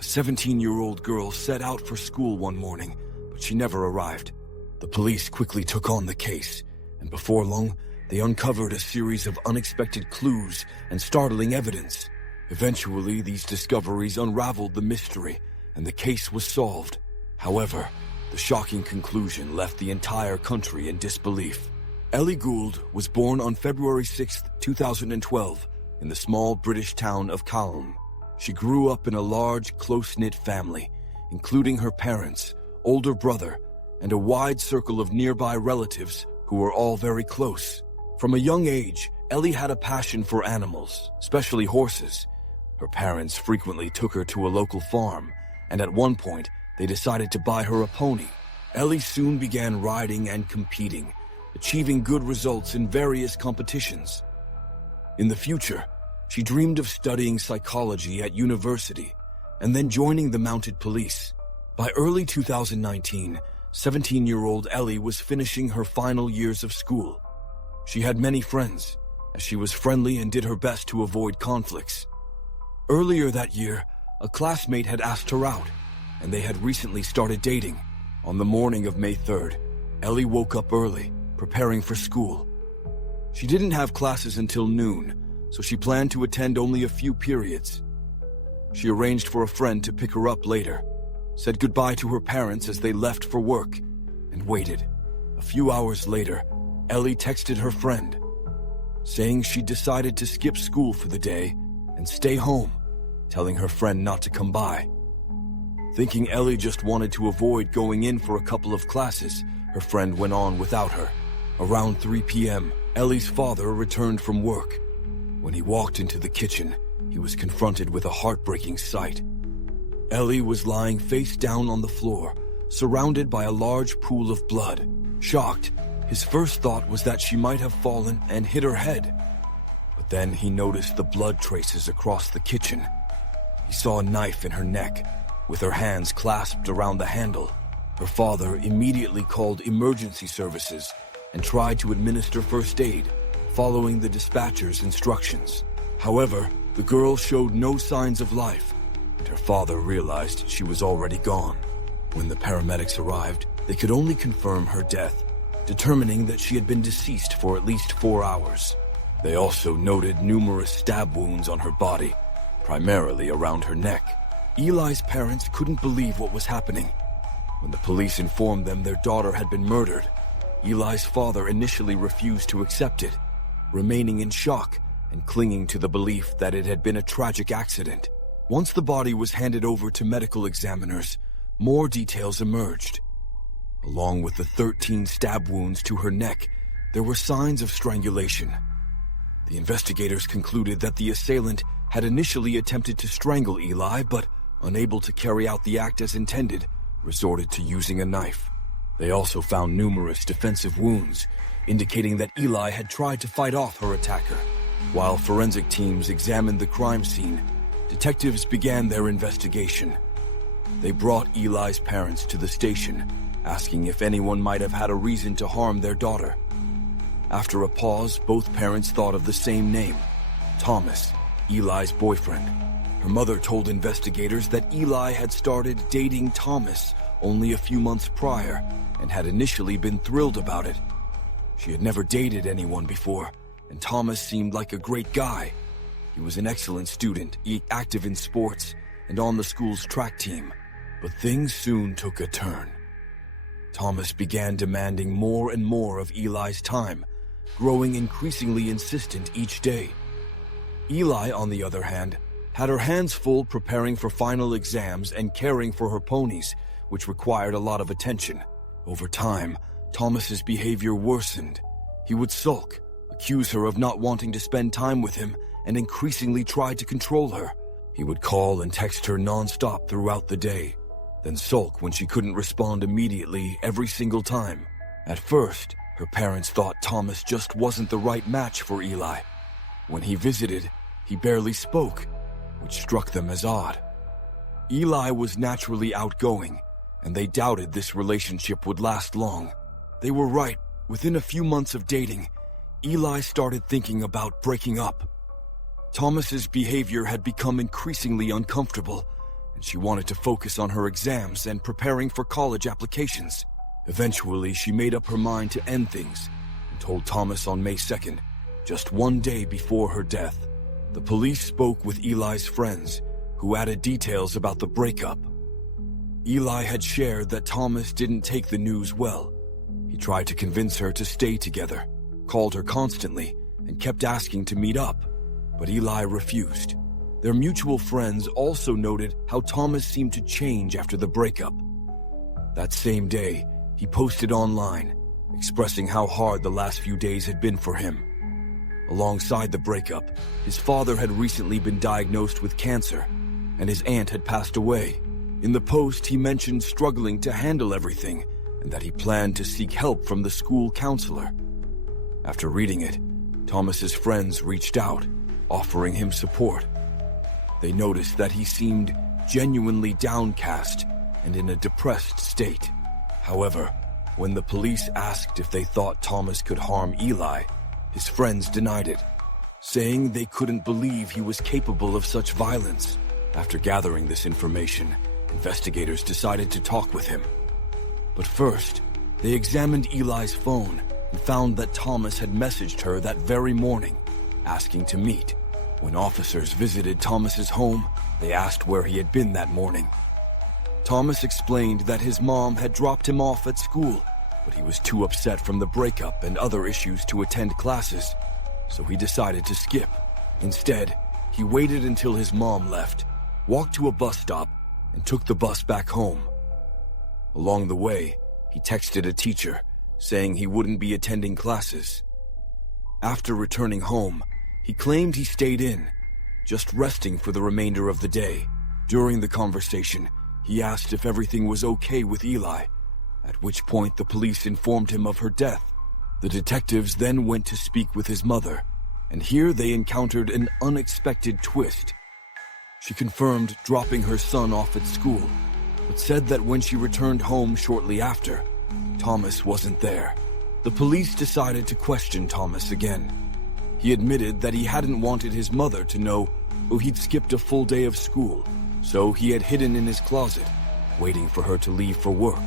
A 17-year-old girl set out for school one morning, but she never arrived. The police quickly took on the case, and before long, they uncovered a series of unexpected clues and startling evidence. Eventually, these discoveries unraveled the mystery, and the case was solved. However, the shocking conclusion left the entire country in disbelief. Ellie Gould was born on February 6, 2012, in the small British town of Calne. She grew up in a large, close-knit family, including her parents, older brother, and a wide circle of nearby relatives who were all very close. From a young age, Ellie had a passion for animals, especially horses. Her parents frequently took her to a local farm, and at one point, they decided to buy her a pony. Ellie soon began riding and competing, achieving good results in various competitions. In the future, she dreamed of studying psychology at university and then joining the mounted police. By early 2019, 17-year-old Ellie was finishing her final years of school. She had many friends, as she was friendly and did her best to avoid conflicts. Earlier that year, a classmate had asked her out, and they had recently started dating. On the morning of May 3rd, Ellie woke up early, preparing for school. She didn't have classes until noon, so she planned to attend only a few periods. She arranged for a friend to pick her up later, said goodbye to her parents as they left for work, and waited. A few hours later, Ellie texted her friend, saying she decided to skip school for the day and stay home, telling her friend not to come by. Thinking Ellie just wanted to avoid going in for a couple of classes, her friend went on without her. Around 3 p.m., Ellie's father returned from work. When he walked into the kitchen, he was confronted with a heartbreaking sight. Ellie was lying face down on the floor, surrounded by a large pool of blood. Shocked, his first thought was that she might have fallen and hit her head. But then he noticed the blood traces across the kitchen. He saw a knife in her neck, with her hands clasped around the handle. Her father immediately called emergency services and tried to administer first aid, following the dispatcher's instructions. However, the girl showed no signs of life, and her father realized she was already gone. When the paramedics arrived, they could only confirm her death, determining that she had been deceased for at least 4 hours. They also noted numerous stab wounds on her body, primarily around her neck. Eli's parents couldn't believe what was happening. When the police informed them their daughter had been murdered, Eli's father initially refused to accept it, remaining in shock and clinging to the belief that it had been a tragic accident. Once the body was handed over to medical examiners, more details emerged. Along with the 13 stab wounds to her neck, there were signs of strangulation. The investigators concluded that the assailant had initially attempted to strangle Eli, but, unable to carry out the act as intended, resorted to using a knife. They also found numerous defensive wounds, indicating that Eli had tried to fight off her attacker. While forensic teams examined the crime scene, detectives began their investigation. They brought Eli's parents to the station, asking if anyone might have had a reason to harm their daughter. After a pause, both parents thought of the same name, Thomas, Eli's boyfriend. Her mother told investigators that Eli had started dating Thomas only a few months prior and had initially been thrilled about it. She had never dated anyone before, and Thomas seemed like a great guy. He was an excellent student, active in sports, and on the school's track team. But things soon took a turn. Thomas began demanding more and more of Eli's time, growing increasingly insistent each day. Eli, on the other hand, had her hands full preparing for final exams and caring for her ponies, which required a lot of attention. Over time, Thomas's behavior worsened. He would sulk, accuse her of not wanting to spend time with him, and increasingly try to control her. He would call and text her nonstop throughout the day, then sulk when she couldn't respond immediately every single time. At first, her parents thought Thomas just wasn't the right match for Eli. When he visited, he barely spoke, which struck them as odd. Eli was naturally outgoing, and they doubted this relationship would last long. They were right. Within a few months of dating, Eli started thinking about breaking up. Thomas's behavior had become increasingly uncomfortable, and she wanted to focus on her exams and preparing for college applications. Eventually, she made up her mind to end things and told Thomas on May 2nd, just one day before her death. The police spoke with Eli's friends, who added details about the breakup. Eli had shared that Thomas didn't take the news well. He tried to convince her to stay together, called her constantly, and kept asking to meet up, but Eli refused. Their mutual friends also noted how Thomas seemed to change after the breakup. That same day, he posted online, expressing how hard the last few days had been for him. Alongside the breakup, his father had recently been diagnosed with cancer, and his aunt had passed away. In the post, he mentioned struggling to handle everything, and that he planned to seek help from the school counselor. After reading it, Thomas's friends reached out, offering him support. They noticed that he seemed genuinely downcast and in a depressed state. However, when the police asked if they thought Thomas could harm Eli, his friends denied it, saying they couldn't believe he was capable of such violence. After gathering this information, investigators decided to talk with him. But first, they examined Eli's phone and found that Thomas had messaged her that very morning, asking to meet. When officers visited Thomas's home, they asked where he had been that morning. Thomas explained that his mom had dropped him off at school, but he was too upset from the breakup and other issues to attend classes, so he decided to skip. Instead, he waited until his mom left, walked to a bus stop, and took the bus back home. Along the way, he texted a teacher, saying he wouldn't be attending classes. After returning home, he claimed he stayed in, just resting for the remainder of the day. During the conversation, he asked if everything was okay with Eli, at which point the police informed him of her death. The detectives then went to speak with his mother, and here they encountered an unexpected twist. She confirmed dropping her son off at school, but said that when she returned home shortly after, Thomas wasn't there. The police decided to question Thomas again. He admitted that he hadn't wanted his mother to know he'd skipped a full day of school, so he had hidden in his closet, waiting for her to leave for work.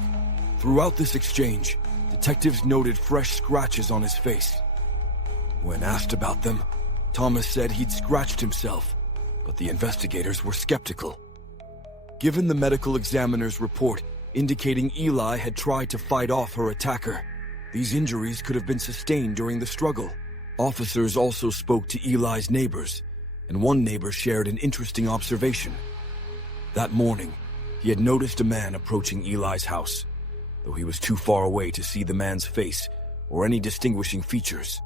Throughout this exchange, detectives noted fresh scratches on his face. When asked about them, Thomas said he'd scratched himself, but the investigators were skeptical. Given the medical examiner's report indicating Eli had tried to fight off her attacker, these injuries could have been sustained during the struggle. Officers also spoke to Eli's neighbors, and one neighbor shared an interesting observation. That morning, he had noticed a man approaching Eli's house, though he was too far away to see the man's face or any distinguishing features.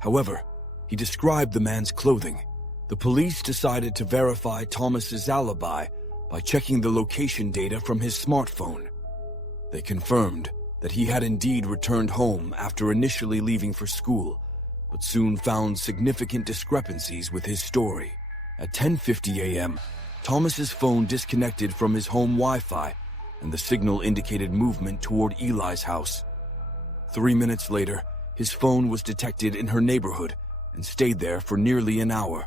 However, he described the man's clothing. The police decided to verify Thomas's alibi by checking the location data from his smartphone. They confirmed that he had indeed returned home after initially leaving for school, but soon found significant discrepancies with his story. At 10:50 a.m., Thomas's phone disconnected from his home Wi-Fi, and the signal indicated movement toward Eli's house. 3 minutes later, his phone was detected in her neighborhood and stayed there for nearly an hour.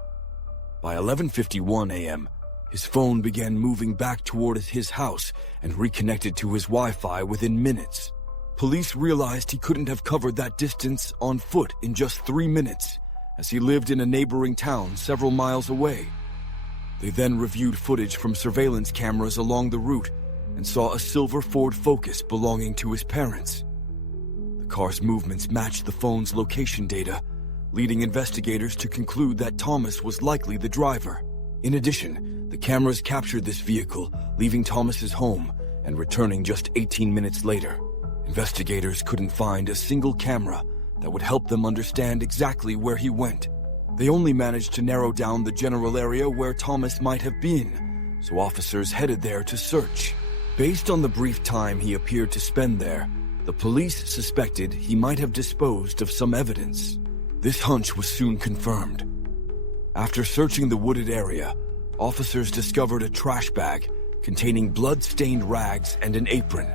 By 11:51 a.m., his phone began moving back toward his house and reconnected to his Wi-Fi within minutes. Police realized he couldn't have covered that distance on foot in just 3 minutes, as he lived in a neighboring town several miles away. They then reviewed footage from surveillance cameras along the route and saw a silver Ford Focus belonging to his parents. The car's movements matched the phone's location data, leading investigators to conclude that Thomas was likely the driver. In addition, the cameras captured this vehicle, leaving Thomas's home and returning just 18 minutes later. Investigators couldn't find a single camera that would help them understand exactly where he went. They only managed to narrow down the general area where Thomas might have been, so officers headed there to search. Based on the brief time he appeared to spend there, the police suspected he might have disposed of some evidence. This hunch was soon confirmed. After searching the wooded area, officers discovered a trash bag containing blood-stained rags and an apron.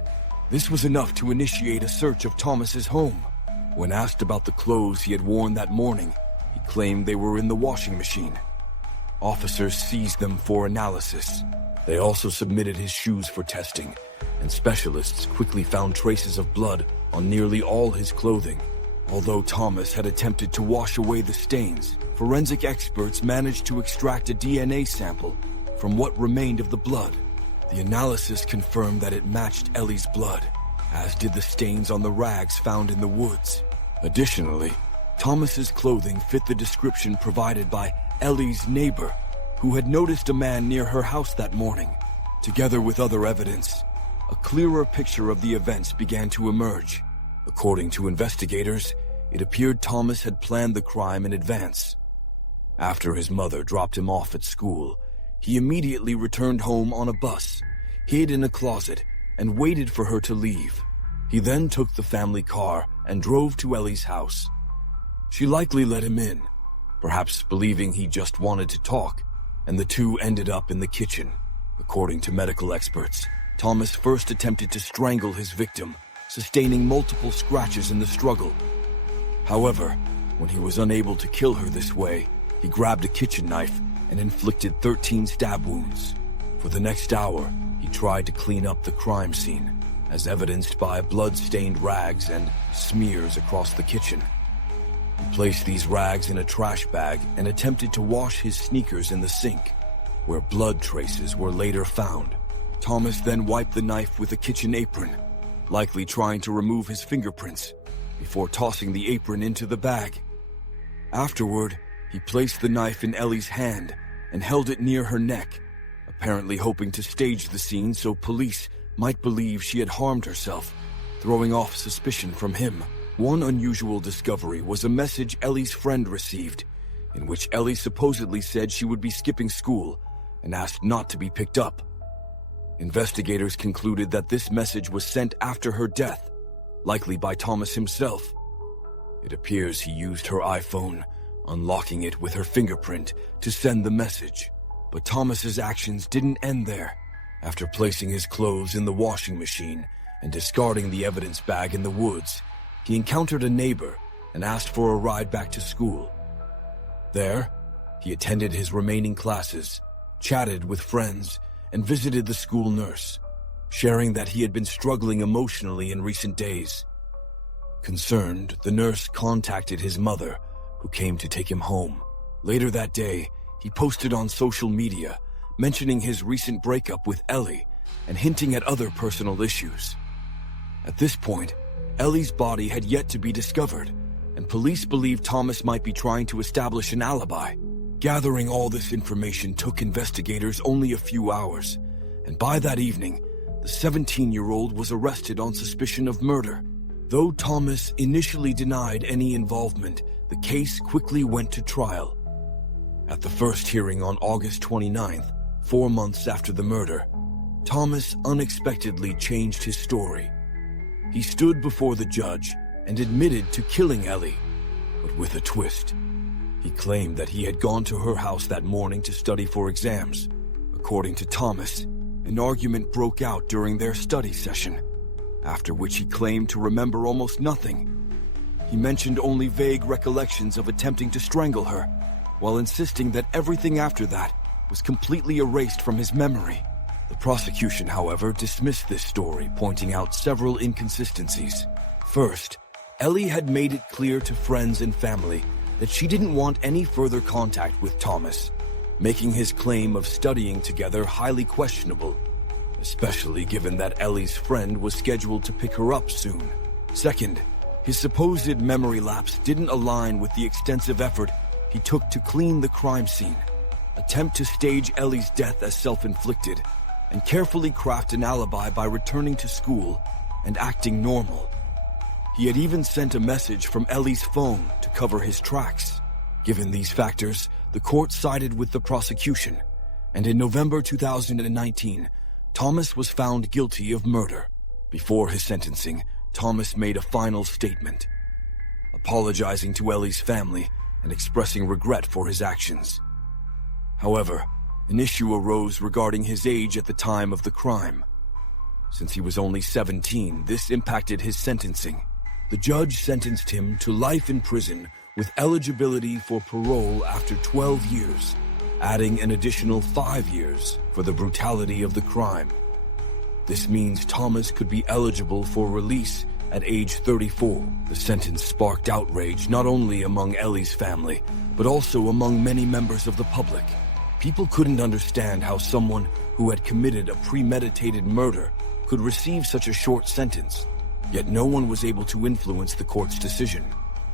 This was enough to initiate a search of Thomas's home. When asked about the clothes he had worn that morning, he claimed they were in the washing machine. Officers seized them for analysis. They also submitted his shoes for testing, and specialists quickly found traces of blood on nearly all his clothing. Although Thomas had attempted to wash away the stains, forensic experts managed to extract a DNA sample from what remained of the blood. The analysis confirmed that it matched Ellie's blood, as did the stains on the rags found in the woods. Additionally, Thomas's clothing fit the description provided by Ellie's neighbor, who had noticed a man near her house that morning. Together with other evidence, a clearer picture of the events began to emerge. According to investigators, it appeared Thomas had planned the crime in advance. After his mother dropped him off at school, he immediately returned home on a bus, hid in a closet, and waited for her to leave. He then took the family car and drove to Ellie's house. She likely let him in, perhaps believing he just wanted to talk, and the two ended up in the kitchen. According to medical experts, Thomas first attempted to strangle his victim, sustaining multiple scratches in the struggle. However, when he was unable to kill her this way, he grabbed a kitchen knife and inflicted 13 stab wounds. For the next hour, he tried to clean up the crime scene, as evidenced by blood-stained rags and smears across the kitchen. He placed these rags in a trash bag and attempted to wash his sneakers in the sink, where blood traces were later found. Thomas then wiped the knife with a kitchen apron, likely trying to remove his fingerprints, before tossing the apron into the bag. Afterward, he placed the knife in Ellie's hand and held it near her neck, apparently hoping to stage the scene so police might believe she had harmed herself, throwing off suspicion from him. One unusual discovery was a message Ellie's friend received, in which Ellie supposedly said she would be skipping school and asked not to be picked up. Investigators concluded that this message was sent after her death, likely by Thomas himself. It appears he used her iPhone, unlocking it with her fingerprint to send the message. But Thomas's actions didn't end there. After placing his clothes in the washing machine and discarding the evidence bag in the woods, he encountered a neighbor and asked for a ride back to school. There, he attended his remaining classes, chatted with friends, and visited the school nurse, sharing that he had been struggling emotionally in recent days. Concerned, the nurse contacted his mother, who came to take him home. Later that day, he posted on social media, mentioning his recent breakup with Ellie and hinting at other personal issues. At this point, Ellie's body had yet to be discovered, and police believed Thomas might be trying to establish an alibi. Gathering all this information took investigators only a few hours, and by that evening, the 17-year-old was arrested on suspicion of murder. Though Thomas initially denied any involvement, the case quickly went to trial. At the first hearing on August 29th, 4 months after the murder, Thomas unexpectedly changed his story. He stood before the judge and admitted to killing Ellie, but with a twist. He claimed that he had gone to her house that morning to study for exams. According to Thomas, an argument broke out during their study session, after which he claimed to remember almost nothing. He mentioned only vague recollections of attempting to strangle her, while insisting that everything after that was completely erased from his memory. The prosecution, however, dismissed this story, pointing out several inconsistencies. First, Ellie had made it clear to friends and family that she didn't want any further contact with Thomas, making his claim of studying together highly questionable, especially given that Ellie's friend was scheduled to pick her up soon. Second, his supposed memory lapse didn't align with the extensive effort he took to clean the crime scene, attempt to stage Ellie's death as self-inflicted, and carefully craft an alibi by returning to school and acting normal. He had even sent a message from Ellie's phone to cover his tracks. Given these factors, the court sided with the prosecution, and in November 2019, Thomas was found guilty of murder. Before his sentencing, Thomas made a final statement, apologizing to Ellie's family and expressing regret for his actions. However, an issue arose regarding his age at the time of the crime. Since he was only 17, this impacted his sentencing. The judge sentenced him to life in prison with eligibility for parole after 12 years, adding an additional 5 years for the brutality of the crime. This means Thomas could be eligible for release at age 34. The sentence sparked outrage not only among Ellie's family, but also among many members of the public. People couldn't understand how someone who had committed a premeditated murder could receive such a short sentence. Yet no one was able to influence the court's decision.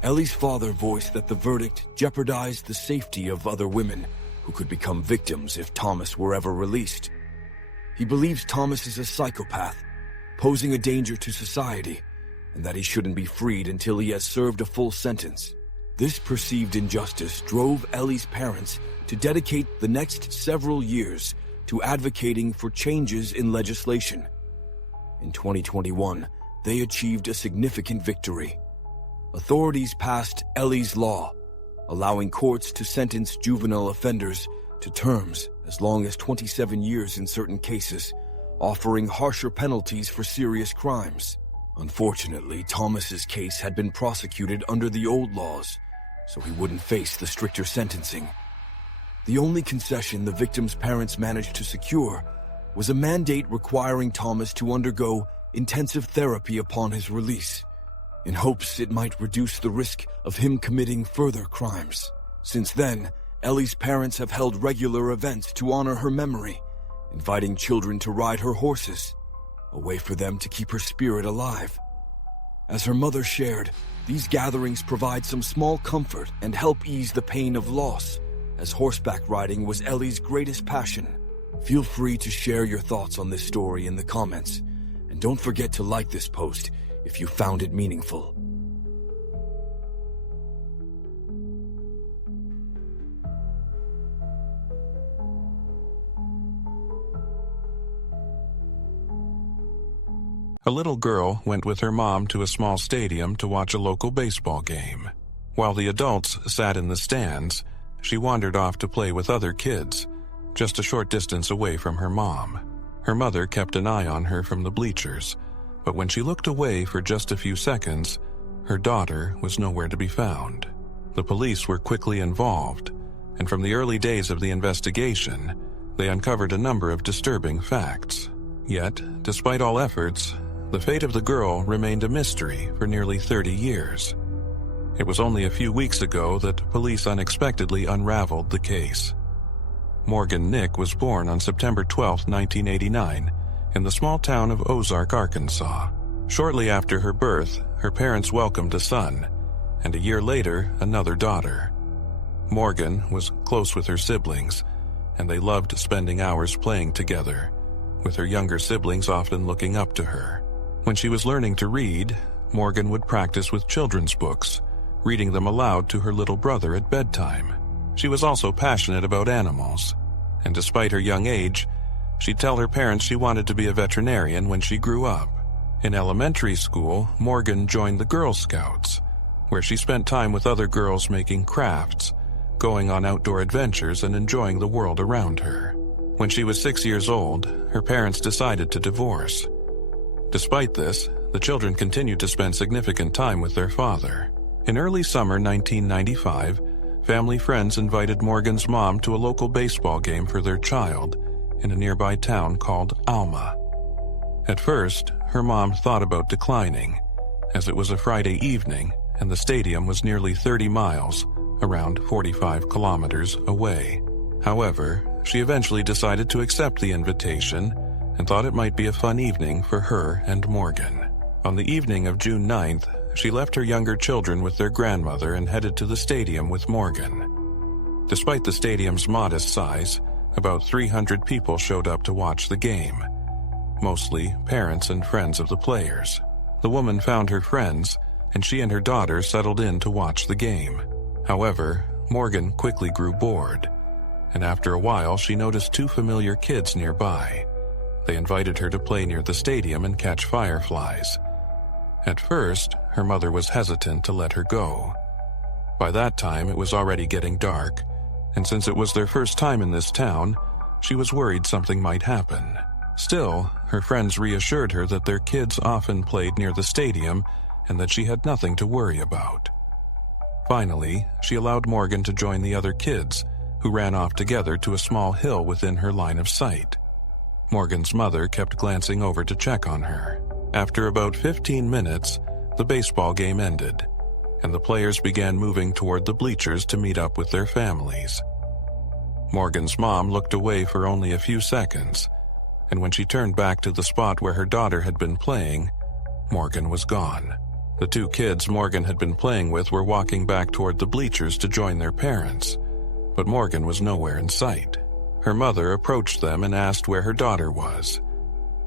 Ellie's father voiced that the verdict jeopardized the safety of other women who could become victims if Thomas were ever released. He believes Thomas is a psychopath, posing a danger to society, and that he shouldn't be freed until he has served a full sentence. This perceived injustice drove Ellie's parents to dedicate the next several years to advocating for changes in legislation. In 2021, they achieved a significant victory. Authorities passed Ellie's Law, allowing courts to sentence juvenile offenders to terms as long as 27 years in certain cases, offering harsher penalties for serious crimes. Unfortunately, Thomas's case had been prosecuted under the old laws, so he wouldn't face the stricter sentencing. The only concession the victim's parents managed to secure was a mandate requiring Thomas to undergo intensive therapy upon his release, in hopes it might reduce the risk of him committing further crimes. Since then, Ellie's parents have held regular events to honor her memory, inviting children to ride her horses, a way for them to keep her spirit alive. As her mother shared, these gatherings provide some small comfort and help ease the pain of loss, as horseback riding was Ellie's greatest passion. Feel free to share your thoughts on this story in the comments, and don't forget to like this post if you found it meaningful. A little girl went with her mom to a small stadium to watch a local baseball game. While the adults sat in the stands, she wandered off to play with other kids, just a short distance away from her mom. Her mother kept an eye on her from the bleachers, but when she looked away for just a few seconds, her daughter was nowhere to be found. The police were quickly involved, and from the early days of the investigation, they uncovered a number of disturbing facts. Yet, despite all efforts, the fate of the girl remained a mystery for nearly 30 years. It was only a few weeks ago that police unexpectedly unraveled the case. Morgan Nick was born on September 12, 1989, in the small town of Ozark, Arkansas. Shortly after her birth, her parents welcomed a son, and a year later, another daughter. Morgan was close with her siblings, and they loved spending hours playing together, with her younger siblings often looking up to her. When she was learning to read, Morgan would practice with children's books, reading them aloud to her little brother at bedtime. She was also passionate about animals, and despite her young age, she'd tell her parents she wanted to be a veterinarian when she grew up. In elementary school, Morgan joined the Girl Scouts, where she spent time with other girls making crafts, going on outdoor adventures and enjoying the world around her. When she was 6 years old, her parents decided to divorce. Despite this, the children continued to spend significant time with their father. In early summer 1995, family friends invited Morgan's mom to a local baseball game for their child in a nearby town called Alma. At first, her mom thought about declining, as it was a Friday evening and the stadium was nearly 30 miles, around 45 kilometers away. However, she eventually decided to accept the invitation and thought it might be a fun evening for her and Morgan. On the evening of June 9th, she left her younger children with their grandmother and headed to the stadium with Morgan. Despite the stadium's modest size, about 300 people showed up to watch the game, mostly parents and friends of the players. The woman found her friends, and she and her daughter settled in to watch the game. However, Morgan quickly grew bored, and after a while she noticed two familiar kids nearby. They invited her to play near the stadium and catch fireflies. At first, her mother was hesitant to let her go. By that time, it was already getting dark, and since it was their first time in this town, she was worried something might happen. Still, her friends reassured her that their kids often played near the stadium and that she had nothing to worry about. Finally, she allowed Morgan to join the other kids, who ran off together to a small hill within her line of sight. Morgan's mother kept glancing over to check on her. After about 15 minutes, the baseball game ended, and the players began moving toward the bleachers to meet up with their families. Morgan's mom looked away for only a few seconds, and when she turned back to the spot where her daughter had been playing, Morgan was gone. The two kids Morgan had been playing with were walking back toward the bleachers to join their parents, but Morgan was nowhere in sight. Her mother approached them and asked where her daughter was.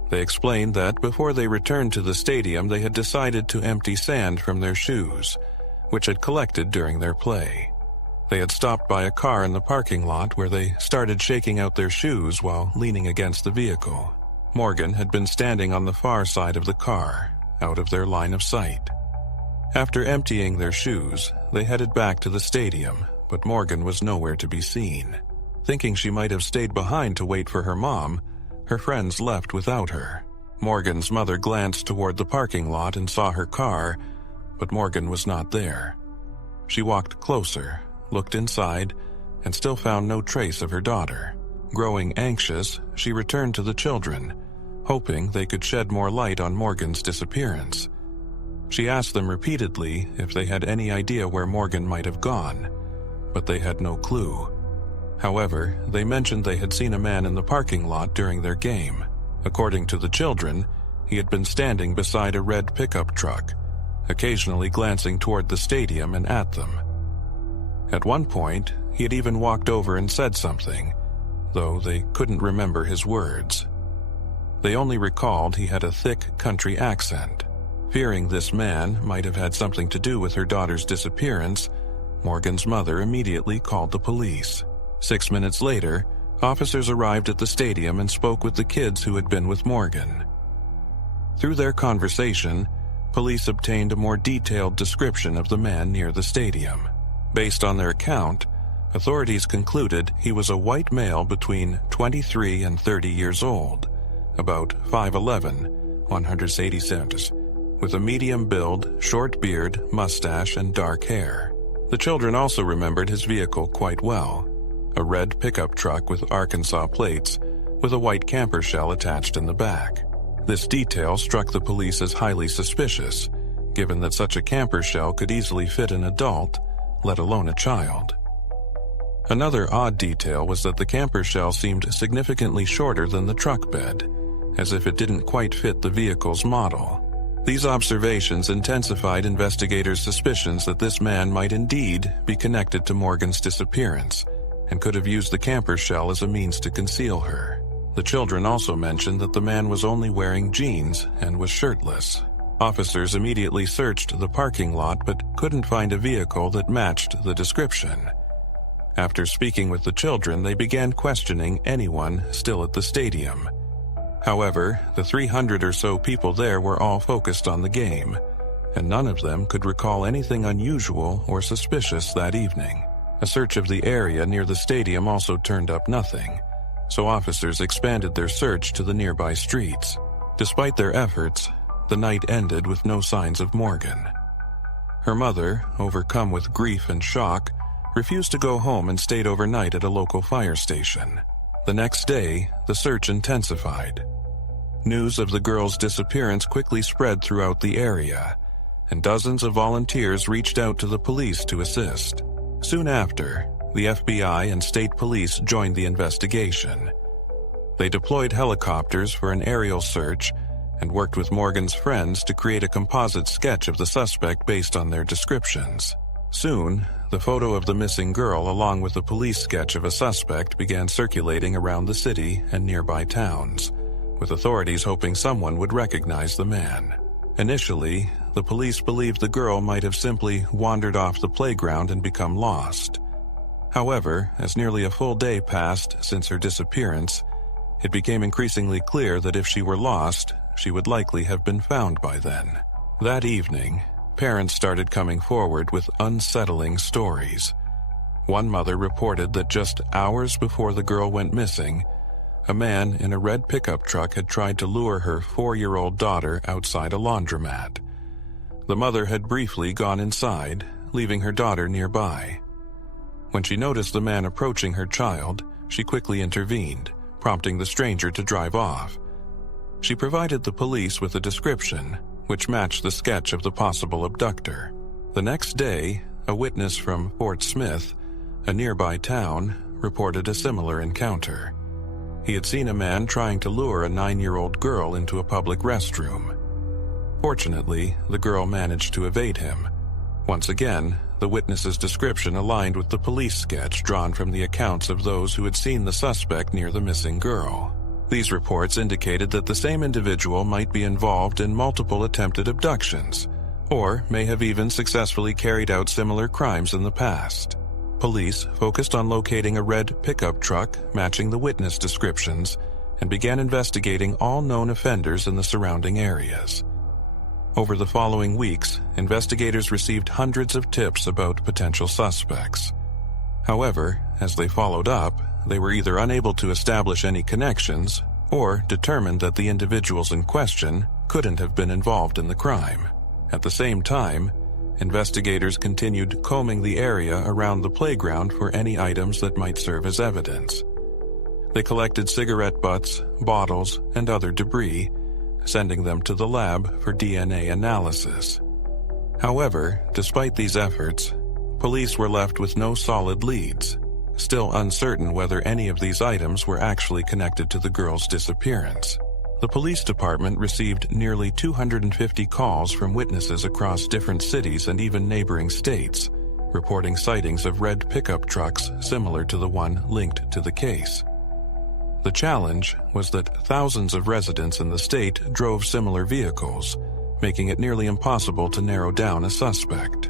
They explained that before they returned to the stadium, they had decided to empty sand from their shoes, which had collected during their play. They had stopped by a car in the parking lot where they started shaking out their shoes while leaning against the vehicle. Morgan had been standing on the far side of the car, out of their line of sight. After emptying their shoes, they headed back to the stadium, but Morgan was nowhere to be seen. Thinking she might have stayed behind to wait for her mom, her friends left without her. Morgan's mother glanced toward the parking lot and saw her car, but Morgan was not there. She walked closer, looked inside, and still found no trace of her daughter. Growing anxious, she returned to the children, hoping they could shed more light on Morgan's disappearance. She asked them repeatedly if they had any idea where Morgan might have gone, but they had no clue. However, they mentioned they had seen a man in the parking lot during their game. According to the children, he had been standing beside a red pickup truck, occasionally glancing toward the stadium and at them. At one point, he had even walked over and said something, though they couldn't remember his words. They only recalled he had a thick country accent. Fearing this man might have had something to do with her daughter's disappearance, Morgan's mother immediately called the police. 6 minutes later, officers arrived at the stadium and spoke with the kids who had been with Morgan. Through their conversation, police obtained a more detailed description of the man near the stadium. Based on their account, authorities concluded he was a white male between 23 and 30 years old, about 5'11", 180 cents, with a medium build, short beard, mustache, and dark hair. The children also remembered his vehicle quite well, a red pickup truck with Arkansas plates with a white camper shell attached in the back. This detail struck the police as highly suspicious, given that such a camper shell could easily fit an adult, let alone a child. Another odd detail was that the camper shell seemed significantly shorter than the truck bed, as if it didn't quite fit the vehicle's model. These observations intensified investigators' suspicions that this man might indeed be connected to Morgan's disappearance, and could have used the camper shell as a means to conceal her. The children also mentioned that the man was only wearing jeans and was shirtless. Officers immediately searched the parking lot but couldn't find a vehicle that matched the description. After speaking with the children, they began questioning anyone still at the stadium. However, the 300 or so people there were all focused on the game, and none of them could recall anything unusual or suspicious that evening. A search of the area near the stadium also turned up nothing, so officers expanded their search to the nearby streets. Despite their efforts, the night ended with no signs of Morgan. Her mother, overcome with grief and shock, refused to go home and stayed overnight at a local fire station. The next day, the search intensified. News of the girl's disappearance quickly spread throughout the area, and dozens of volunteers reached out to the police to assist. Soon after, the FBI and state police joined the investigation. They deployed helicopters for an aerial search and worked with Morgan's friends to create a composite sketch of the suspect based on their descriptions. Soon, the photo of the missing girl along with the police sketch of a suspect began circulating around the city and nearby towns, with authorities hoping someone would recognize the man. Initially, the police believed the girl might have simply wandered off the playground and become lost. However, as nearly a full day passed since her disappearance, it became increasingly clear that if she were lost, she would likely have been found by then. That evening, parents started coming forward with unsettling stories. One mother reported that just hours before the girl went missing, a man in a red pickup truck had tried to lure her 4-year-old daughter outside a laundromat. The mother had briefly gone inside, leaving her daughter nearby. When she noticed the man approaching her child, she quickly intervened, prompting the stranger to drive off. She provided the police with a description, which matched the sketch of the possible abductor. The next day, a witness from Fort Smith, a nearby town, reported a similar encounter. He had seen a man trying to lure a 9-year-old girl into a public restroom. Fortunately, the girl managed to evade him. Once again, the witness's description aligned with the police sketch drawn from the accounts of those who had seen the suspect near the missing girl. These reports indicated that the same individual might be involved in multiple attempted abductions, or may have even successfully carried out similar crimes in the past. Police focused on locating a red pickup truck matching the witness descriptions and began investigating all known offenders in the surrounding areas. Over the following weeks, investigators received hundreds of tips about potential suspects. However, as they followed up, they were either unable to establish any connections or determined that the individuals in question couldn't have been involved in the crime. At the same time, investigators continued combing the area around the playground for any items that might serve as evidence. They collected cigarette butts, bottles, and other debris, sending them to the lab for DNA analysis. However, despite these efforts, police were left with no solid leads, still uncertain whether any of these items were actually connected to the girl's disappearance. The police department received nearly 250 calls from witnesses across different cities and even neighboring states, reporting sightings of red pickup trucks similar to the one linked to the case. The challenge was that thousands of residents in the state drove similar vehicles, making it nearly impossible to narrow down a suspect.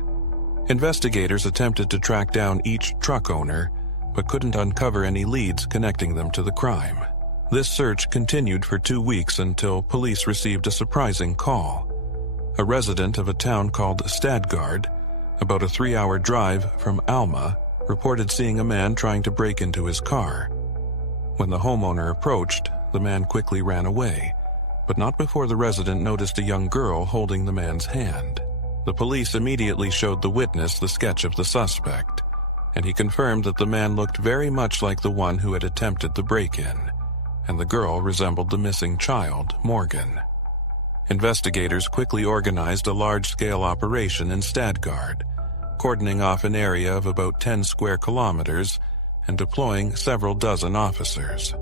Investigators attempted to track down each truck owner, but couldn't uncover any leads connecting them to the crime. This search continued for 2 weeks until police received a surprising call. A resident of a town called Stadgard, about a 3-hour drive from Alma, reported seeing a man trying to break into his car. When the homeowner approached, the man quickly ran away, but not before the resident noticed a young girl holding the man's hand. The police immediately showed the witness the sketch of the suspect, and he confirmed that the man looked very much like the one who had attempted the break-in, and the girl resembled the missing child, Morgan. Investigators quickly organized a large-scale operation in Stadgard, cordoning off an area of about 10 square kilometers and deploying several dozen officers.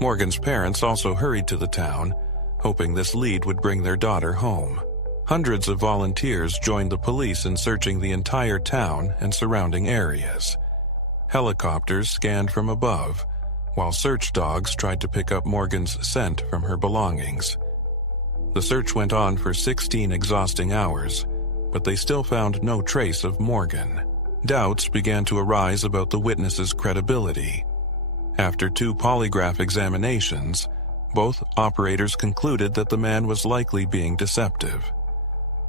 Morgan's parents also hurried to the town, hoping this lead would bring their daughter home. Hundreds of volunteers joined the police in searching the entire town and surrounding areas. Helicopters scanned from above, while search dogs tried to pick up Morgan's scent from her belongings. The search went on for 16 exhausting hours, but they still found no trace of Morgan. Doubts began to arise about the witness's credibility. After 2 polygraph examinations, both operators concluded that the man was likely being deceptive.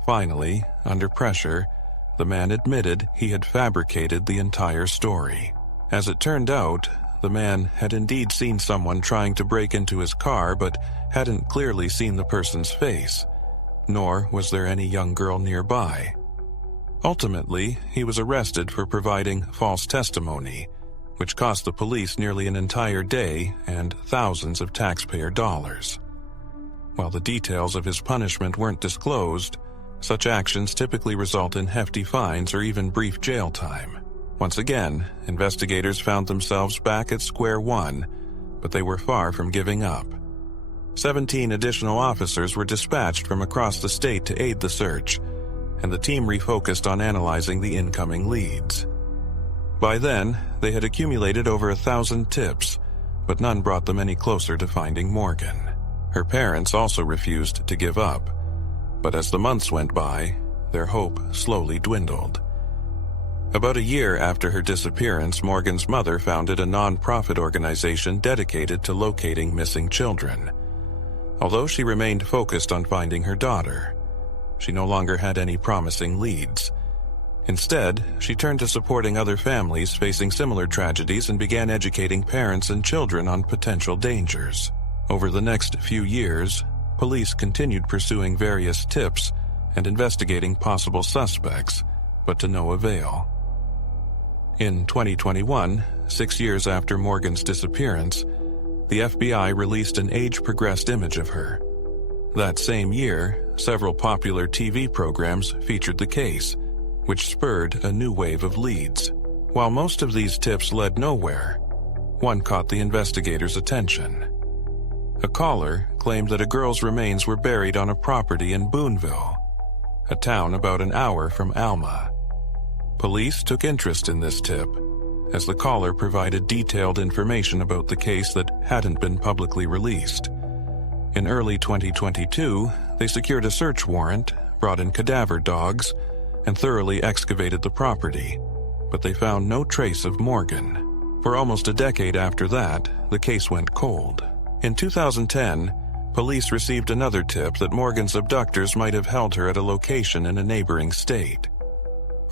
Finally, under pressure, the man admitted he had fabricated the entire story. As it turned out, the man had indeed seen someone trying to break into his car but hadn't clearly seen the person's face, nor was there any young girl nearby. Ultimately, he was arrested for providing false testimony, which cost the police nearly an entire day and thousands of taxpayer dollars. While the details of his punishment weren't disclosed, such actions typically result in hefty fines or even brief jail time. Once again, investigators found themselves back at square one, but they were far from giving up. 17 additional officers were dispatched from across the state to aid the search, and the team refocused on analyzing the incoming leads. By then, they had accumulated over 1,000 tips, but none brought them any closer to finding Morgan. Her parents also refused to give up, but as the months went by, their hope slowly dwindled. About a year after her disappearance, Morgan's mother founded a non-profit organization dedicated to locating missing children. Although she remained focused on finding her daughter, she no longer had any promising leads. Instead, she turned to supporting other families facing similar tragedies and began educating parents and children on potential dangers. Over the next few years, police continued pursuing various tips and investigating possible suspects, but to no avail. In 2021, 6 years after Morgan's disappearance, the FBI released an age-progressed image of her. That same year, several popular TV programs featured the case, which spurred a new wave of leads. While most of these tips led nowhere, one caught the investigators' attention. A caller claimed that a girl's remains were buried on a property in Boonville, a town about an hour from Alma. Police took interest in this tip, as the caller provided detailed information about the case that hadn't been publicly released. In early 2022, they secured a search warrant, brought in cadaver dogs, and thoroughly excavated the property, but they found no trace of Morgan. For almost a decade after that, the case went cold. In 2010, police received another tip that Morgan's abductors might have held her at a location in a neighboring state.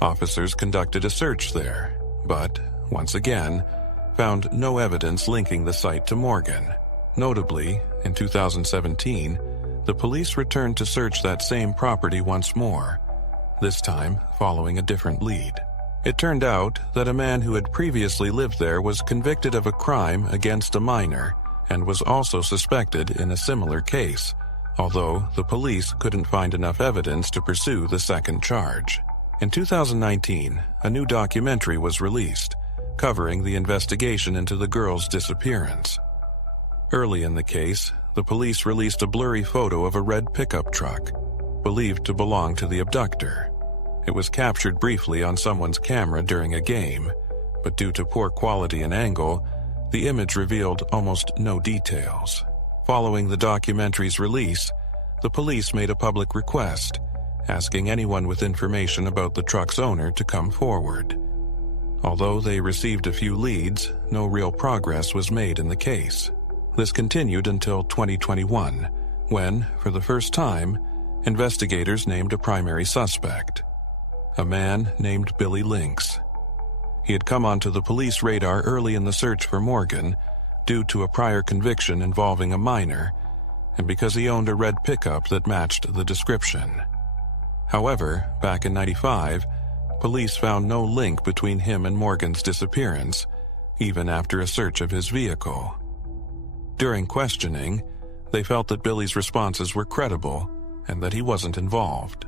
Officers conducted a search there, but, once again, found no evidence linking the site to Morgan. Notably, in 2017, the police returned to search that same property once more, this time following a different lead. It turned out that a man who had previously lived there was convicted of a crime against a minor and was also suspected in a similar case, although the police couldn't find enough evidence to pursue the second charge. In 2019, a new documentary was released, covering the investigation into the girl's disappearance. Early in the case, the police released a blurry photo of a red pickup truck, believed to belong to the abductor. It was captured briefly on someone's camera during a game, but due to poor quality and angle, the image revealed almost no details. Following the documentary's release, the police made a public request, asking anyone with information about the truck's owner to come forward. Although they received a few leads, no real progress was made in the case. This continued until 2021, when, for the first time, investigators named a primary suspect, a man named Billy Lynx. He had come onto the police radar early in the search for Morgan due to a prior conviction involving a minor, and because he owned a red pickup that matched the description. However, back in '95, police found no link between him and Morgan's disappearance, even after a search of his vehicle. During questioning, they felt that Billy's responses were credible and that he wasn't involved.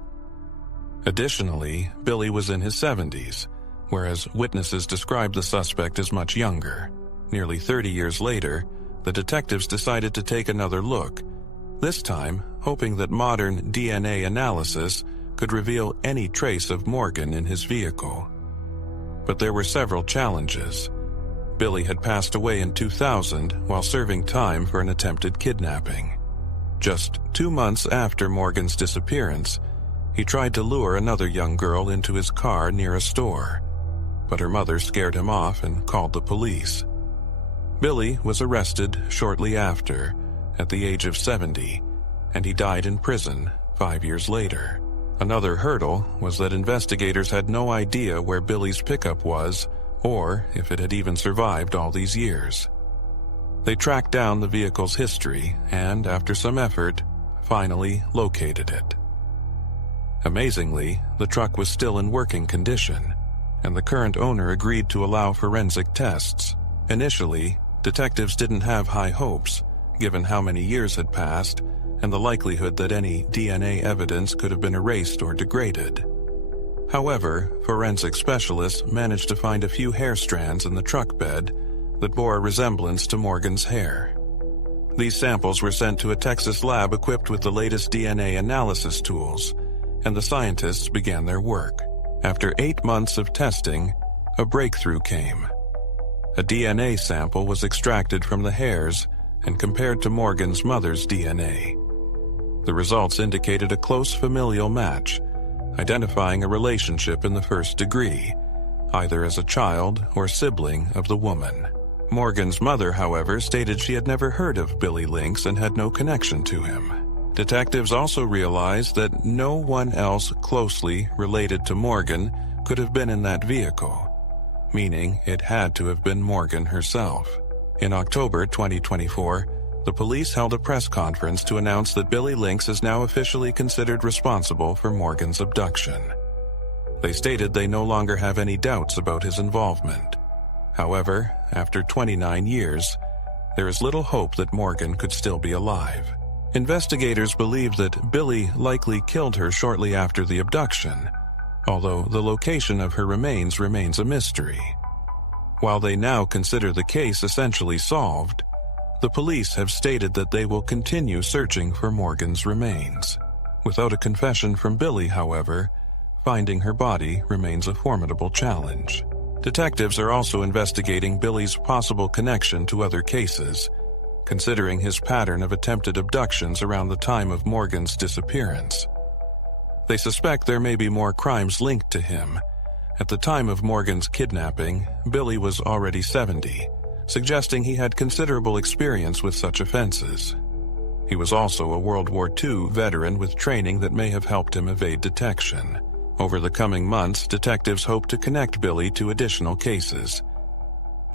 Additionally, Billy was in his 70s, whereas witnesses described the suspect as much younger. Nearly 30 years later, the detectives decided to take another look, this time hoping that modern DNA analysis could reveal any trace of Morgan in his vehicle. But there were several challenges. Billy had passed away in 2000 while serving time for an attempted kidnapping. Just 2 months after Morgan's disappearance, he tried to lure another young girl into his car near a store, but her mother scared him off and called the police. Billy was arrested shortly after, at the age of 70, and he died in prison 5 years later. Another hurdle was that investigators had no idea where Billy's pickup was or if it had even survived all these years. They tracked down the vehicle's history and, after some effort, finally located it. Amazingly, the truck was still in working condition, and the current owner agreed to allow forensic tests. Initially, detectives didn't have high hopes, given how many years had passed and the likelihood that any DNA evidence could have been erased or degraded. However, forensic specialists managed to find a few hair strands in the truck bed that bore a resemblance to Morgan's hair. These samples were sent to a Texas lab equipped with the latest DNA analysis tools, and the scientists began their work. After 8 months of testing, a breakthrough came. A DNA sample was extracted from the hairs and compared to Morgan's mother's DNA. The results indicated a close familial match, identifying a relationship in the first degree, either as a child or sibling of the woman. Morgan's mother, however, stated she had never heard of Billy Lynx and had no connection to him. Detectives also realized that no one else closely related to Morgan could have been in that vehicle, meaning it had to have been Morgan herself. In October 2024, the police held a press conference to announce that Billy Lynx is now officially considered responsible for Morgan's abduction. They stated they no longer have any doubts about his involvement. However, after 29 years, there is little hope that Morgan could still be alive. Investigators believe that Billy likely killed her shortly after the abduction, although the location of her remains remains a mystery. While they now consider the case essentially solved, the police have stated that they will continue searching for Morgan's remains. Without a confession from Billy, however, finding her body remains a formidable challenge. Detectives are also investigating Billy's possible connection to other cases, considering his pattern of attempted abductions around the time of Morgan's disappearance. They suspect there may be more crimes linked to him. At the time of Morgan's kidnapping, Billy was already 70, suggesting he had considerable experience with such offenses. He was also a World War II veteran with training that may have helped him evade detection. Over the coming months, detectives hope to connect Billy to additional cases.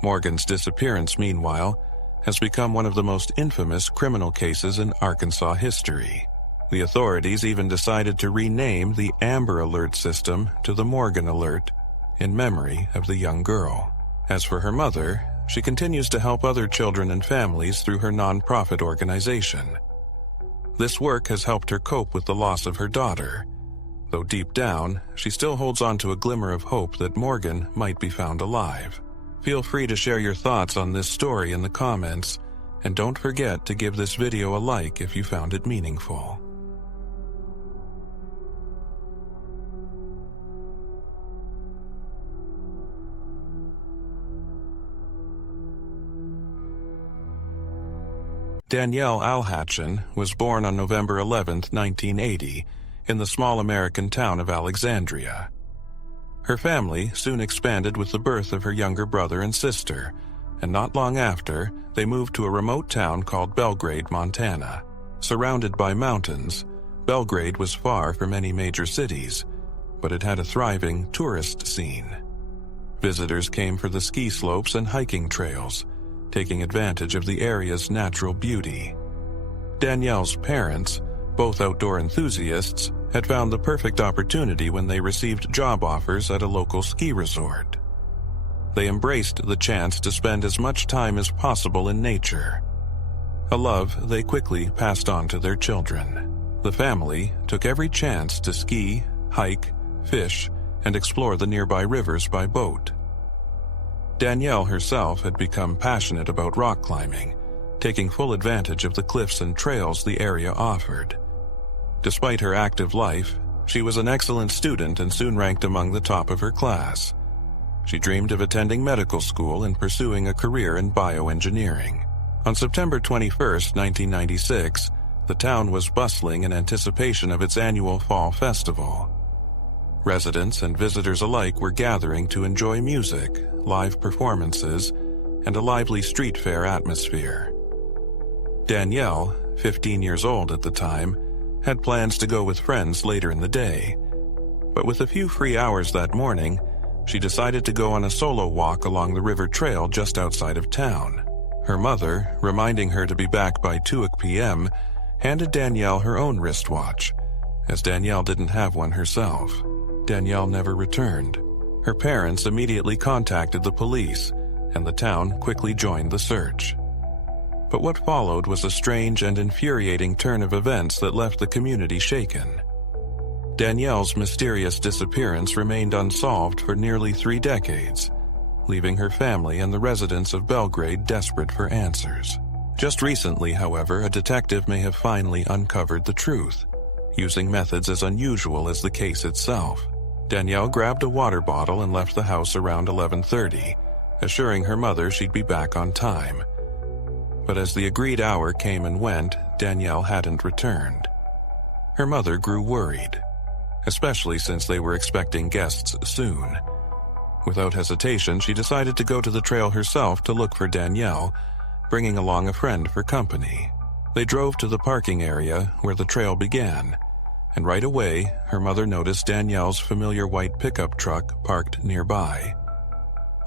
Morgan's disappearance, meanwhile, has become one of the most infamous criminal cases in Arkansas history. The authorities even decided to rename the Amber Alert system to the Morgan Alert in memory of the young girl. As for her mother, she continues to help other children and families through her nonprofit organization. This work has helped her cope with the loss of her daughter, though deep down, she still holds on to a glimmer of hope that Morgan might be found alive. Feel free to share your thoughts on this story in the comments, and don't forget to give this video a like if you found it meaningful. Danielle Haton was born on November 11, 1980, in the small American town of Alexandria. Her family soon expanded with the birth of her younger brother and sister, and not long after, they moved to a remote town called Belgrade, Montana. Surrounded by mountains, Belgrade was far from any major cities, but it had a thriving tourist scene. Visitors came for the ski slopes and hiking trails, taking advantage of the area's natural beauty. Danielle's parents, both outdoor enthusiasts, had found the perfect opportunity when they received job offers at a local ski resort. They embraced the chance to spend as much time as possible in nature, a love they quickly passed on to their children. The family took every chance to ski, hike, fish, and explore the nearby rivers by boat. Danielle herself had become passionate about rock climbing, taking full advantage of the cliffs and trails the area offered. Despite her active life, she was an excellent student and soon ranked among the top of her class. She dreamed of attending medical school and pursuing a career in bioengineering. On September 21, 1996, the town was bustling in anticipation of its annual fall festival. Residents and visitors alike were gathering to enjoy music, live performances, and a lively street fair atmosphere. Danielle, 15 years old at the time, had plans to go with friends later in the day. But with a few free hours that morning, she decided to go on a solo walk along the river trail just outside of town. Her mother, reminding her to be back by 2 p.m., handed Danielle her own wristwatch, as Danielle didn't have one herself. Danielle never returned. Her parents immediately contacted the police, and the town quickly joined the search. But what followed was a strange and infuriating turn of events that left the community shaken. Danielle's mysterious disappearance remained unsolved for nearly 3 decades, leaving her family and the residents of Belgrade desperate for answers. Just recently, however, a detective may have finally uncovered the truth, using methods as unusual as the case itself. Danielle grabbed a water bottle and left the house around 11:30, assuring her mother she'd be back on time. But as the agreed hour came and went, Danielle hadn't returned. Her mother grew worried, especially since they were expecting guests soon. Without hesitation, she decided to go to the trail herself to look for Danielle, bringing along a friend for company. They drove to the parking area where the trail began, and right away, her mother noticed Danielle's familiar white pickup truck parked nearby.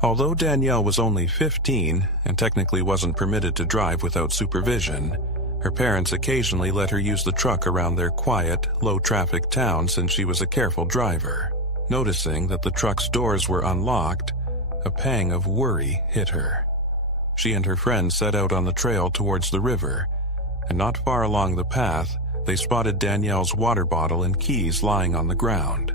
Although Danielle was only 15 and technically wasn't permitted to drive without supervision, her parents occasionally let her use the truck around their quiet, low-traffic town since she was a careful driver. Noticing that the truck's doors were unlocked, a pang of worry hit her. She and her friend set out on the trail towards the river, and not far along the path, they spotted Danielle's water bottle and keys lying on the ground.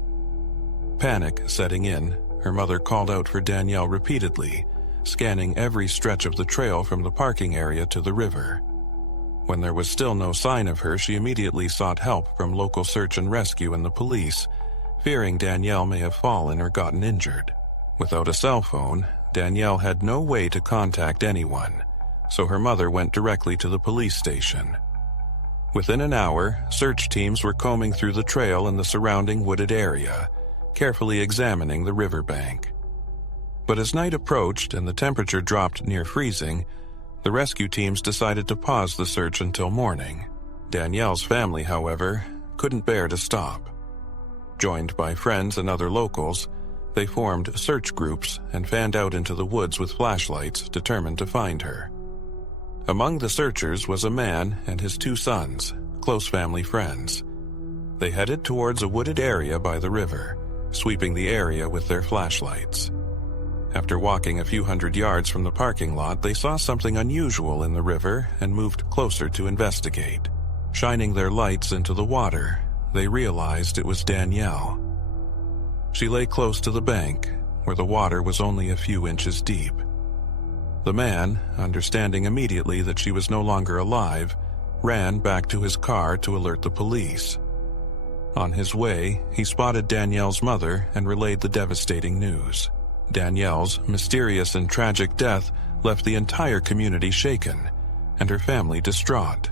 Panic setting in, her mother called out for Danielle repeatedly, scanning every stretch of the trail from the parking area to the river. When there was still no sign of her, she immediately sought help from local search and rescue and the police, fearing Danielle may have fallen or gotten injured. Without a cell phone, Danielle had no way to contact anyone, so her mother went directly to the police station. Within an hour, search teams were combing through the trail and the surrounding wooded area, carefully examining the riverbank. But as night approached and the temperature dropped near freezing, the rescue teams decided to pause the search until morning. Danielle's family, however, couldn't bear to stop. Joined by friends and other locals, they formed search groups and fanned out into the woods with flashlights, determined to find her. Among the searchers was a man and his 2 sons, close family friends. They headed towards a wooded area by the river, sweeping the area with their flashlights. After walking a few hundred yards from the parking lot, they saw something unusual in the river and moved closer to investigate. Shining their lights into the water, they realized it was Danielle. She lay close to the bank, where the water was only a few inches deep. The man, understanding immediately that she was no longer alive, ran back to his car to alert the police. On his way, he spotted Danielle's mother and relayed the devastating news. Danielle's mysterious and tragic death left the entire community shaken, and her family distraught.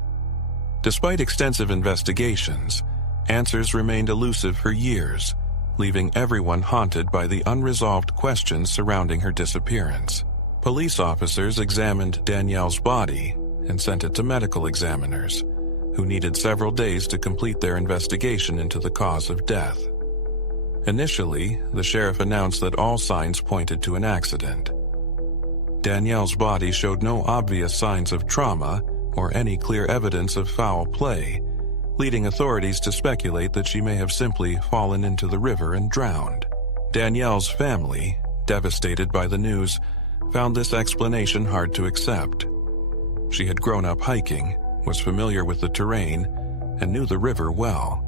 Despite extensive investigations, answers remained elusive for years, leaving everyone haunted by the unresolved questions surrounding her disappearance. Police officers examined Danielle's body and sent it to medical examiners, who needed several days to complete their investigation into the cause of death. Initially, the sheriff announced that all signs pointed to an accident. Danielle's body showed no obvious signs of trauma or any clear evidence of foul play, leading authorities to speculate that she may have simply fallen into the river and drowned. Danielle's family, devastated by the news, found this explanation hard to accept. She had grown up hiking, was familiar with the terrain, and knew the river well.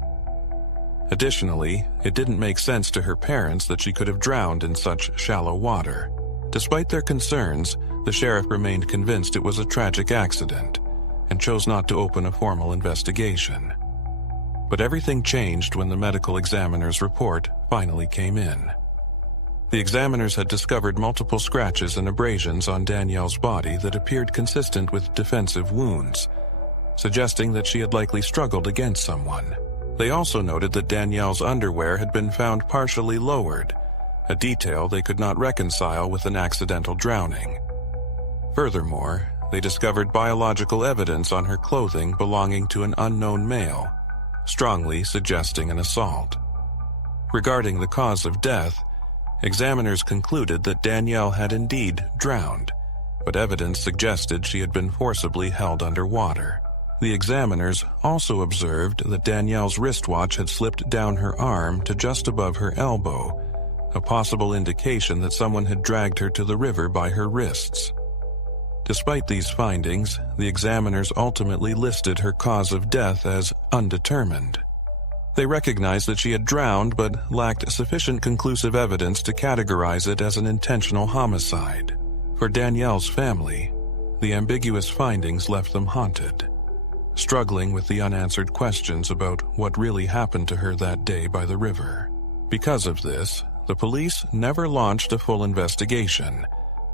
Additionally, it didn't make sense to her parents that she could have drowned in such shallow water. Despite their concerns, the sheriff remained convinced it was a tragic accident and chose not to open a formal investigation. But everything changed when the medical examiner's report finally came in. The examiners had discovered multiple scratches and abrasions on Danielle's body that appeared consistent with defensive wounds, suggesting that she had likely struggled against someone. They also noted that Danielle's underwear had been found partially lowered, a detail they could not reconcile with an accidental drowning. Furthermore, they discovered biological evidence on her clothing belonging to an unknown male, strongly suggesting an assault. Regarding the cause of death, examiners concluded that Danielle had indeed drowned, but evidence suggested she had been forcibly held underwater. The examiners also observed that Danielle's wristwatch had slipped down her arm to just above her elbow, a possible indication that someone had dragged her to the river by her wrists. Despite these findings, the examiners ultimately listed her cause of death as undetermined. They recognized that she had drowned but lacked sufficient conclusive evidence to categorize it as an intentional homicide. For Danielle's family, the ambiguous findings left them haunted, struggling with the unanswered questions about what really happened to her that day by the river. Because of this, the police never launched a full investigation,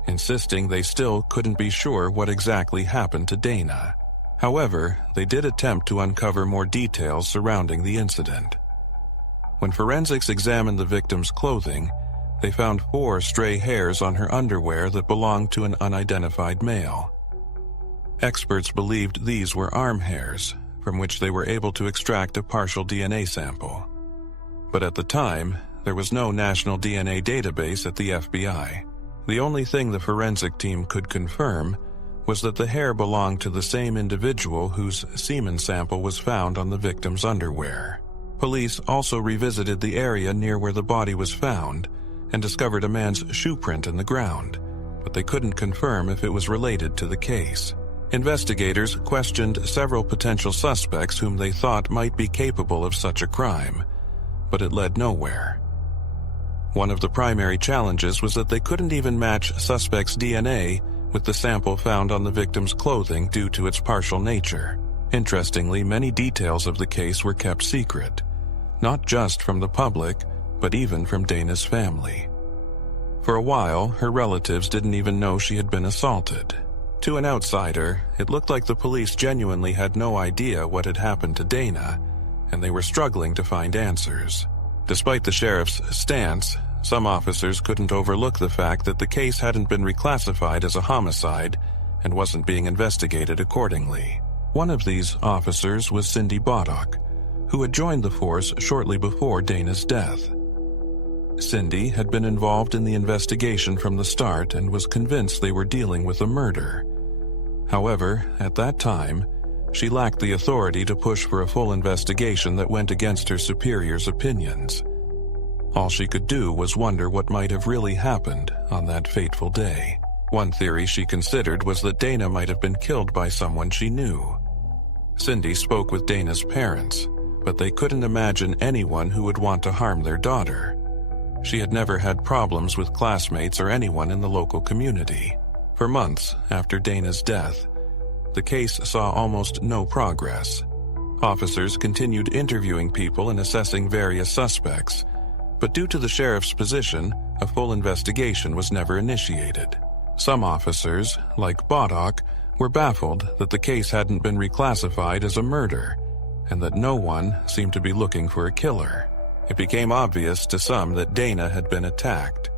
insisting they still couldn't be sure what exactly happened to Dana. However, they did attempt to uncover more details surrounding the incident. When forensics examined the victim's clothing, they found 4 stray hairs on her underwear that belonged to an unidentified male. Experts believed these were arm hairs, from which they were able to extract a partial DNA sample. But at the time, there was no national DNA database at the FBI. The only thing the forensic team could confirm was that the hair belonged to the same individual whose semen sample was found on the victim's underwear. Police also revisited the area near where the body was found and discovered a man's shoe print in the ground, but they couldn't confirm if it was related to the case. Investigators questioned several potential suspects whom they thought might be capable of such a crime, but it led nowhere. One of the primary challenges was that they couldn't even match suspects' DNA with the sample found on the victim's clothing due to its partial nature. Interestingly, many details of the case were kept secret, not just from the public, but even from Dana's family. For a while, her relatives didn't even know she had been assaulted. To an outsider, it looked like the police genuinely had no idea what had happened to Dana, and they were struggling to find answers. Despite the sheriff's stance, some officers couldn't overlook the fact that the case hadn't been reclassified as a homicide and wasn't being investigated accordingly. One of these officers was Cindy Boddock, who had joined the force shortly before Dana's death. Cindy had been involved in the investigation from the start and was convinced they were dealing with a murder. However, at that time, she lacked the authority to push for a full investigation that went against her superiors' opinions. All she could do was wonder what might have really happened on that fateful day. One theory she considered was that Dana might have been killed by someone she knew. Cindy spoke with Dana's parents, but they couldn't imagine anyone who would want to harm their daughter. She had never had problems with classmates or anyone in the local community. For months after Dana's death, the case saw almost no progress. Officers continued interviewing people and assessing various suspects, but due to the sheriff's position, a full investigation was never initiated. Some officers, like Boddock, were baffled that the case hadn't been reclassified as a murder, and that no one seemed to be looking for a killer. It became obvious to some that Dana had been attacked,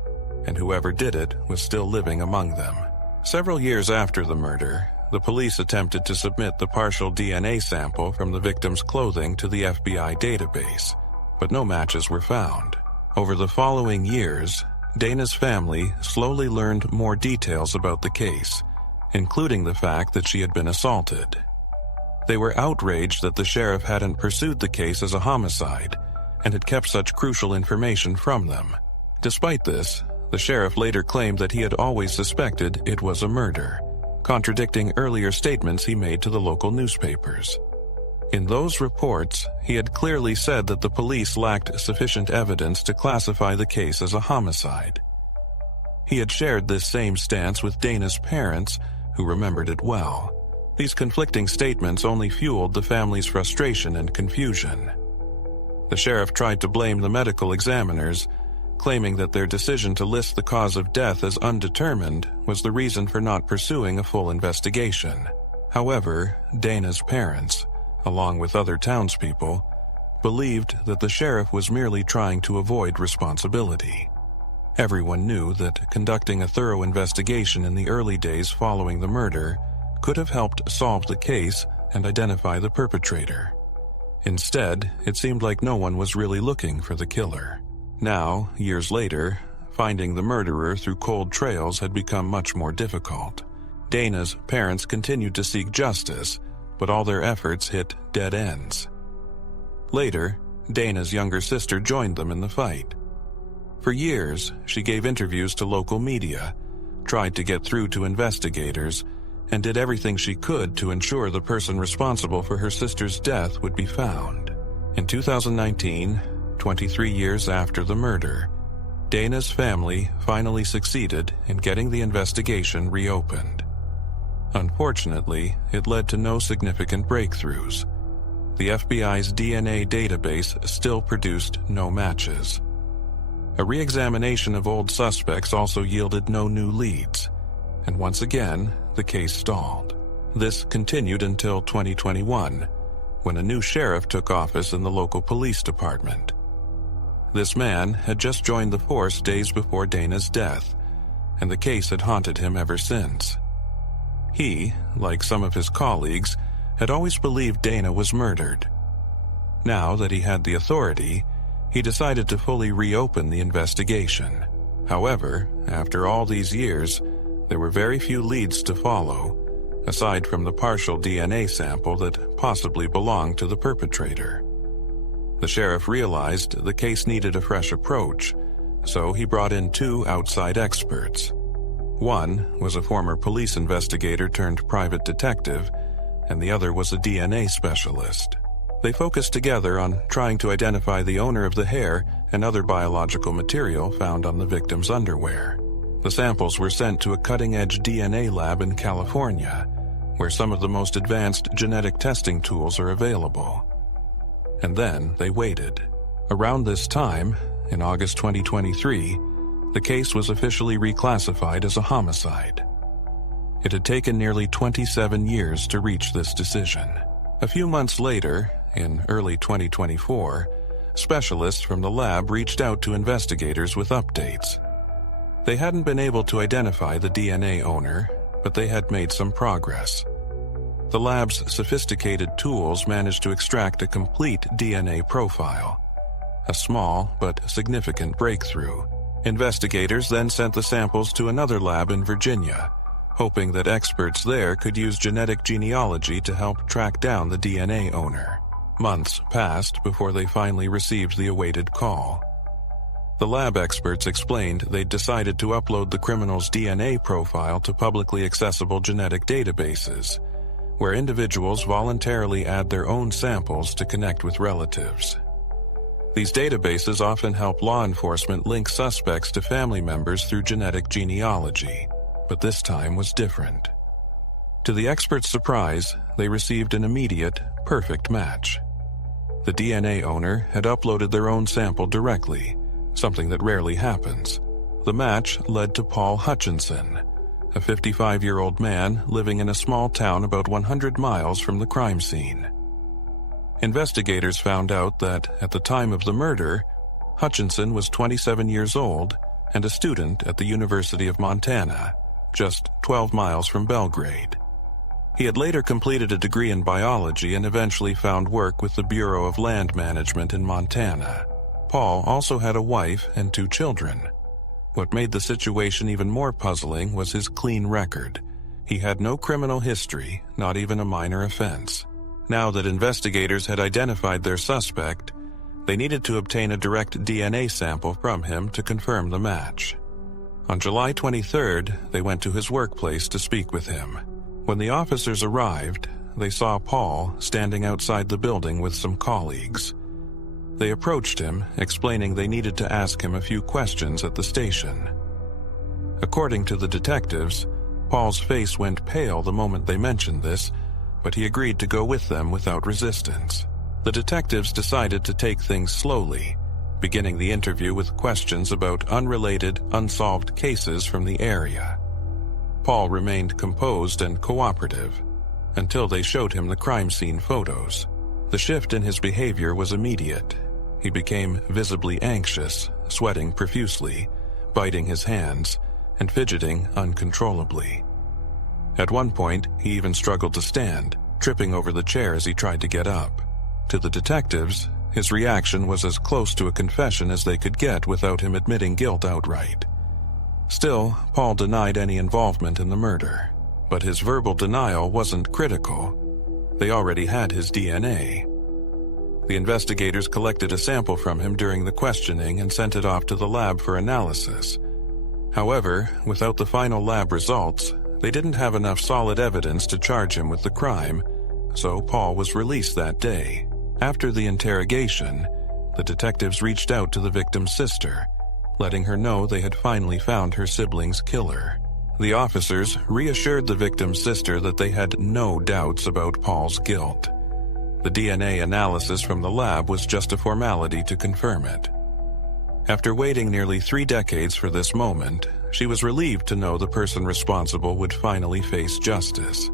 and whoever did it was still living among them. Several years after the murder, the police attempted to submit the partial DNA sample from the victim's clothing to the FBI database, but no matches were found. Over the following years, Dana's family slowly learned more details about the case, including the fact that she had been assaulted. They were outraged that the sheriff hadn't pursued the case as a homicide and had kept such crucial information from them. Despite this, the sheriff later claimed that he had always suspected it was a murder, contradicting earlier statements he made to the local newspapers. In those reports, he had clearly said that the police lacked sufficient evidence to classify the case as a homicide. He had shared this same stance with Dana's parents, who remembered it well. These conflicting statements only fueled the family's frustration and confusion. The sheriff tried to blame the medical examiners, claiming that their decision to list the cause of death as undetermined was the reason for not pursuing a full investigation. However, Dana's parents, along with other townspeople, believed that the sheriff was merely trying to avoid responsibility. Everyone knew that conducting a thorough investigation in the early days following the murder could have helped solve the case and identify the perpetrator. Instead, it seemed like no one was really looking for the killer. Now, years later, finding the murderer through cold trails had become much more difficult. Dana's parents continued to seek justice, but all their efforts hit dead ends. Later, Dana's younger sister joined them in the fight. For years, she gave interviews to local media, tried to get through to investigators, and did everything she could to ensure the person responsible for her sister's death would be found. In 2019, 23 years after the murder, Dana's family finally succeeded in getting the investigation reopened. Unfortunately, it led to no significant breakthroughs. The FBI's DNA database still produced no matches. A re-examination of old suspects also yielded no new leads, and once again, the case stalled. This continued until 2021, when a new sheriff took office in the local police department. This man had just joined the force days before Dana's death, and the case had haunted him ever since. He, like some of his colleagues, had always believed Dana was murdered. Now that he had the authority, he decided to fully reopen the investigation. However, after all these years, there were very few leads to follow, aside from the partial DNA sample that possibly belonged to the perpetrator. The sheriff realized the case needed a fresh approach, so he brought in 2 outside experts. One was a former police investigator turned private detective, and the other was a DNA specialist. They focused together on trying to identify the owner of the hair and other biological material found on the victim's underwear. The samples were sent to a cutting-edge DNA lab in California, where some of the most advanced genetic testing tools are available. And then they waited. Around this time, in August 2023, the case was officially reclassified as a homicide. It had taken nearly 27 years to reach this decision. A few months later, in early 2024, specialists from the lab reached out to investigators with updates. They hadn't been able to identify the DNA owner, but they had made some progress. The lab's sophisticated tools managed to extract a complete DNA profile, a small but significant breakthrough. Investigators then sent the samples to another lab in Virginia, hoping that experts there could use genetic genealogy to help track down the DNA owner. Months passed before they finally received the awaited call. The lab experts explained they'd decided to upload the criminal's DNA profile to publicly accessible genetic databases, where individuals voluntarily add their own samples to connect with relatives. These databases often help law enforcement link suspects to family members through genetic genealogy, but this time was different. To the experts' surprise, they received an immediate, perfect match. The DNA owner had uploaded their own sample directly, something that rarely happens. The match led to Paul Hutchinson, a 55-year-old man living in a small town about 100 miles from the crime scene. Investigators found out that, at the time of the murder, Hutchinson was 27 years old and a student at the University of Montana, just 12 miles from Belgrade. He had later completed a degree in biology and eventually found work with the Bureau of Land Management in Montana. Paul also had a wife and 2 children. What made the situation even more puzzling was his clean record. He had no criminal history, not even a minor offense. Now that investigators had identified their suspect, they needed to obtain a direct DNA sample from him to confirm the match. On July 23rd, they went to his workplace to speak with him. When the officers arrived, they saw Paul standing outside the building with some colleagues. They approached him, explaining they needed to ask him a few questions at the station. According to the detectives, Paul's face went pale the moment they mentioned this, but he agreed to go with them without resistance. The detectives decided to take things slowly, beginning the interview with questions about unrelated, unsolved cases from the area. Paul remained composed and cooperative until they showed him the crime scene photos. The shift in his behavior was immediate. He became visibly anxious, sweating profusely, biting his hands, and fidgeting uncontrollably. At one point, he even struggled to stand, tripping over the chair as he tried to get up. To the detectives, his reaction was as close to a confession as they could get without him admitting guilt outright. Still, Paul denied any involvement in the murder, but his verbal denial wasn't critical. They already had his DNA. The investigators collected a sample from him during the questioning and sent it off to the lab for analysis. However, without the final lab results, they didn't have enough solid evidence to charge him with the crime, so Paul was released that day. After the interrogation, the detectives reached out to the victim's sister, letting her know they had finally found her sibling's killer. The officers reassured the victim's sister that they had no doubts about Paul's guilt. The DNA analysis from the lab was just a formality to confirm it. After waiting nearly 3 decades for this moment, she was relieved to know the person responsible would finally face justice.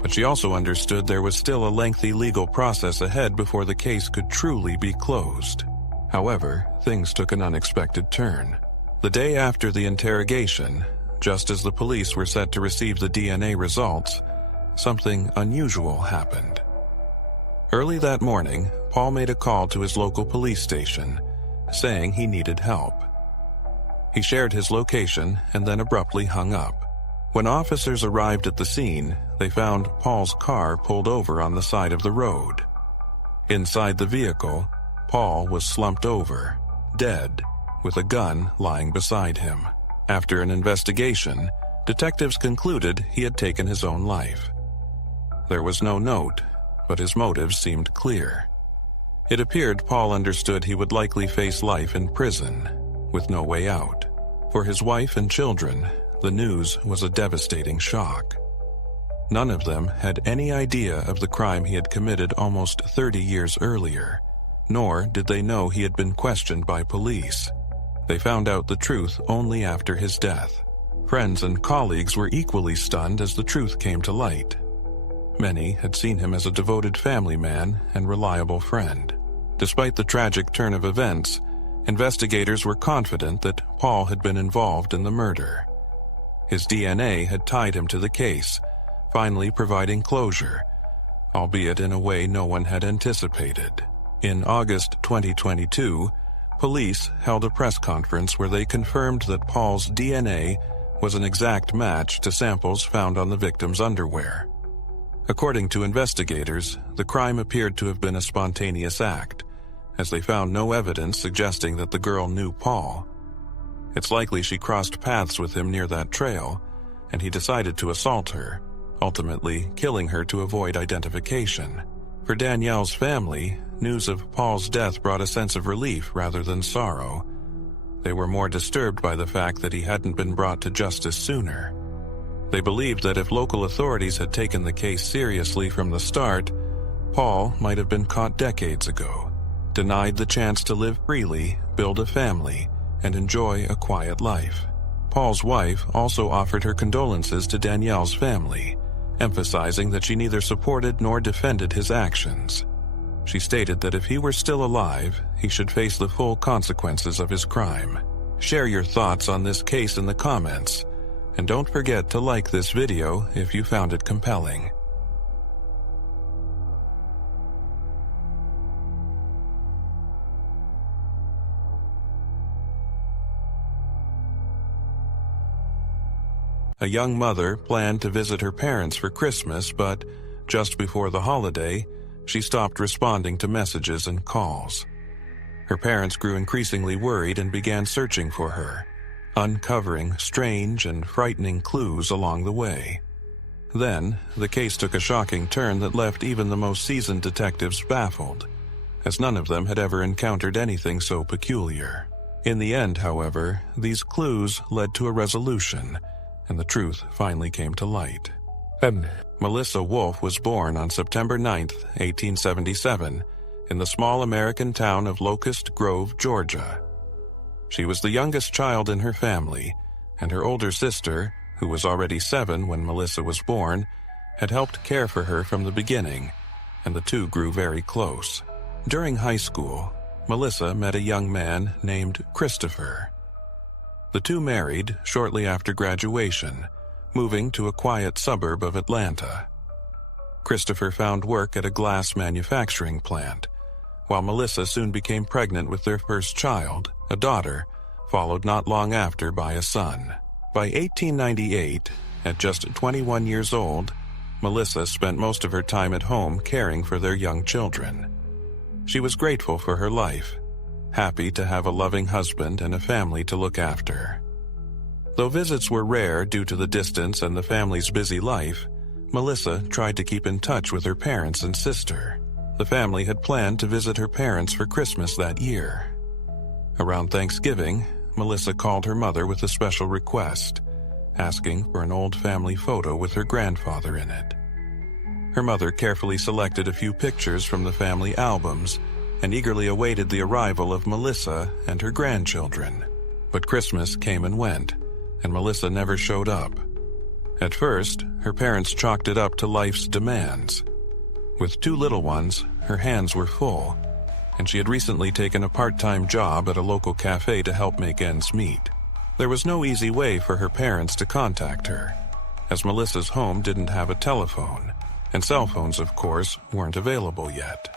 But she also understood there was still a lengthy legal process ahead before the case could truly be closed. However, things took an unexpected turn. The day after the interrogation, just as the police were set to receive the DNA results, something unusual happened. Early that morning, Paul made a call to his local police station, saying he needed help. He shared his location and then abruptly hung up. When officers arrived at the scene, they found Paul's car pulled over on the side of the road. Inside the vehicle, Paul was slumped over, dead, with a gun lying beside him. After an investigation, detectives concluded he had taken his own life. There was no note, but his motives seemed clear. It appeared Paul understood he would likely face life in prison, with no way out. For his wife and children, the news was a devastating shock. None of them had any idea of the crime he had committed almost 30 years earlier, nor did they know he had been questioned by police. They found out the truth only after his death. Friends and colleagues were equally stunned as the truth came to light. Many had seen him as a devoted family man and reliable friend. Despite the tragic turn of events, investigators were confident that Paul had been involved in the murder. His DNA had tied him to the case, finally providing closure, albeit in a way no one had anticipated. In August 2022, police held a press conference where they confirmed that Paul's DNA was an exact match to samples found on the victim's underwear. According to investigators, the crime appeared to have been a spontaneous act, as they found no evidence suggesting that the girl knew Paul. It's likely she crossed paths with him near that trail, and he decided to assault her, ultimately killing her to avoid identification. For Danielle's family, news of Paul's death brought a sense of relief rather than sorrow. They were more disturbed by the fact that he hadn't been brought to justice sooner. They believed that if local authorities had taken the case seriously from the start, Paul might have been caught decades ago, denied the chance to live freely, build a family, and enjoy a quiet life. Paul's wife also offered her condolences to Danielle's family, emphasizing that she neither supported nor defended his actions. She stated that if he were still alive, he should face the full consequences of his crime. Share your thoughts on this case in the comments, and don't forget to like this video if you found it compelling. A young mother planned to visit her parents for Christmas, but just before the holiday, she stopped responding to messages and calls. Her parents grew increasingly worried and began searching for her, uncovering strange and frightening clues along the way. Then, the case took a shocking turn that left even the most seasoned detectives baffled, as none of them had ever encountered anything so peculiar. In the end, however, these clues led to a resolution, and the truth finally came to light. Melissa Wolfe was born on September 9, 1877, in the small American town of Locust Grove, Georgia. She was the youngest child in her family, and her older sister, who was already 7 when Melissa was born, had helped care for her from the beginning, and the two grew very close. During high school, Melissa met a young man named Christopher. The two married shortly after graduation, moving to a quiet suburb of Atlanta. Christopher found work at a glass manufacturing plant, while Melissa soon became pregnant with their first child, a daughter, followed not long after by a son. By 1898, at just 21 years old, Melissa spent most of her time at home caring for their young children. She was grateful for her life, happy to have a loving husband and a family to look after. Though visits were rare due to the distance and the family's busy life, Melissa tried to keep in touch with her parents and sister. The family had planned to visit her parents for Christmas that year. Around Thanksgiving, Melissa called her mother with a special request, asking for an old family photo with her grandfather in it. Her mother carefully selected a few pictures from the family albums and eagerly awaited the arrival of Melissa and her grandchildren. But Christmas came and went, and Melissa never showed up. At first, her parents chalked it up to life's demands. With 2 little ones, her hands were full, and she had recently taken a part-time job at a local cafe to help make ends meet. There was no easy way for her parents to contact her, as Melissa's home didn't have a telephone, and cell phones, of course, weren't available yet.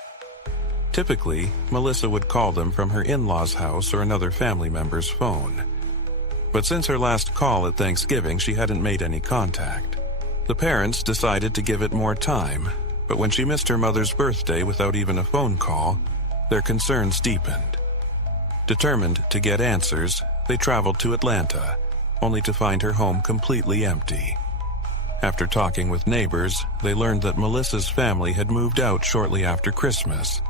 Typically, Melissa would call them from her in-laws' house or another family member's phone. But since her last call at Thanksgiving, she hadn't made any contact. The parents decided to give it more time, but when she missed her mother's birthday without even a phone call, Their concerns deepened. Determined to get answers, they traveled to Atlanta, only to find her home completely empty. After talking with neighbors, they learned that Melissa's family had moved out shortly after Christmas.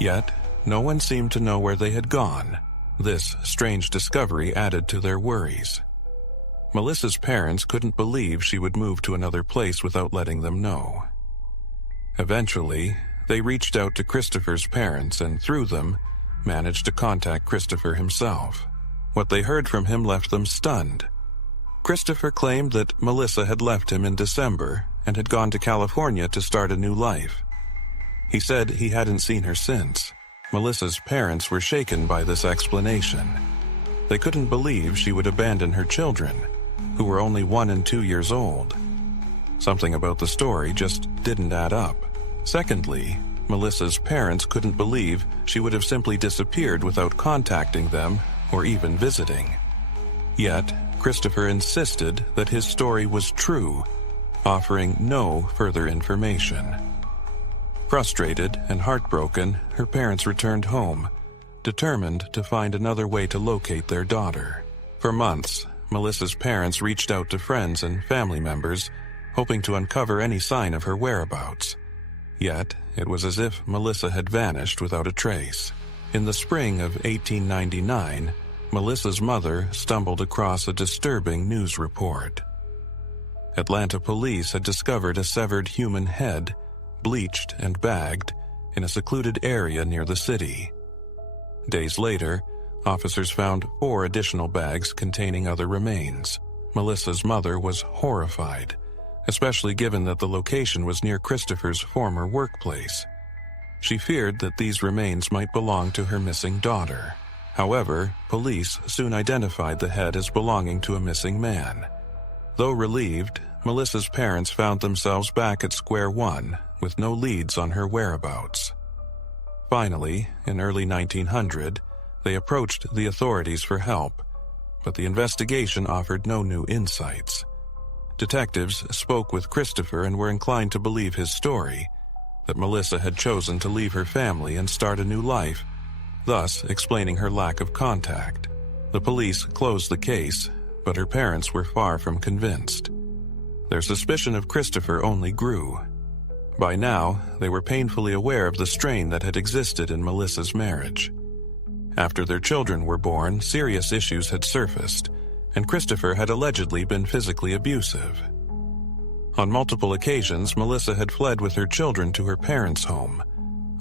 Yet, no one seemed to know where they had gone. This strange discovery added to their worries. Melissa's parents couldn't believe she would move to another place without letting them know. Eventually, they reached out to Christopher's parents and, through them, managed to contact Christopher himself. What they heard from him left them stunned. Christopher claimed that Melissa had left him in December and had gone to California to start a new life. He said he hadn't seen her since. Melissa's parents were shaken by this explanation. They couldn't believe she would abandon her children, who were only 1 and 2 years old. Something about the story just didn't add up. Secondly, Melissa's parents couldn't believe she would have simply disappeared without contacting them or even visiting. Yet, Christopher insisted that his story was true, offering no further information. Frustrated and heartbroken, her parents returned home, determined to find another way to locate their daughter. For months, Melissa's parents reached out to friends and family members, hoping to uncover any sign of her whereabouts. Yet, it was as if Melissa had vanished without a trace. In the spring of 1899, Melissa's mother stumbled across a disturbing news report. Atlanta police had discovered a severed human head, bleached and bagged, in a secluded area near the city. Days later, officers found 4 additional bags containing other remains. Melissa's mother was horrified, especially given that the location was near Christopher's former workplace. She feared that these remains might belong to her missing daughter. However, police soon identified the head as belonging to a missing man. Though relieved, Melissa's parents found themselves back at square one, with no leads on her whereabouts. Finally, in early 1900, they approached the authorities for help, but the investigation offered no new insights. Detectives spoke with Christopher and were inclined to believe his story, that Melissa had chosen to leave her family and start a new life, thus explaining her lack of contact. The police closed the case, but her parents were far from convinced. Their suspicion of Christopher only grew. By now, they were painfully aware of the strain that had existed in Melissa's marriage. After their children were born, serious issues had surfaced, and Christopher had allegedly been physically abusive. On multiple occasions, Melissa had fled with her children to her parents' home,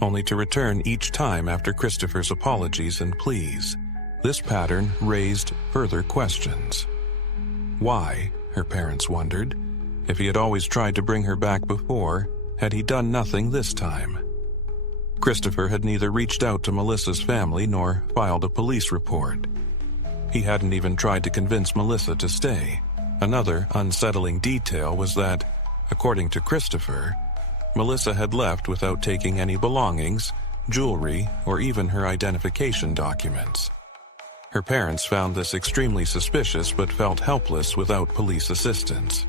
only to return each time after Christopher's apologies and pleas. This pattern raised further questions. Why, her parents wondered. If he had always tried to bring her back before, had he done nothing this time? Christopher had neither reached out to Melissa's family nor filed a police report. He hadn't even tried to convince Melissa to stay. Another unsettling detail was that, according to Christopher, Melissa had left without taking any belongings, jewelry, or even her identification documents. Her parents found this extremely suspicious but felt helpless without police assistance.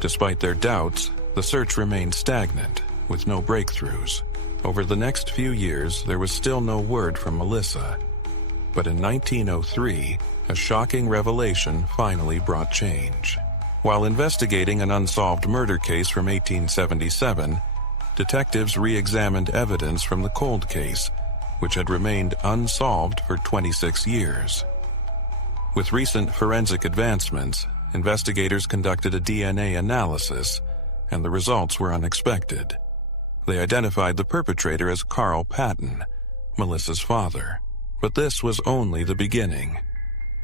Despite their doubts, the search remained stagnant, with no breakthroughs. Over the next few years, there was still no word from Melissa. But in 1903, a shocking revelation finally brought change. While investigating an unsolved murder case from 1877, detectives re-examined evidence from the cold case, which had remained unsolved for 26 years. With recent forensic advancements, investigators conducted a DNA analysis, and the results were unexpected. They identified the perpetrator as Carl Patton, Melissa's father. But this was only the beginning.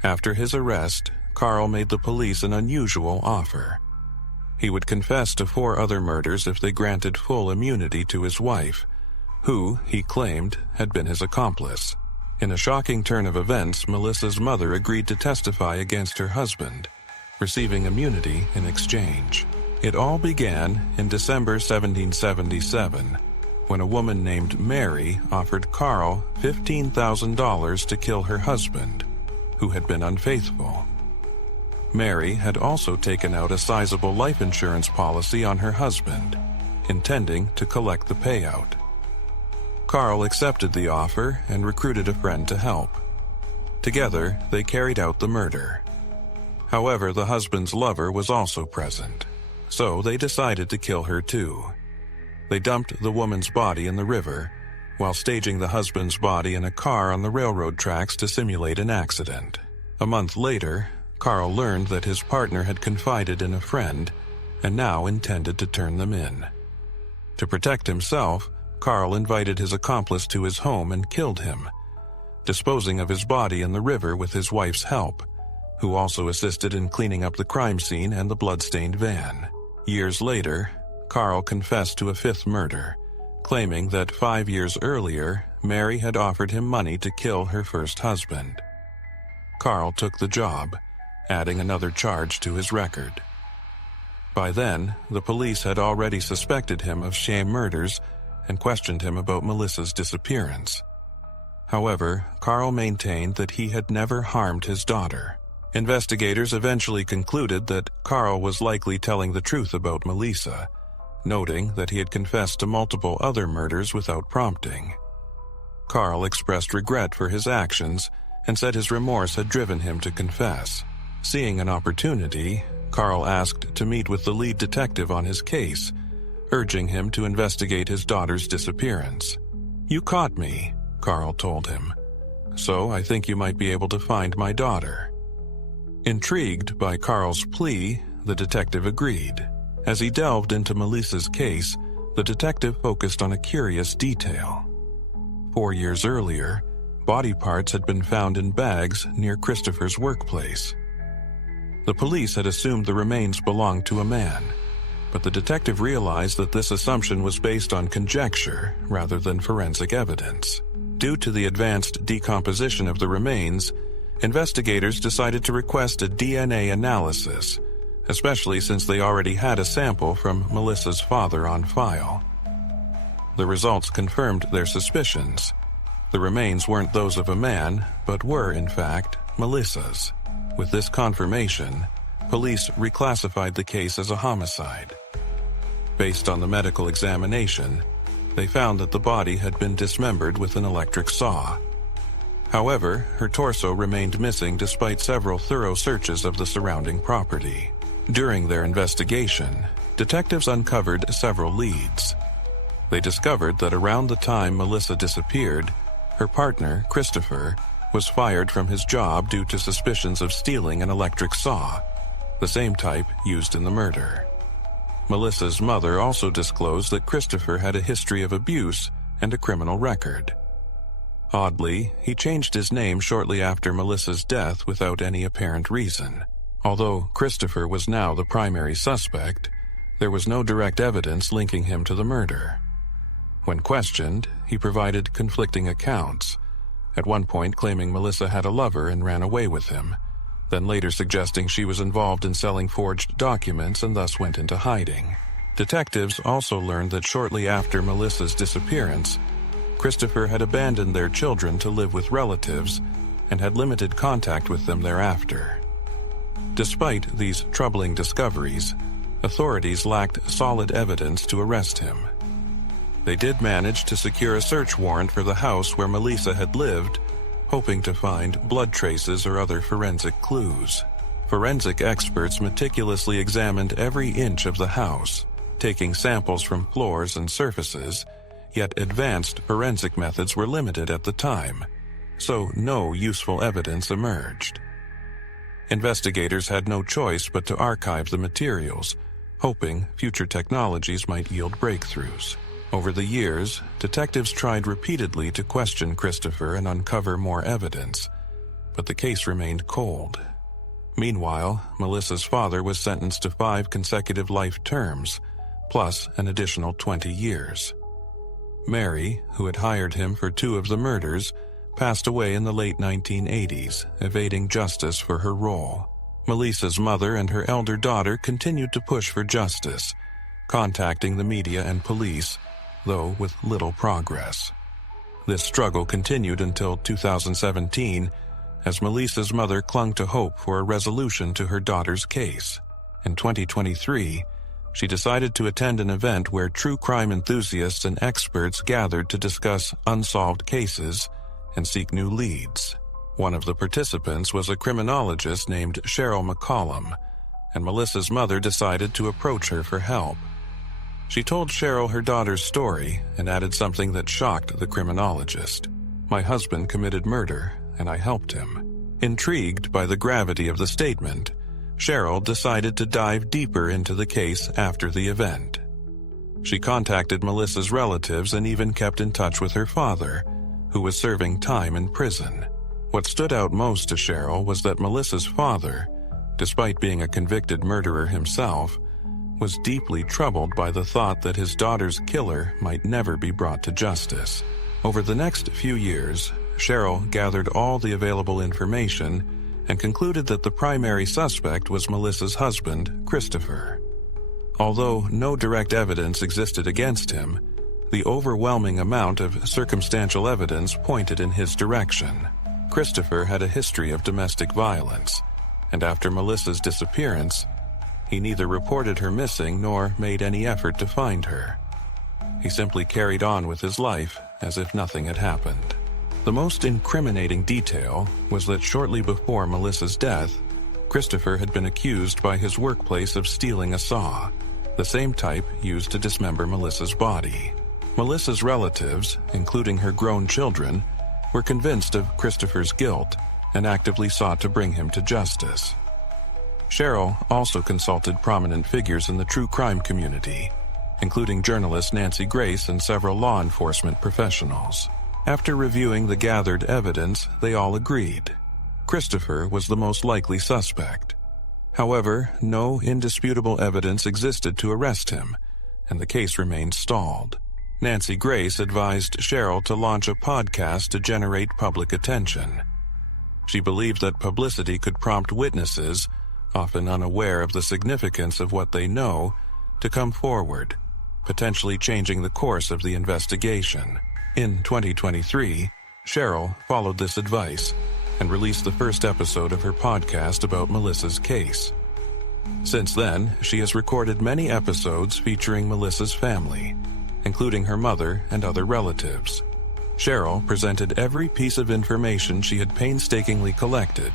After his arrest, Carl made the police an unusual offer. He would confess to 4 other murders if they granted full immunity to his wife, who, he claimed, had been his accomplice. In a shocking turn of events, Melissa's mother agreed to testify against her husband, receiving immunity in exchange. It all began in December 1777, when a woman named Mary offered Carl $15,000 to kill her husband, who had been unfaithful. Mary had also taken out a sizable life insurance policy on her husband, intending to collect the payout. Carl accepted the offer and recruited a friend to help. Together, they carried out the murder. However, the husband's lover was also present, so they decided to kill her too. They dumped the woman's body in the river, while staging the husband's body in a car on the railroad tracks to simulate an accident. A month later, Carl learned that his partner had confided in a friend and now intended to turn them in. To protect himself, Carl invited his accomplice to his home and killed him, disposing of his body in the river with his wife's help, who also assisted in cleaning up the crime scene and the blood-stained van. Years later, Carl confessed to a fifth murder, claiming that 5 years earlier, Mary had offered him money to kill her first husband. Carl took the job, adding another charge to his record. By then, the police had already suspected him of sham murders and questioned him about Melissa's disappearance. However, Carl maintained that he had never harmed his daughter. Investigators eventually concluded that Carl was likely telling the truth about Melissa, noting that he had confessed to multiple other murders without prompting. Carl expressed regret for his actions and said his remorse had driven him to confess. Seeing an opportunity, Carl asked to meet with the lead detective on his case, urging him to investigate his daughter's disappearance. "You caught me," Carl told him, "so I think you might be able to find my daughter." Intrigued by Carl's plea, the detective agreed. As he delved into Melissa's case, the detective focused on a curious detail. 4 years earlier, body parts had been found in bags near Christopher's workplace. The police had assumed the remains belonged to a man, but the detective realized that this assumption was based on conjecture rather than forensic evidence. Due to the advanced decomposition of the remains, investigators decided to request a DNA analysis, especially since they already had a sample from Melissa's father on file. The results confirmed their suspicions. The remains weren't those of a man, but were, in fact, Melissa's. With this confirmation, police reclassified the case as a homicide. Based on the medical examination, they found that the body had been dismembered with an electric saw. However, her torso remained missing despite several thorough searches of the surrounding property. During their investigation, detectives uncovered several leads. They discovered that around the time Melissa disappeared, her partner, Christopher, was fired from his job due to suspicions of stealing an electric saw, the same type used in the murder. Melissa's mother also disclosed that Christopher had a history of abuse and a criminal record. Oddly, he changed his name shortly after Melissa's death without any apparent reason. Although Christopher was now the primary suspect, there was no direct evidence linking him to the murder. When questioned, he provided conflicting accounts, at one point claiming Melissa had a lover and ran away with him, then later suggesting she was involved in selling forged documents and thus went into hiding. Detectives also learned that shortly after Melissa's disappearance, Christopher had abandoned their children to live with relatives and had limited contact with them thereafter. Despite these troubling discoveries, authorities lacked solid evidence to arrest him. They did manage to secure a search warrant for the house where Melissa had lived, hoping to find blood traces or other forensic clues. Forensic experts meticulously examined every inch of the house, taking samples from floors and surfaces, yet advanced forensic methods were limited at the time, so no useful evidence emerged. Investigators had no choice but to archive the materials, hoping future technologies might yield breakthroughs. Over the years, detectives tried repeatedly to question Christopher and uncover more evidence, but the case remained cold. Meanwhile, Melissa's father was sentenced to 5 consecutive life terms, plus an additional 20 years. Mary, who had hired him for 2 of the murders, passed away in the late 1980s, evading justice for her role. Melissa's mother and her elder daughter continued to push for justice, contacting the media and police, though with little progress. This struggle continued until 2017, as Melissa's mother clung to hope for a resolution to her daughter's case. In 2023, She decided to attend an event where true crime enthusiasts and experts gathered to discuss unsolved cases and seek new leads. One of the participants was a criminologist named Cheryl McCollum, and Melissa's mother decided to approach her for help. She told Cheryl her daughter's story and added something that shocked the criminologist. "My husband committed murder, and I helped him." Intrigued by the gravity of the statement, Cheryl decided to dive deeper into the case after the event. She contacted Melissa's relatives and even kept in touch with her father, who was serving time in prison. What stood out most to Cheryl was that Melissa's father, despite being a convicted murderer himself, was deeply troubled by the thought that his daughter's killer might never be brought to justice. Over the next few years, Cheryl gathered all the available information and concluded that the primary suspect was Melissa's husband, Christopher. Although no direct evidence existed against him, the overwhelming amount of circumstantial evidence pointed in his direction. Christopher had a history of domestic violence, and after Melissa's disappearance, he neither reported her missing nor made any effort to find her. He simply carried on with his life as if nothing had happened. The most incriminating detail was that shortly before Melissa's death, Christopher had been accused by his workplace of stealing a saw, the same type used to dismember Melissa's body. Melissa's relatives, including her grown children, were convinced of Christopher's guilt and actively sought to bring him to justice. Cheryl also consulted prominent figures in the true crime community, including journalist Nancy Grace and several law enforcement professionals. After reviewing the gathered evidence, they all agreed. Christopher was the most likely suspect. However, no indisputable evidence existed to arrest him, and the case remained stalled. Nancy Grace advised Cheryl to launch a podcast to generate public attention. She believed that publicity could prompt witnesses, often unaware of the significance of what they know, to come forward, potentially changing the course of the investigation. In 2023, Cheryl followed this advice and released the first episode of her podcast about Melissa's case. Since then, she has recorded many episodes featuring Melissa's family, including her mother and other relatives. Cheryl presented every piece of information she had painstakingly collected,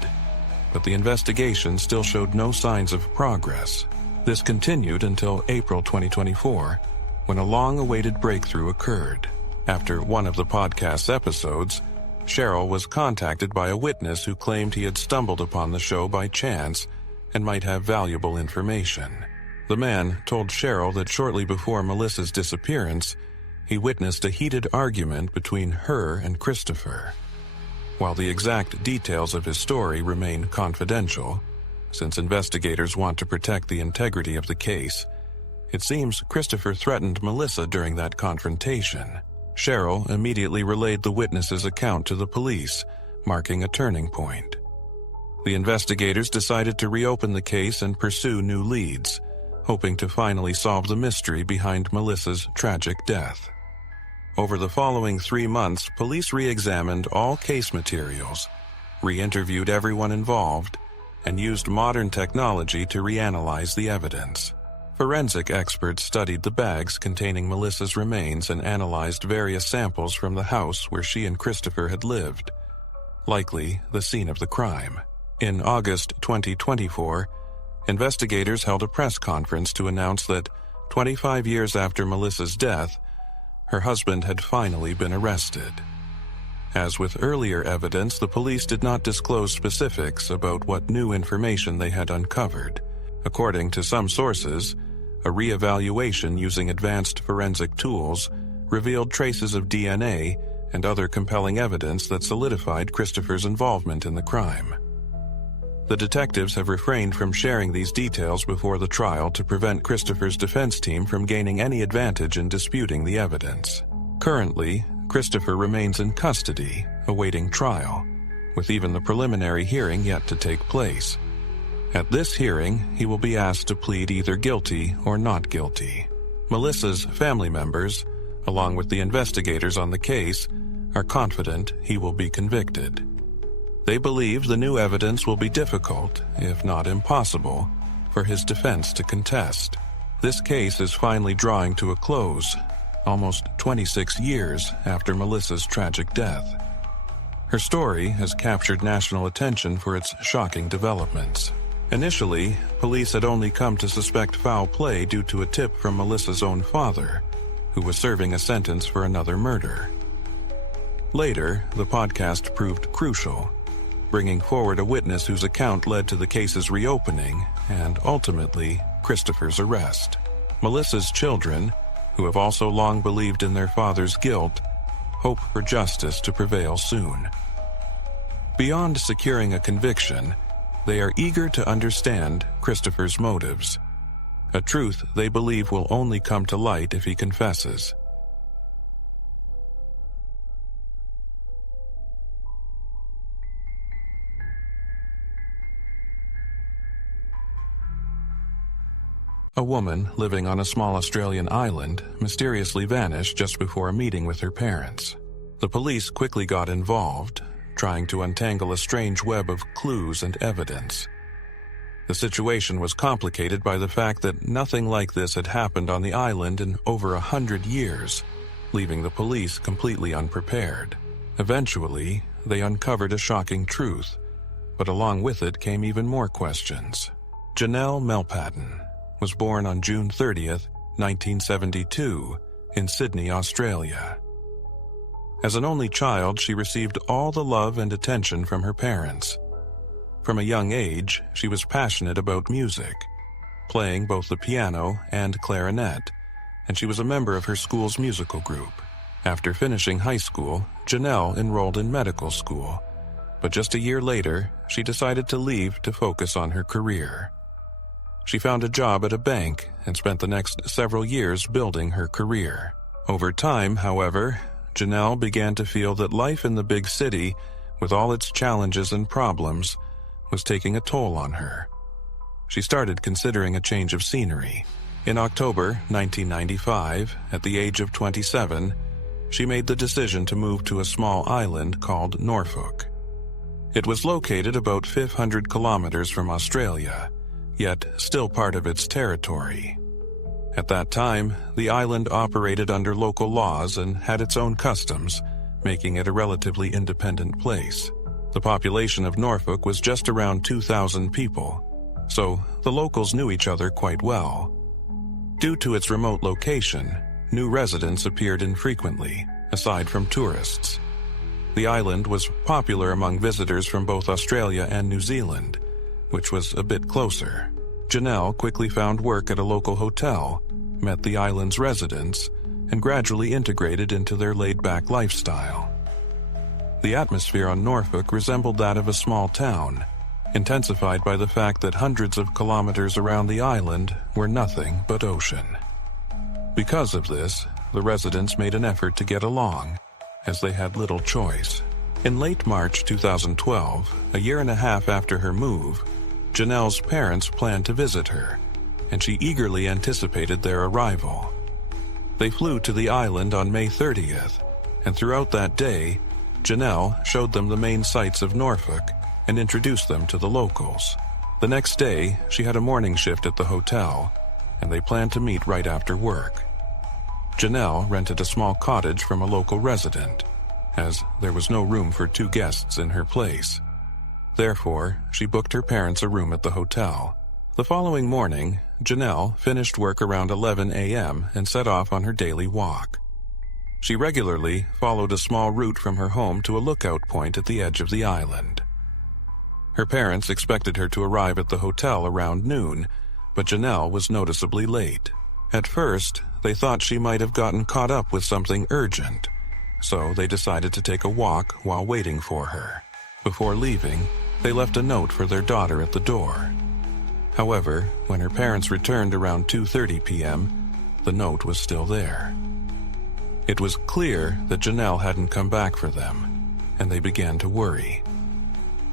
but the investigation still showed no signs of progress. This continued until April 2024, when a long-awaited breakthrough occurred. After one of the podcast's episodes, Cheryl was contacted by a witness who claimed he had stumbled upon the show by chance and might have valuable information. The man told Cheryl that shortly before Melissa's disappearance, he witnessed a heated argument between her and Christopher. While the exact details of his story remain confidential, since investigators want to protect the integrity of the case, it seems Christopher threatened Melissa during that confrontation. Cheryl immediately relayed the witness's account to the police, marking a turning point. The investigators decided to reopen the case and pursue new leads, hoping to finally solve the mystery behind Melissa's tragic death. Over the following 3 months, police re-examined all case materials, re-interviewed everyone involved, and used modern technology to reanalyze the evidence. Forensic experts studied the bags containing Melissa's remains and analyzed various samples from the house where she and Christopher had lived, likely the scene of the crime. In August 2024, investigators held a press conference to announce that 25 years after Melissa's death, her husband had finally been arrested. As with earlier evidence, the police did not disclose specifics about what new information they had uncovered. According to some sources, a re-evaluation using advanced forensic tools revealed traces of DNA and other compelling evidence that solidified Christopher's involvement in the crime. The detectives have refrained from sharing these details before the trial to prevent Christopher's defense team from gaining any advantage in disputing the evidence. Currently, Christopher remains in custody, awaiting trial, with even the preliminary hearing yet to take place. At this hearing, he will be asked to plead either guilty or not guilty. Melissa's family members, along with the investigators on the case, are confident he will be convicted. They believe the new evidence will be difficult, if not impossible, for his defense to contest. This case is finally drawing to a close, almost 26 years after Melissa's tragic death. Her story has captured national attention for its shocking developments. Initially, police had only come to suspect foul play due to a tip from Melissa's own father, who was serving a sentence for another murder. Later, the podcast proved crucial, bringing forward a witness whose account led to the case's reopening and, ultimately, Christopher's arrest. Melissa's children, who have also long believed in their father's guilt, hope for justice to prevail soon. Beyond securing a conviction, they are eager to understand Christopher's motives, a truth they believe will only come to light if he confesses. A woman living on a small Australian island mysteriously vanished just before a meeting with her parents. The police quickly got involved, trying to untangle a strange web of clues and evidence. The situation was complicated by the fact that nothing like this had happened on the island in over 100 years, leaving the police completely unprepared. Eventually, they uncovered a shocking truth, but along with it came even more questions. Janelle Haton was born on June 30th, 1972, in Sydney, Australia. As an only child, she received all the love and attention from her parents. From a young age, she was passionate about music, playing both the piano and clarinet, and she was a member of her school's musical group. After finishing high school, Janelle enrolled in medical school, but just a year later, she decided to leave to focus on her career. She found a job at a bank and spent the next several years building her career. Over time, however, Janelle began to feel that life in the big city, with all its challenges and problems, was taking a toll on her. She started considering a change of scenery. In October 1995, at the age of 27, she made the decision to move to a small island called Norfolk. It was located about 500 kilometers from Australia, yet still part of its territory. At that time, the island operated under local laws and had its own customs, making it a relatively independent place. The population of Norfolk was just around 2,000 people, so the locals knew each other quite well. Due to its remote location, new residents appeared infrequently, aside from tourists. The island was popular among visitors from both Australia and New Zealand, which was a bit closer. Janelle quickly found work at a local hotel, met the island's residents, and gradually integrated into their laid-back lifestyle. The atmosphere on Norfolk resembled that of a small town, intensified by the fact that hundreds of kilometers around the island were nothing but ocean. Because of this, the residents made an effort to get along, as they had little choice. In late March 2012, a year and a half after her move, Janelle's parents planned to visit her, and she eagerly anticipated their arrival. They flew to the island on May 30th, and throughout that day, Janelle showed them the main sights of Norfolk and introduced them to the locals. The next day, she had a morning shift at the hotel, and they planned to meet right after work. Janelle rented a small cottage from a local resident, as there was no room for 2 guests in her place. Therefore, she booked her parents a room at the hotel. The following morning, Janelle finished work around 11 a.m. and set off on her daily walk. She regularly followed a small route from her home to a lookout point at the edge of the island. Her parents expected her to arrive at the hotel around noon, but Janelle was noticeably late. At first, they thought she might have gotten caught up with something urgent, so they decided to take a walk while waiting for her. Before leaving, they left a note for their daughter at the door. However, when her parents returned around 2:30 p.m., the note was still there. It was clear that Janelle hadn't come back for them, and they began to worry.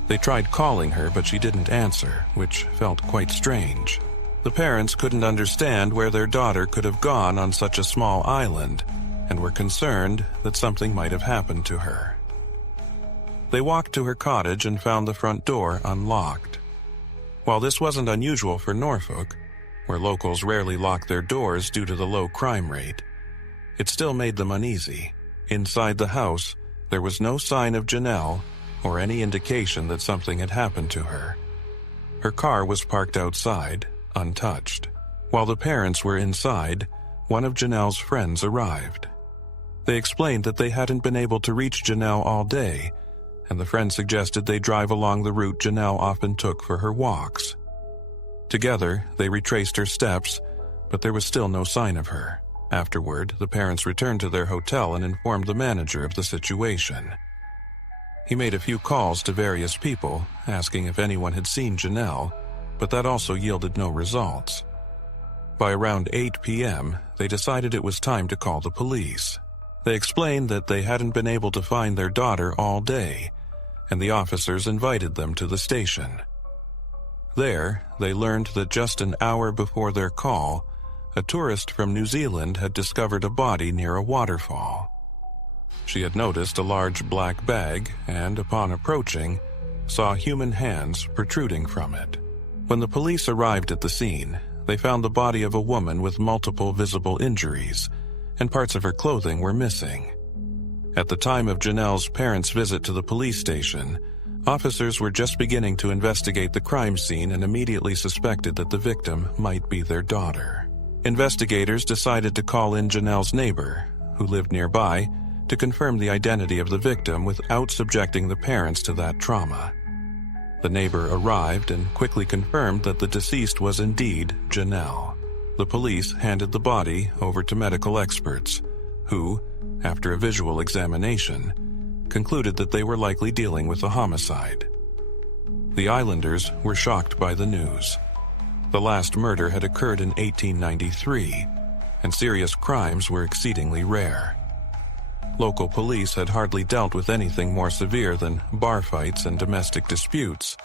They tried calling her, but she didn't answer, which felt quite strange. The parents couldn't understand where their daughter could have gone on such a small island, and were concerned that something might have happened to her. They walked to her cottage and found the front door unlocked. While this wasn't unusual for Norfolk, where locals rarely lock their doors due to the low crime rate. It still made them uneasy. Inside the house, there was no sign of Janelle or any indication that something had happened to her. Her car was parked outside, untouched. While the parents were inside, one of Janelle's friends arrived. They explained that they hadn't been able to reach Janelle all day, and the friend suggested they drive along the route Janelle often took for her walks. Together, they retraced her steps, but there was still no sign of her. Afterward, the parents returned to their hotel and informed the manager of the situation. He made a few calls to various people, asking if anyone had seen Janelle, but that also yielded no results. By around 8 p.m., they decided it was time to call the police. They explained that they hadn't been able to find their daughter all day, and the officers invited them to the station. There, they learned that just an hour before their call, a tourist from New Zealand had discovered a body near a waterfall. She had noticed a large black bag and, upon approaching, saw human hands protruding from it. When the police arrived at the scene, they found the body of a woman with multiple visible injuries, and parts of her clothing were missing. At the time of Janelle's parents' visit to the police station, officers were just beginning to investigate the crime scene and immediately suspected that the victim might be their daughter. Investigators decided to call in Janelle's neighbor, who lived nearby, to confirm the identity of the victim without subjecting the parents to that trauma. The neighbor arrived and quickly confirmed that the deceased was indeed Janelle. The police handed the body over to medical experts, who, after a visual examination, concluded that they were likely dealing with a homicide. The islanders were shocked by the news. The last murder had occurred in 1893, and serious crimes were exceedingly rare. Local police had hardly dealt with anything more severe than bar fights and domestic disputes,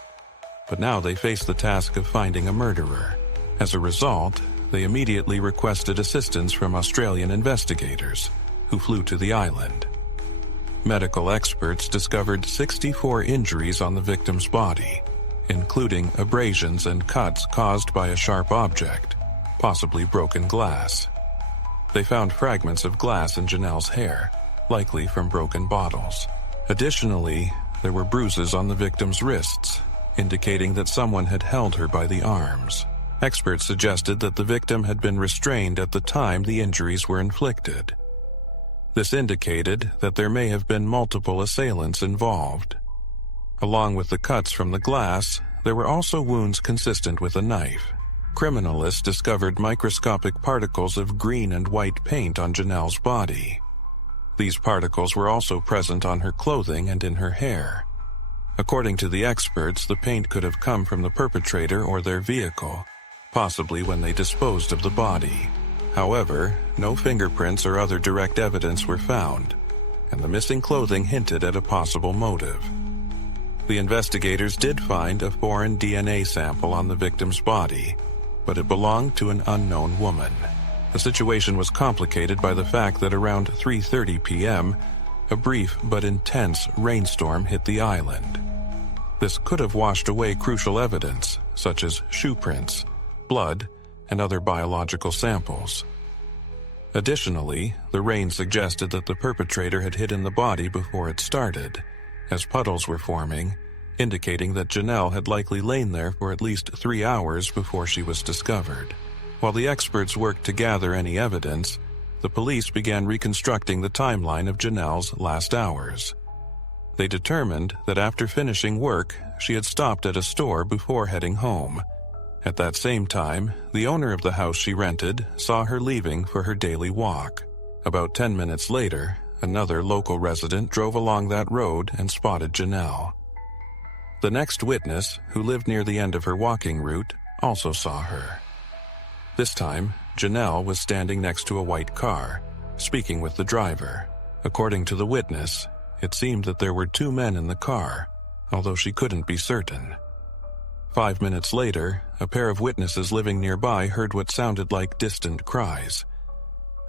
but now they faced the task of finding a murderer. As a result, they immediately requested assistance from Australian investigators, who flew to the island. Medical experts discovered 64 injuries on the victim's body, including abrasions and cuts caused by a sharp object, possibly broken glass. They found fragments of glass in Janelle's hair, likely from broken bottles. Additionally, there were bruises on the victim's wrists, indicating that someone had held her by the arms. Experts suggested that the victim had been restrained at the time the injuries were inflicted. This indicated that there may have been multiple assailants involved. Along with the cuts from the glass, there were also wounds consistent with a knife. Criminalists discovered microscopic particles of green and white paint on Janelle's body. These particles were also present on her clothing and in her hair. According to the experts, the paint could have come from the perpetrator or their vehicle, possibly when they disposed of the body. However, no fingerprints or other direct evidence were found, and the missing clothing hinted at a possible motive. The investigators did find a foreign DNA sample on the victim's body, but it belonged to an unknown woman. The situation was complicated by the fact that around 3:30 p.m., a brief but intense rainstorm hit the island. This could have washed away crucial evidence, such as shoe prints, blood, and other biological samples. Additionally, the rain suggested that the perpetrator had hidden the body before it started, as puddles were forming, indicating that Janelle had likely lain there for at least 3 hours before she was discovered. While the experts worked to gather any evidence, the police began reconstructing the timeline of Janelle's last hours. They determined that after finishing work, she had stopped at a store before heading home. At that same time, the owner of the house she rented saw her leaving for her daily walk. About 10 minutes later, another local resident drove along that road and spotted Janelle. The next witness, who lived near the end of her walking route, also saw her. This time, Janelle was standing next to a white car, speaking with the driver. According to the witness, it seemed that there were 2 men in the car, although she couldn't be certain. 5 minutes later, a pair of witnesses living nearby heard what sounded like distant cries.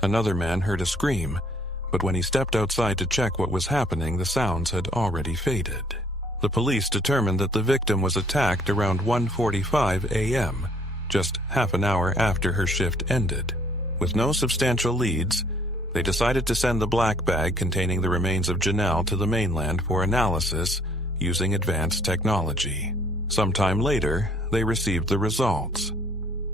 Another man heard a scream, but when he stepped outside to check what was happening, the sounds had already faded. The police determined that the victim was attacked around 1:45 a.m., just half an hour after her shift ended. With no substantial leads, they decided to send the black bag containing the remains of Janelle to the mainland for analysis using advanced technology. Sometime later, they received the results.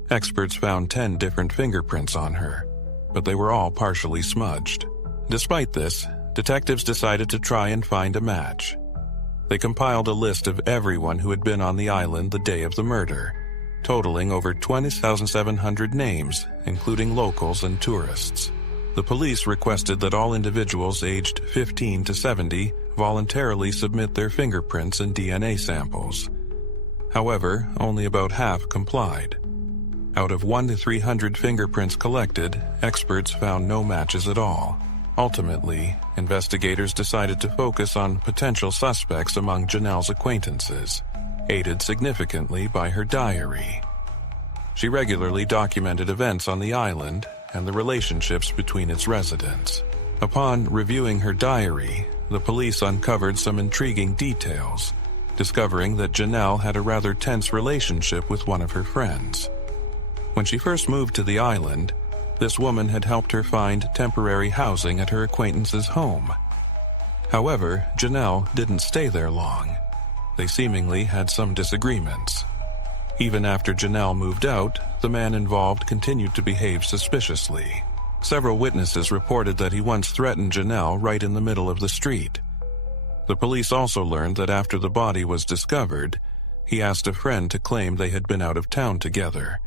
Experts found 10 different fingerprints on her, but they were all partially smudged. Despite this, detectives decided to try and find a match. They compiled a list of everyone who had been on the island the day of the murder, totaling over 20,700 names, including locals and tourists. The police requested that all individuals aged 15 to 70 voluntarily submit their fingerprints and DNA samples. However, only about half complied. Out of 1 to 300 fingerprints collected, experts found no matches at all. Ultimately, investigators decided to focus on potential suspects among Janelle's acquaintances, aided significantly by her diary. She regularly documented events on the island and the relationships between its residents. Upon reviewing her diary, the police uncovered some intriguing details, discovering that Janelle had a rather tense relationship with one of her friends. When she first moved to the island, this woman had helped her find temporary housing at her acquaintance's home. However, Janelle didn't stay there long. They seemingly had some disagreements. Even after Janelle moved out, the man involved continued to behave suspiciously. Several witnesses reported that he once threatened Janelle right in the middle of the street. The police also learned that after the body was discovered, he asked a friend to claim they had been out of town together,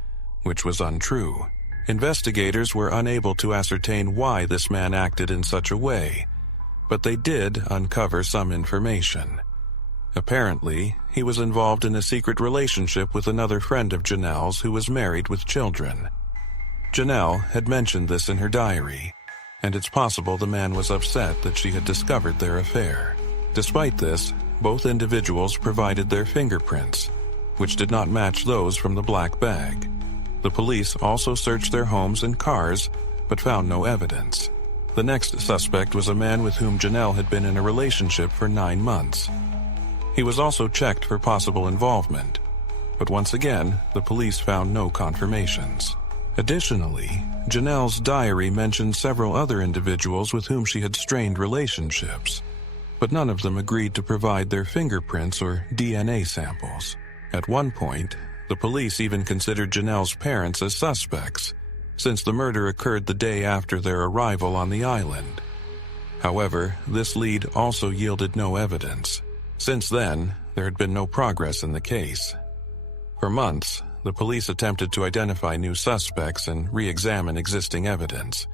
which was untrue. Investigators were unable to ascertain why this man acted in such a way, but they did uncover some information. Apparently, he was involved in a secret relationship with another friend of Janelle's who was married with children. Janelle had mentioned this in her diary, and it's possible the man was upset that she had discovered their affair. Despite this, both individuals provided their fingerprints, which did not match those from the black bag. The police also searched their homes and cars, but found no evidence. The next suspect was a man with whom Janelle had been in a relationship for 9 months. He was also checked for possible involvement, but once again, the police found no confirmations. Additionally, Janelle's diary mentioned several other individuals with whom she had strained relationships, but none of them agreed to provide their fingerprints or DNA samples. At one point, the police even considered Janelle's parents as suspects, since the murder occurred the day after their arrival on the island. However, this lead also yielded no evidence. Since then, there had been no progress in the case. For months, the police attempted to identify new suspects and re-examine existing evidence,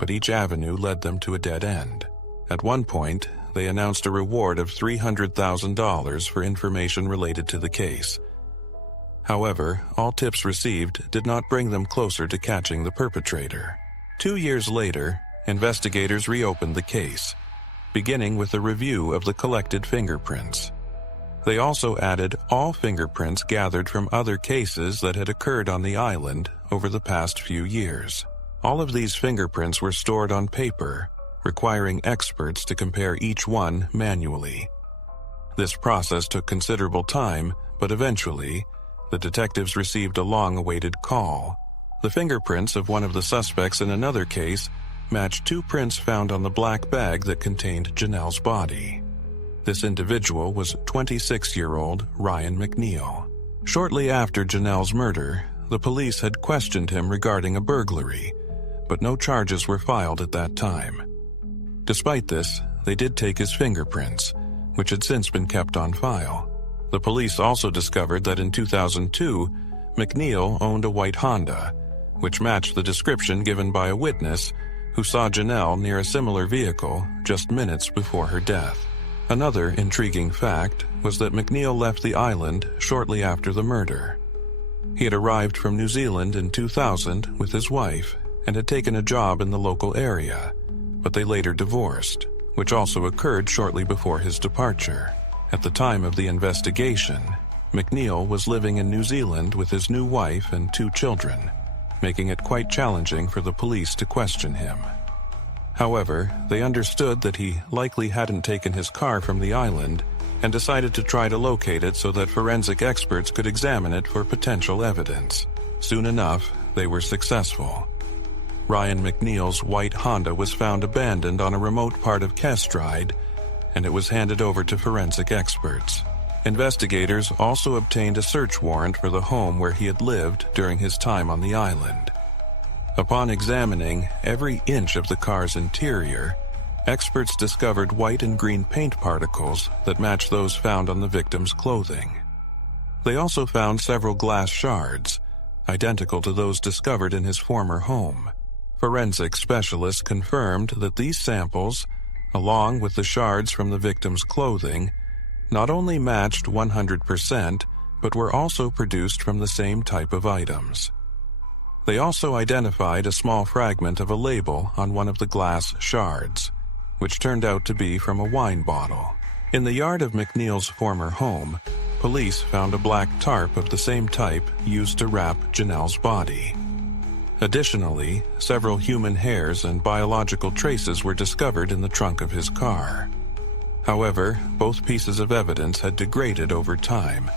but each avenue led them to a dead end. At one point, they announced a reward of $300,000 for information related to the case. However, all tips received did not bring them closer to catching the perpetrator. 2 years later, investigators reopened the case, beginning with a review of the collected fingerprints. They also added all fingerprints gathered from other cases that had occurred on the island over the past few years. All of these fingerprints were stored on paper, requiring experts to compare each one manually. This process took considerable time, but eventually, the detectives received a long-awaited call. The fingerprints of one of the suspects in another case matched 2 prints found on the black bag that contained Janelle's body. This individual was 26-year-old Ryan McNeil. Shortly after Janelle's murder, the police had questioned him regarding a burglary, but no charges were filed at that time. Despite this, they did take his fingerprints, which had since been kept on file. The police also discovered that in 2002, McNeil owned a white Honda, which matched the description given by a witness who saw Janelle near a similar vehicle just minutes before her death. Another intriguing fact was that McNeil left the island shortly after the murder. He had arrived from New Zealand in 2000 with his wife and had taken a job in the local area, but they later divorced, which also occurred shortly before his departure. At the time of the investigation, McNeil was living in New Zealand with his new wife and 2 children, making it quite challenging for the police to question him. However, they understood that he likely hadn't taken his car from the island and decided to try to locate it so that forensic experts could examine it for potential evidence. Soon enough, they were successful. Ryan McNeil's white Honda was found abandoned on a remote part of Kestride, and it was handed over to forensic experts. Investigators also obtained a search warrant for the home where he had lived during his time on the island. Upon examining every inch of the car's interior, experts discovered white and green paint particles that matched those found on the victim's clothing. They also found several glass shards, identical to those discovered in his former home. Forensic specialists confirmed that these samples, along with the shards from the victim's clothing, not only matched 100%, but were also produced from the same type of items. They also identified a small fragment of a label on one of the glass shards, which turned out to be from a wine bottle. In the yard of McNeil's former home, police found a black tarp of the same type used to wrap Janelle's body. Additionally, several human hairs and biological traces were discovered in the trunk of his car. However, both pieces of evidence had degraded over time,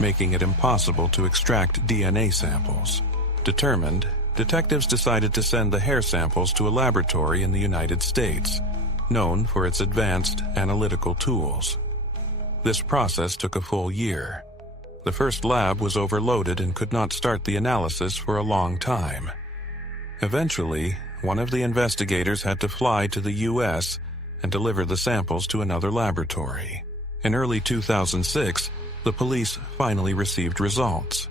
making it impossible to extract DNA samples. Determined, detectives decided to send the hair samples to a laboratory in the United States, known for its advanced analytical tools. This process took a full year. The first lab was overloaded and could not start the analysis for a long time. Eventually, one of the investigators had to fly to the U.S. and deliver the samples to another laboratory. In early 2006, the police finally received results.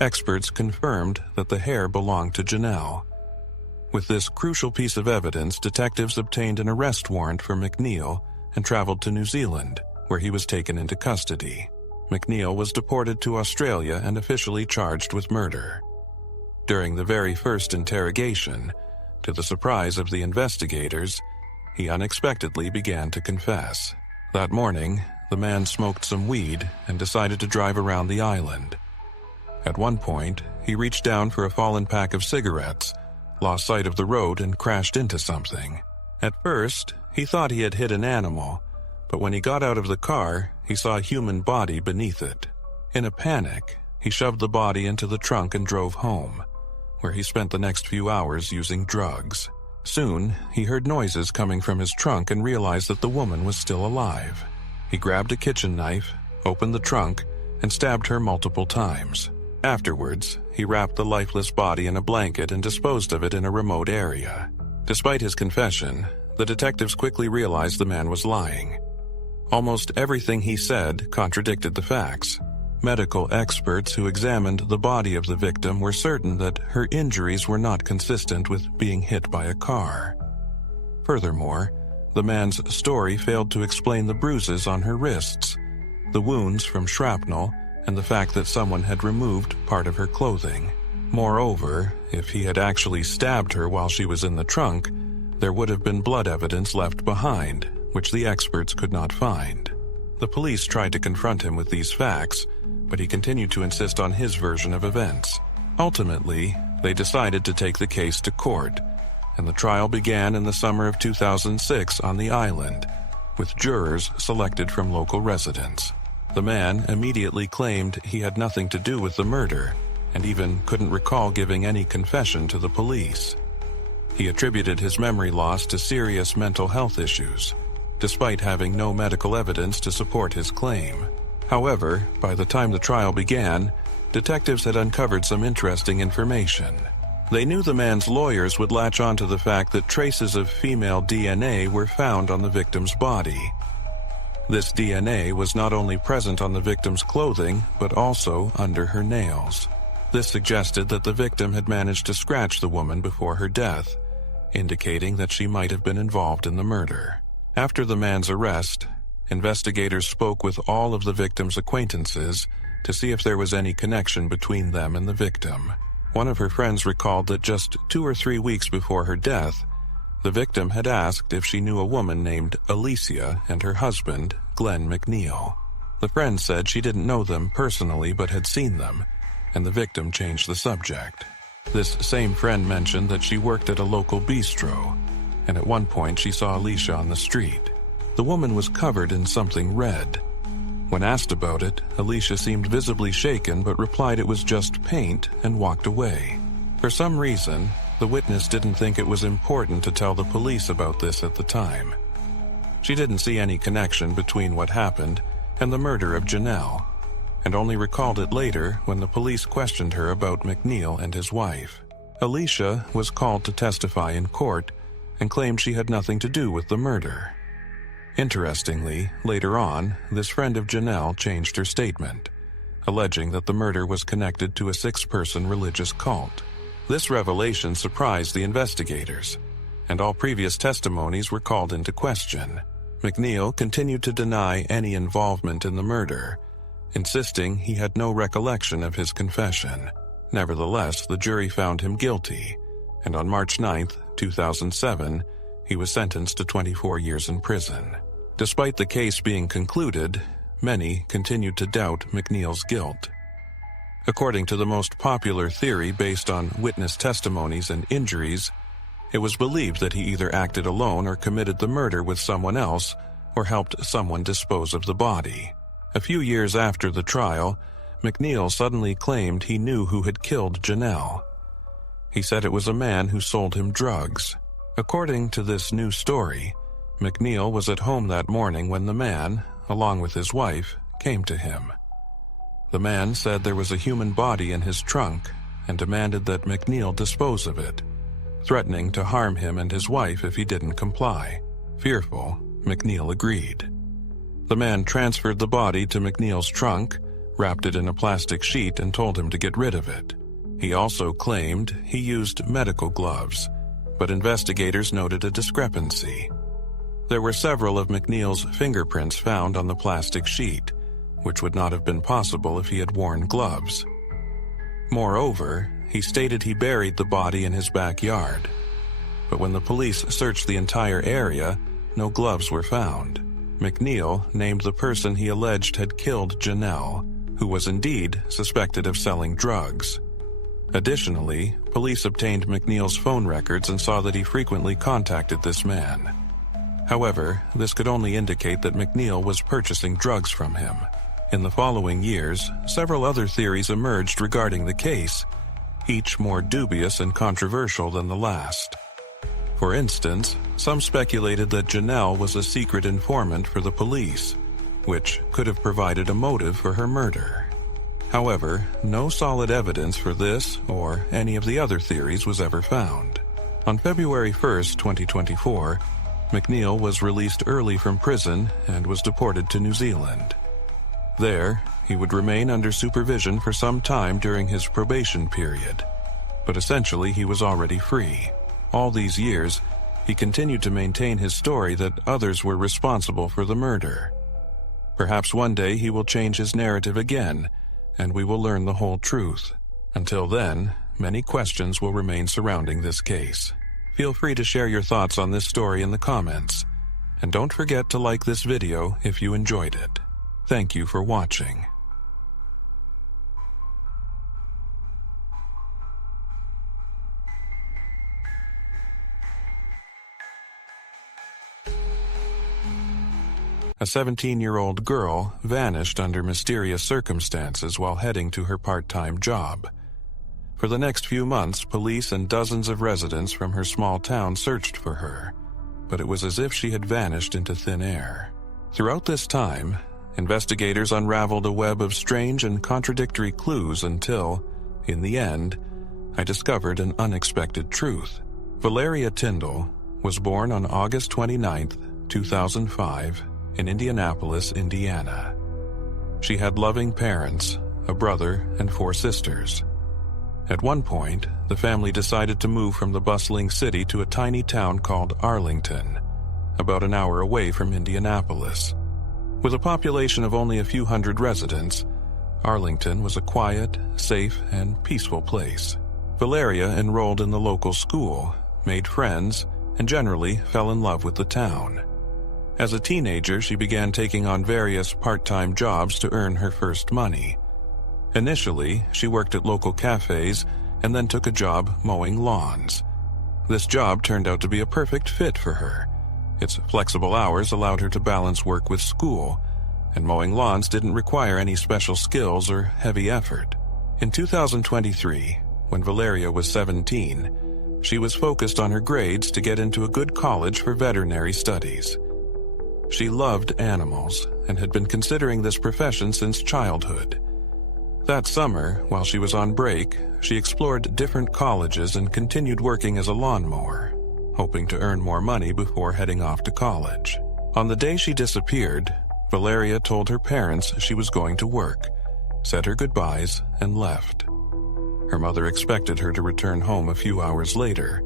Experts confirmed that the hair belonged to Janelle. With this crucial piece of evidence, detectives obtained an arrest warrant for McNeil and traveled to New Zealand, where he was taken into custody. McNeil was deported to Australia and officially charged with murder. During the very first interrogation, to the surprise of the investigators, he unexpectedly began to confess. That morning, the man smoked some weed and decided to drive around the island. At one point, he reached down for a fallen pack of cigarettes, lost sight of the road, and crashed into something. At first, he thought he had hit an animal, but when he got out of the car, he saw a human body beneath it. In a panic, he shoved the body into the trunk and drove home, where he spent the next few hours using drugs. Soon, he heard noises coming from his trunk and realized that the woman was still alive. He grabbed a kitchen knife, opened the trunk, and stabbed her multiple times. Afterwards, he wrapped the lifeless body in a blanket and disposed of it in a remote area. Despite his confession, the detectives quickly realized the man was lying. Almost everything he said contradicted the facts. Medical experts who examined the body of the victim were certain that her injuries were not consistent with being hit by a car. Furthermore, the man's story failed to explain the bruises on her wrists, the wounds from shrapnel, and the fact that someone had removed part of her clothing. Moreover, if he had actually stabbed her while she was in the trunk, there would have been blood evidence left behind, which the experts could not find. The police tried to confront him with these facts, but he continued to insist on his version of events. Ultimately, they decided to take the case to court, and the trial began in the summer of 2006 on the island, with jurors selected from local residents. The man immediately claimed he had nothing to do with the murder, and even couldn't recall giving any confession to the police. He attributed his memory loss to serious mental health issues, despite having no medical evidence to support his claim. However, by the time the trial began, detectives had uncovered some interesting information. They knew the man's lawyers would latch on to the fact that traces of female DNA were found on the victim's body. This DNA was not only present on the victim's clothing, but also under her nails. This suggested that the victim had managed to scratch the woman before her death, indicating that she might have been involved in the murder. After the man's arrest, investigators spoke with all of the victim's acquaintances to see if there was any connection between them and the victim. One of her friends recalled that just 2 or 3 weeks before her death, the victim had asked if she knew a woman named Alicia and her husband, Glenn McNeil. The friend said she didn't know them personally but had seen them, and the victim changed the subject. This same friend mentioned that she worked at a local bistro, and at one point she saw Alicia on the street. The woman was covered in something red. When asked about it, Alicia seemed visibly shaken but replied it was just paint and walked away. For some reason, the witness didn't think it was important to tell the police about this at the time. She didn't see any connection between what happened and the murder of Janelle, and only recalled it later when the police questioned her about McNeil and his wife. Alicia was called to testify in court and claimed she had nothing to do with the murder. Interestingly, later on, this friend of Janelle changed her statement, alleging that the murder was connected to a 6-person religious cult. This revelation surprised the investigators, and all previous testimonies were called into question. McNeil continued to deny any involvement in the murder, insisting he had no recollection of his confession. Nevertheless, the jury found him guilty, and on March 9, 2007, he was sentenced to 24 years in prison. Despite the case being concluded, many continued to doubt McNeil's guilt. According to the most popular theory based on witness testimonies and injuries, it was believed that he either acted alone or committed the murder with someone else or helped someone dispose of the body. A few years after the trial, McNeil suddenly claimed he knew who had killed Janelle. He said it was a man who sold him drugs. According to this new story, McNeil was at home that morning when the man, along with his wife, came to him. The man said there was a human body in his trunk and demanded that McNeil dispose of it, threatening to harm him and his wife if he didn't comply. Fearful, McNeil agreed. The man transferred the body to McNeil's trunk, wrapped it in a plastic sheet, and told him to get rid of it. He also claimed he used medical gloves, but investigators noted a discrepancy. There were several of McNeil's fingerprints found on the plastic sheet, which would not have been possible if he had worn gloves. Moreover, he stated he buried the body in his backyard, but when the police searched the entire area, no gloves were found. McNeil named the person he alleged had killed Janelle, who was indeed suspected of selling drugs. Additionally, police obtained McNeil's phone records and saw that he frequently contacted this man. However, this could only indicate that McNeil was purchasing drugs from him. In the following years, several other theories emerged regarding the case, each more dubious and controversial than the last. For instance, some speculated that Janelle was a secret informant for the police, which could have provided a motive for her murder. However, no solid evidence for this or any of the other theories was ever found. On February 1, 2024, McNeil was released early from prison and was deported to New Zealand. There, he would remain under supervision for some time during his probation period, but essentially he was already free. All these years, he continued to maintain his story that others were responsible for the murder. Perhaps one day he will change his narrative again, and we will learn the whole truth. Until then, many questions will remain surrounding this case. Feel free to share your thoughts on this story in the comments, and don't forget to like this video if you enjoyed it. Thank you for watching. A 17-year-old girl vanished under mysterious circumstances while heading to her part-time job. For the next few months, police and dozens of residents from her small town searched for her, but it was as if she had vanished into thin air. Throughout this time, investigators unraveled a web of strange and contradictory clues until, in the end, I discovered an unexpected truth. Valeria Tyndall was born on August 29, 2005, in Indianapolis, Indiana. She had loving parents, a brother, and 4 sisters. At one point, the family decided to move from the bustling city to a tiny town called Arlington, about an hour away from Indianapolis. With a population of only a few hundred residents, Arlington was a quiet, safe, and peaceful place. Valeria enrolled in the local school, made friends, and generally fell in love with the town. As a teenager, she began taking on various part-time jobs to earn her first money. Initially, she worked at local cafes and then took a job mowing lawns. This job turned out to be a perfect fit for her. Its flexible hours allowed her to balance work with school, and mowing lawns didn't require any special skills or heavy effort. In 2023, when Valeria was 17, she was focused on her grades to get into a good college for veterinary studies. She loved animals and had been considering this profession since childhood. That summer, while she was on break, she explored different colleges and continued working as a lawnmower, hoping to earn more money before heading off to college. On the day she disappeared, Valeria told her parents she was going to work, said her goodbyes, and left. Her mother expected her to return home a few hours later,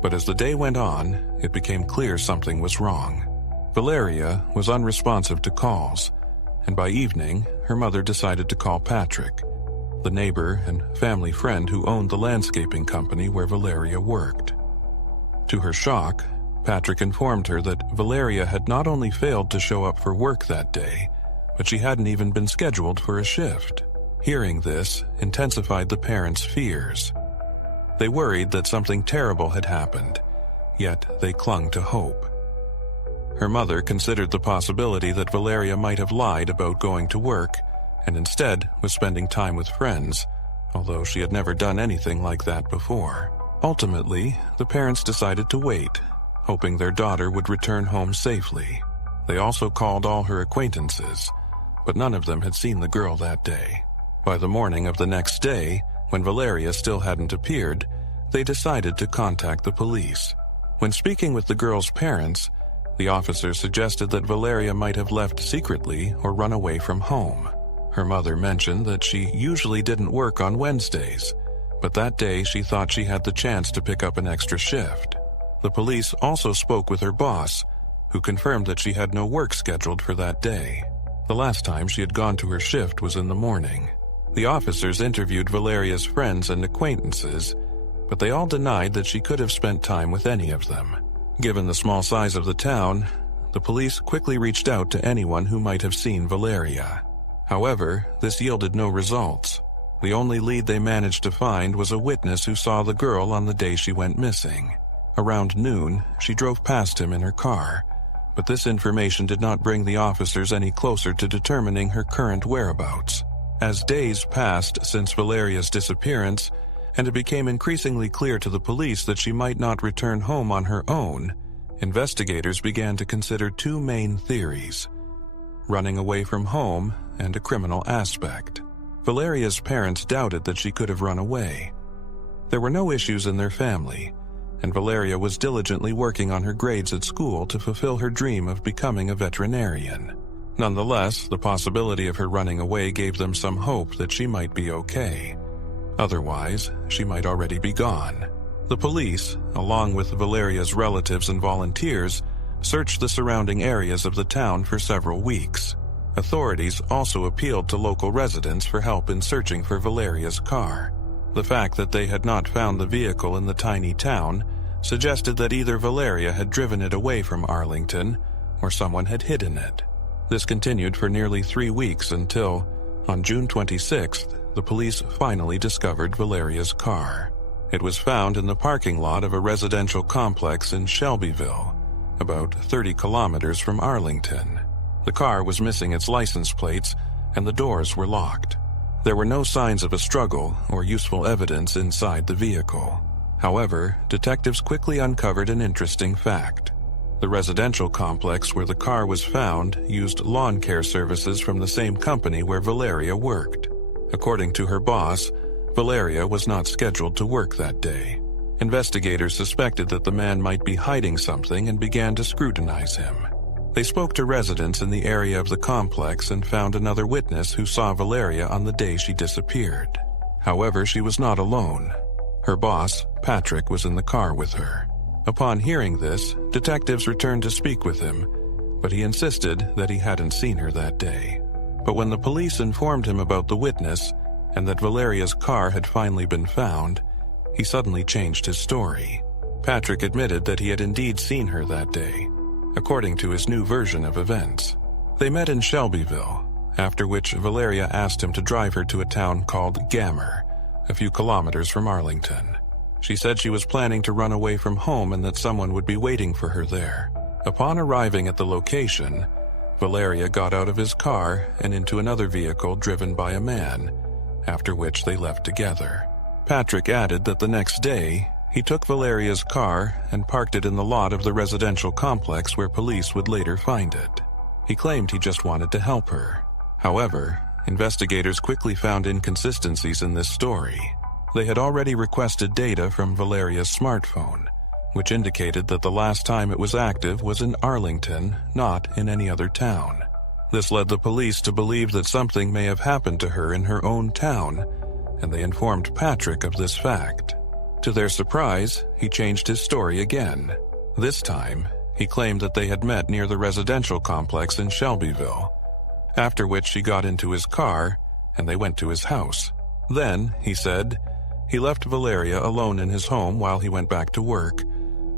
but as the day went on, it became clear something was wrong. Valeria was unresponsive to calls, and by evening, her mother decided to call Patrick, the neighbor and family friend who owned the landscaping company where Valeria worked. To her shock, Patrick informed her that Valeria had not only failed to show up for work that day, but she hadn't even been scheduled for a shift. Hearing this intensified the parents' fears. They worried that something terrible had happened, yet they clung to hope. Her mother considered the possibility that Valeria might have lied about going to work and instead was spending time with friends, although she had never done anything like that before. Ultimately, the parents decided to wait, hoping their daughter would return home safely. They also called all her acquaintances, but none of them had seen the girl that day. By the morning of the next day, when Valeria still hadn't appeared, they decided to contact the police. When speaking with the girl's parents, the officers suggested that Valeria might have left secretly or run away from home. Her mother mentioned that she usually didn't work on Wednesdays, but that day she thought she had the chance to pick up an extra shift. The police also spoke with her boss, who confirmed that she had no work scheduled for that day. The last time she had gone to her shift was in the morning. The officers interviewed Valeria's friends and acquaintances, but they all denied that she could have spent time with any of them. Given the small size of the town, the police quickly reached out to anyone who might have seen Valeria. However, this yielded no results. The only lead they managed to find was a witness who saw the girl on the day she went missing. Around noon, she drove past him in her car, but this information did not bring the officers any closer to determining her current whereabouts. As days passed since Valeria's disappearance, and it became increasingly clear to the police that she might not return home on her own, investigators began to consider two main theories: running away from home and a criminal aspect. Valeria's parents doubted that she could have run away. There were no issues in their family, and Valeria was diligently working on her grades at school to fulfill her dream of becoming a veterinarian. Nonetheless, the possibility of her running away gave them some hope that she might be okay. Otherwise, she might already be gone. The police, along with Valeria's relatives and volunteers, searched the surrounding areas of the town for several weeks. Authorities also appealed to local residents for help in searching for Valeria's car. The fact that they had not found the vehicle in the tiny town suggested that either Valeria had driven it away from Arlington or someone had hidden it. This continued for nearly 3 weeks until, on June 26th, the police finally discovered Valeria's car. It was found in the parking lot of a residential complex in Shelbyville, about 30 kilometers from Arlington. The car was missing its license plates, and the doors were locked. There were no signs of a struggle or useful evidence inside the vehicle. However, detectives quickly uncovered an interesting fact. The residential complex where the car was found used lawn care services from the same company where Valeria worked. According to her boss, Valeria was not scheduled to work that day. Investigators suspected that the man might be hiding something and began to scrutinize him. They spoke to residents in the area of the complex and found another witness who saw Valeria on the day she disappeared. However, she was not alone. Her boss, Patrick, was in the car with her. Upon hearing this, detectives returned to speak with him, but he insisted that he hadn't seen her that day. But when the police informed him about the witness and that Valeria's car had finally been found, he suddenly changed his story. Patrick admitted that he had indeed seen her that day, according to his new version of events. They met in Shelbyville, after which Valeria asked him to drive her to a town called Gammer, a few kilometers from Arlington. She said she was planning to run away from home and that someone would be waiting for her there. Upon arriving at the location, Valeria got out of his car and into another vehicle driven by a man, after which they left together. Patrick added that the next day, he took Valeria's car and parked it in the lot of the residential complex where police would later find it. He claimed he just wanted to help her. However, investigators quickly found inconsistencies in this story. They had already requested data from Valeria's smartphone, which indicated that the last time it was active was in Arlington, not in any other town. This led the police to believe that something may have happened to her in her own town, and they informed Patrick of this fact. To their surprise, he changed his story again. This time, he claimed that they had met near the residential complex in Shelbyville, after which she got into his car and they went to his house. Then, he said, he left Valeria alone in his home while he went back to work,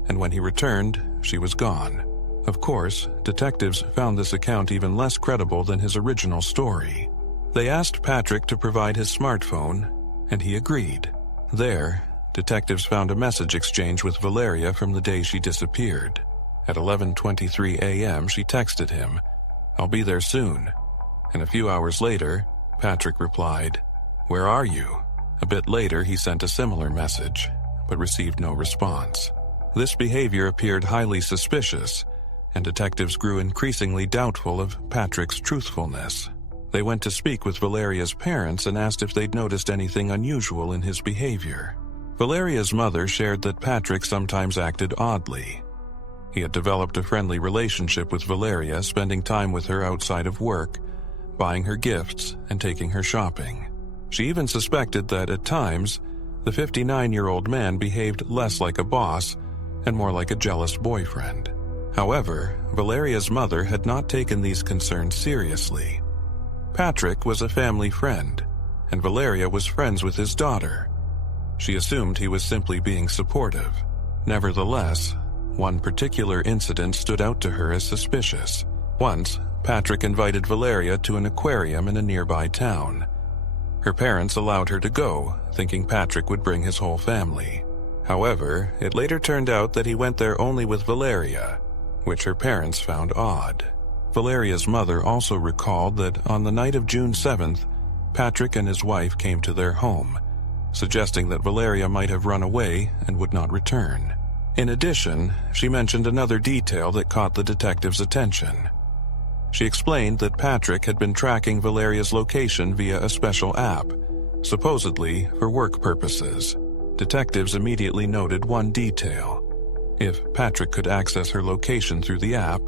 and when he returned, she was gone. Of course, detectives found this account even less credible than his original story. They asked Patrick to provide his smartphone, and he agreed. There, detectives found a message exchange with Valeria from the day she disappeared. At 11:23 a.m., she texted him, "I'll be there soon." And a few hours later, Patrick replied, "Where are you?" A bit later, he sent a similar message, but received no response. This behavior appeared highly suspicious, and detectives grew increasingly doubtful of Patrick's truthfulness. They went to speak with Valeria's parents and asked if they'd noticed anything unusual in his behavior. Valeria's mother shared that Patrick sometimes acted oddly. He had developed a friendly relationship with Valeria, spending time with her outside of work, buying her gifts, and taking her shopping. She even suspected that, at times, the 59-year-old man behaved less like a boss and more like a jealous boyfriend. However, Valeria's mother had not taken these concerns seriously. Patrick was a family friend, and Valeria was friends with his daughter. She assumed he was simply being supportive. Nevertheless, one particular incident stood out to her as suspicious. Once, Patrick invited Valeria to an aquarium in a nearby town. Her parents allowed her to go, thinking Patrick would bring his whole family. However, it later turned out that he went there only with Valeria, which her parents found odd. Valeria's mother also recalled that on the night of June 7th, Patrick and his wife came to their home, suggesting that Valeria might have run away and would not return. In addition, she mentioned another detail that caught the detective's attention. She explained that Patrick had been tracking Valeria's location via a special app, supposedly for work purposes. Detectives immediately noted one detail. If Patrick could access her location through the app,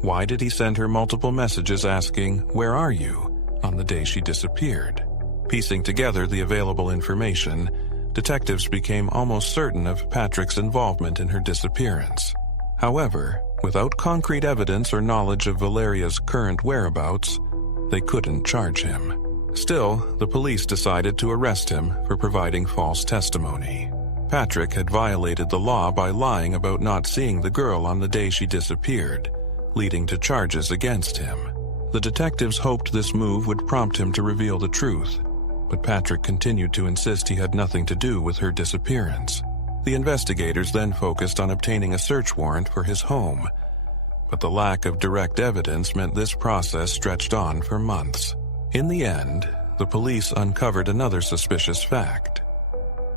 why did he send her multiple messages asking, "Where are you?" on the day she disappeared? Piecing together the available information, detectives became almost certain of Patrick's involvement in her disappearance. However, without concrete evidence or knowledge of Valeria's current whereabouts, they couldn't charge him. Still, the police decided to arrest him for providing false testimony. Patrick had violated the law by lying about not seeing the girl on the day she disappeared, leading to charges against him. The detectives hoped this move would prompt him to reveal the truth, but Patrick continued to insist he had nothing to do with her disappearance. The investigators then focused on obtaining a search warrant for his home, but the lack of direct evidence meant this process stretched on for months. In the end, the police uncovered another suspicious fact.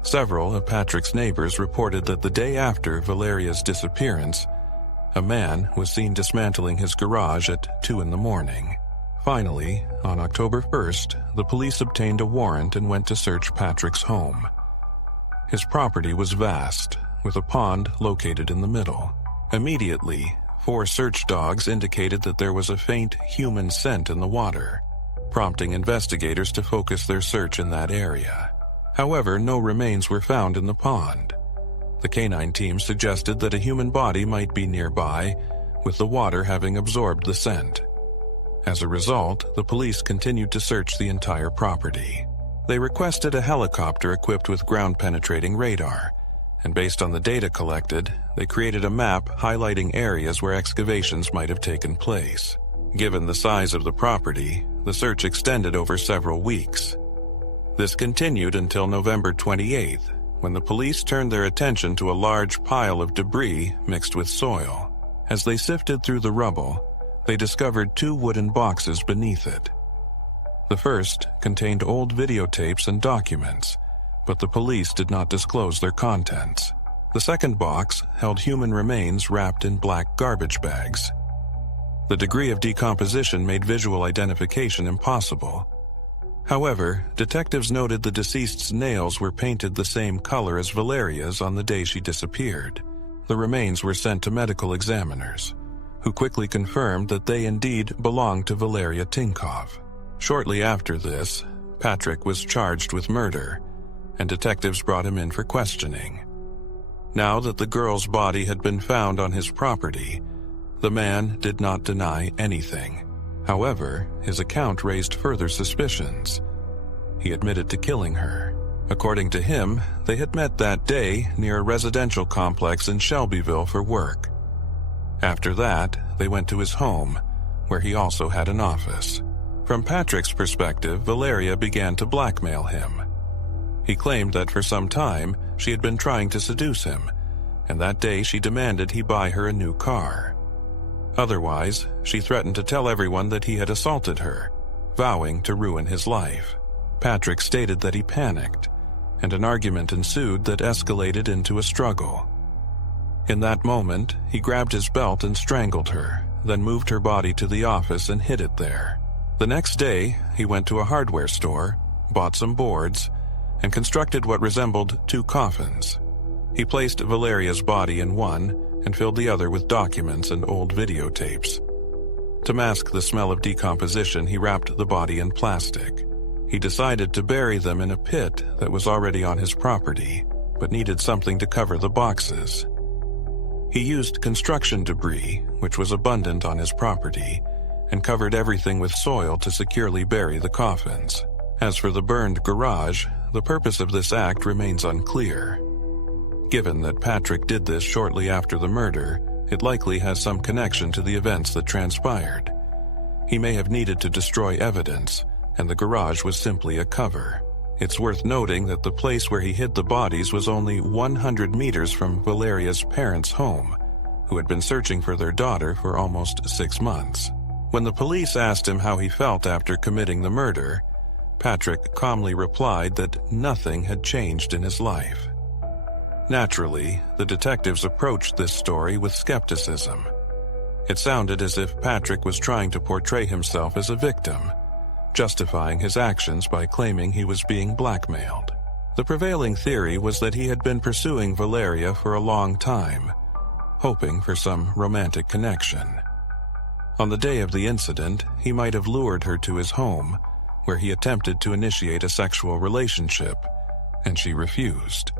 Several of Patrick's neighbors reported that the day after Valeria's disappearance, a man was seen dismantling his garage at 2 a.m. Finally, on October 1st, the police obtained a warrant and went to search Patrick's home. His property was vast, with a pond located in the middle. Immediately, 4 search dogs indicated that there was a faint human scent in the water, prompting investigators to focus their search in that area. However, no remains were found in the pond. The canine team suggested that a human body might be nearby, with the water having absorbed the scent. As a result, the police continued to search the entire property. They requested a helicopter equipped with ground-penetrating radar, and based on the data collected, they created a map highlighting areas where excavations might have taken place. Given the size of the property, the search extended over several weeks. This continued until November 28th, when the police turned their attention to a large pile of debris mixed with soil. As they sifted through the rubble, they discovered 2 wooden boxes beneath it. The first contained old videotapes and documents, but the police did not disclose their contents. The second box held human remains wrapped in black garbage bags. The degree of decomposition made visual identification impossible. However, detectives noted the deceased's nails were painted the same color as Valeria's on the day she disappeared. The remains were sent to medical examiners, who quickly confirmed that they indeed belonged to Valeria Tinkoff. Shortly after this, Patrick was charged with murder, and detectives brought him in for questioning. Now that the girl's body had been found on his property, the man did not deny anything. However, his account raised further suspicions. He admitted to killing her. According to him, they had met that day near a residential complex in Shelbyville for work. After that, they went to his home, where he also had an office. From Patrick's perspective, Valeria began to blackmail him. He claimed that for some time, she had been trying to seduce him, and that day she demanded he buy her a new car. Otherwise, she threatened to tell everyone that he had assaulted her, vowing to ruin his life. Patrick stated that he panicked, and an argument ensued that escalated into a struggle. In that moment, he grabbed his belt and strangled her, then moved her body to the office and hid it there. The next day, he went to a hardware store, bought some boards, and constructed what resembled 2 coffins. He placed Valeria's body in one and filled the other with documents and old videotapes. To mask the smell of decomposition, he wrapped the body in plastic. He decided to bury them in a pit that was already on his property, but needed something to cover the boxes. He used construction debris, which was abundant on his property, and covered everything with soil to securely bury the coffins. As for the burned garage, the purpose of this act remains unclear. Given that Patrick did this shortly after the murder, it likely has some connection to the events that transpired. He may have needed to destroy evidence, and the garage was simply a cover. It's worth noting that the place where he hid the bodies was only 100 meters from Valeria's parents' home, who had been searching for their daughter for almost 6 months. When the police asked him how he felt after committing the murder, Patrick calmly replied that nothing had changed in his life. Naturally, the detectives approached this story with skepticism. It sounded as if Patrick was trying to portray himself as a victim, justifying his actions by claiming he was being blackmailed. The prevailing theory was that he had been pursuing Valeria for a long time, hoping for some romantic connection. On the day of the incident, he might have lured her to his home, where he attempted to initiate a sexual relationship, and she refused.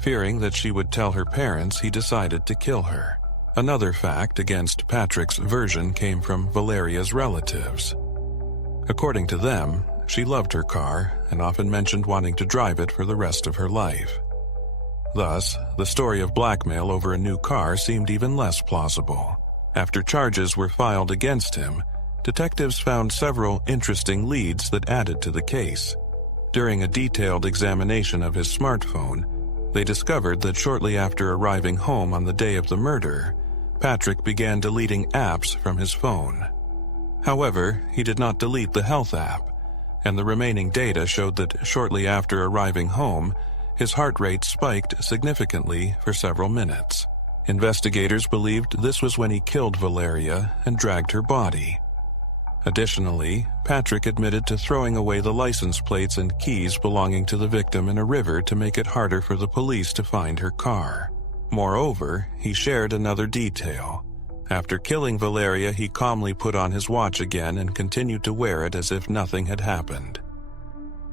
Fearing that she would tell her parents, he decided to kill her. Another fact against Patrick's version came from Valeria's relatives. According to them, she loved her car and often mentioned wanting to drive it for the rest of her life. Thus, the story of blackmail over a new car seemed even less plausible. After charges were filed against him, detectives found several interesting leads that added to the case. During a detailed examination of his smartphone, they discovered that shortly after arriving home on the day of the murder, Patrick began deleting apps from his phone. However, he did not delete the health app, and the remaining data showed that shortly after arriving home, his heart rate spiked significantly for several minutes. Investigators believed this was when he killed Valeria and dragged her body. Additionally, Patrick admitted to throwing away the license plates and keys belonging to the victim in a river to make it harder for the police to find her car. Moreover, he shared another detail. After killing Valeria, he calmly put on his watch again and continued to wear it as if nothing had happened.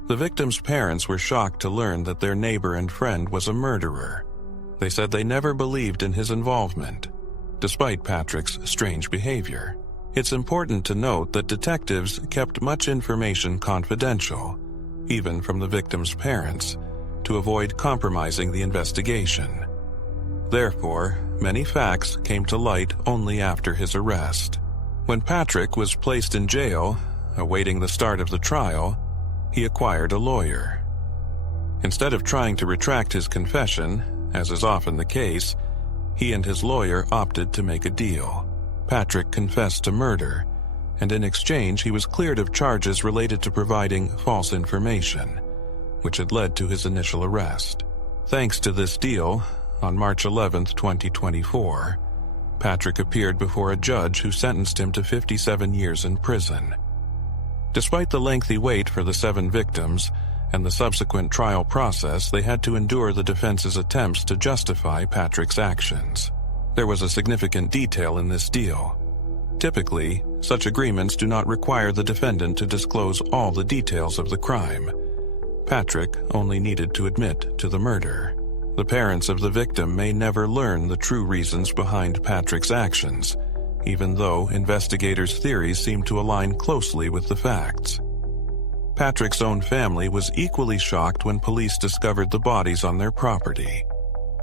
The victim's parents were shocked to learn that their neighbor and friend was a murderer. They said they never believed in his involvement, despite Patrick's strange behavior. It's important to note that detectives kept much information confidential, even from the victim's parents, to avoid compromising the investigation. Therefore, many facts came to light only after his arrest. When Patrick was placed in jail, awaiting the start of the trial, he acquired a lawyer. Instead of trying to retract his confession, as is often the case, he and his lawyer opted to make a deal. Patrick confessed to murder, and in exchange he was cleared of charges related to providing false information, which had led to his initial arrest. Thanks to this deal, on March 11, 2024, Patrick appeared before a judge who sentenced him to 57 years in prison. Despite the lengthy wait for the 7 victims and the subsequent trial process, they had to endure the defense's attempts to justify Patrick's actions. There was a significant detail in this deal. Typically, such agreements do not require the defendant to disclose all the details of the crime. Patrick only needed to admit to the murder. The parents of the victim may never learn the true reasons behind Patrick's actions, even though investigators' theories seem to align closely with the facts. Patrick's own family was equally shocked when police discovered the bodies on their property.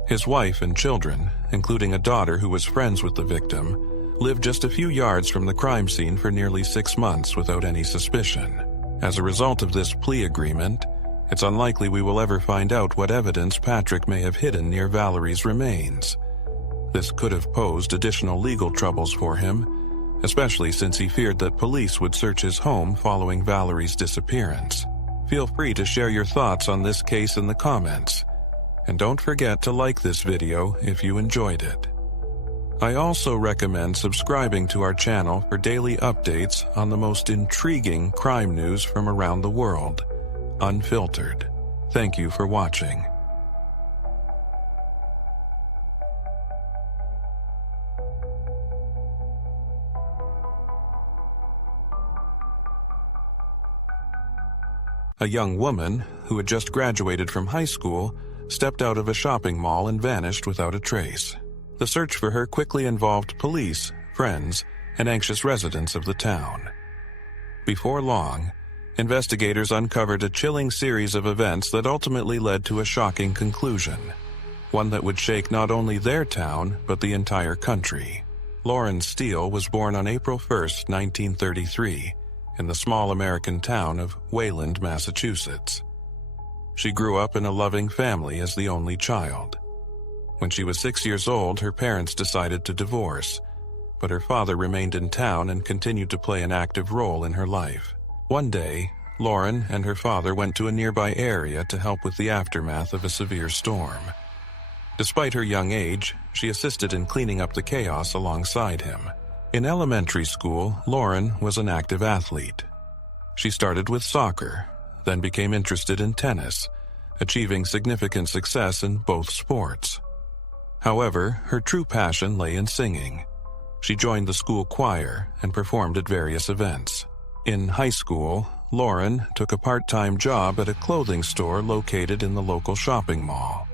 His wife and children, including a daughter who was friends with the victim, lived just a few yards from the crime scene for nearly 6 months without any suspicion. As a result of this plea agreement, it's unlikely we will ever find out what evidence Patrick may have hidden near Valerie's remains. This could have posed additional legal troubles for him, especially since he feared that police would search his home following Valerie's disappearance. Feel free to share your thoughts on this case in the comments, and don't forget to like this video if you enjoyed it. I also recommend subscribing to our channel for daily updates on the most intriguing crime news from around the world, unfiltered. Thank you for watching. A young woman who had just graduated from high school stepped out of a shopping mall and vanished without a trace. The search for her quickly involved police, friends, and anxious residents of the town. Before long, investigators uncovered a chilling series of events that ultimately led to a shocking conclusion, one that would shake not only their town but the entire country. Lauren Steele was born on April 1, 1933, in the small American town of Wayland, Massachusetts. She grew up in a loving family as the only child. When she was 6 years old, her parents decided to divorce, but her father remained in town and continued to play an active role in her life. One day, Lauren and her father went to a nearby area to help with the aftermath of a severe storm. Despite her young age, she assisted in cleaning up the chaos alongside him. In elementary school, Lauren was an active athlete. She started with soccer, then became interested in tennis, achieving significant success in both sports. However, her true passion lay in singing. She joined the school choir and performed at various events. In high school, Lauren took a part-time job at a clothing store located in the local shopping mall.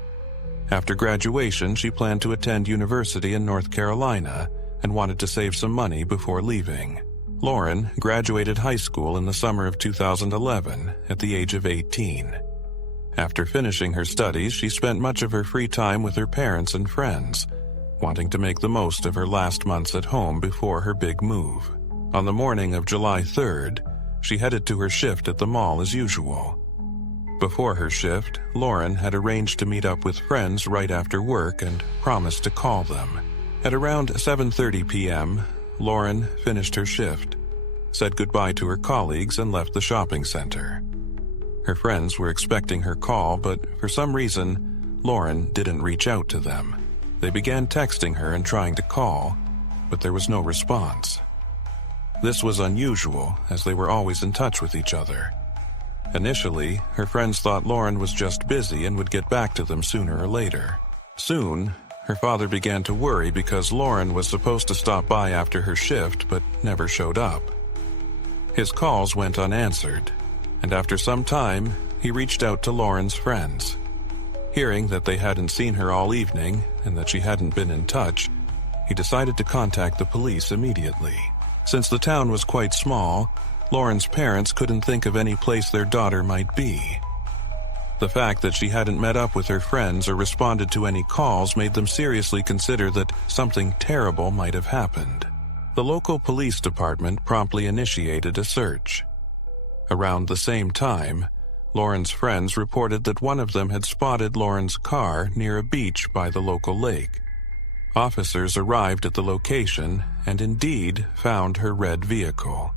After graduation, she planned to attend university in North Carolina and wanted to save some money before leaving. Lauren graduated high school in the summer of 2011 at the age of 18. After finishing her studies, she spent much of her free time with her parents and friends, wanting to make the most of her last months at home before her big move. On the morning of July 3rd, she headed to her shift at the mall as usual. Before her shift, Lauren had arranged to meet up with friends right after work and promised to call them. At around 7:30 p.m., Lauren finished her shift, said goodbye to her colleagues, and left the shopping center. Her friends were expecting her call, but for some reason, Lauren didn't reach out to them. They began texting her and trying to call, but there was no response. This was unusual, as they were always in touch with each other. Initially, her friends thought Lauren was just busy and would get back to them sooner or later. Soon, her father began to worry because Lauren was supposed to stop by after her shift but never showed up. His calls went unanswered, and after some time, he reached out to Lauren's friends. Hearing that they hadn't seen her all evening and that she hadn't been in touch, he decided to contact the police immediately. Since the town was quite small, Lauren's parents couldn't think of any place their daughter might be. The fact that she hadn't met up with her friends or responded to any calls made them seriously consider that something terrible might have happened. The local police department promptly initiated a search. Around the same time, Lauren's friends reported that one of them had spotted Lauren's car near a beach by the local lake. Officers arrived at the location and indeed found her red vehicle.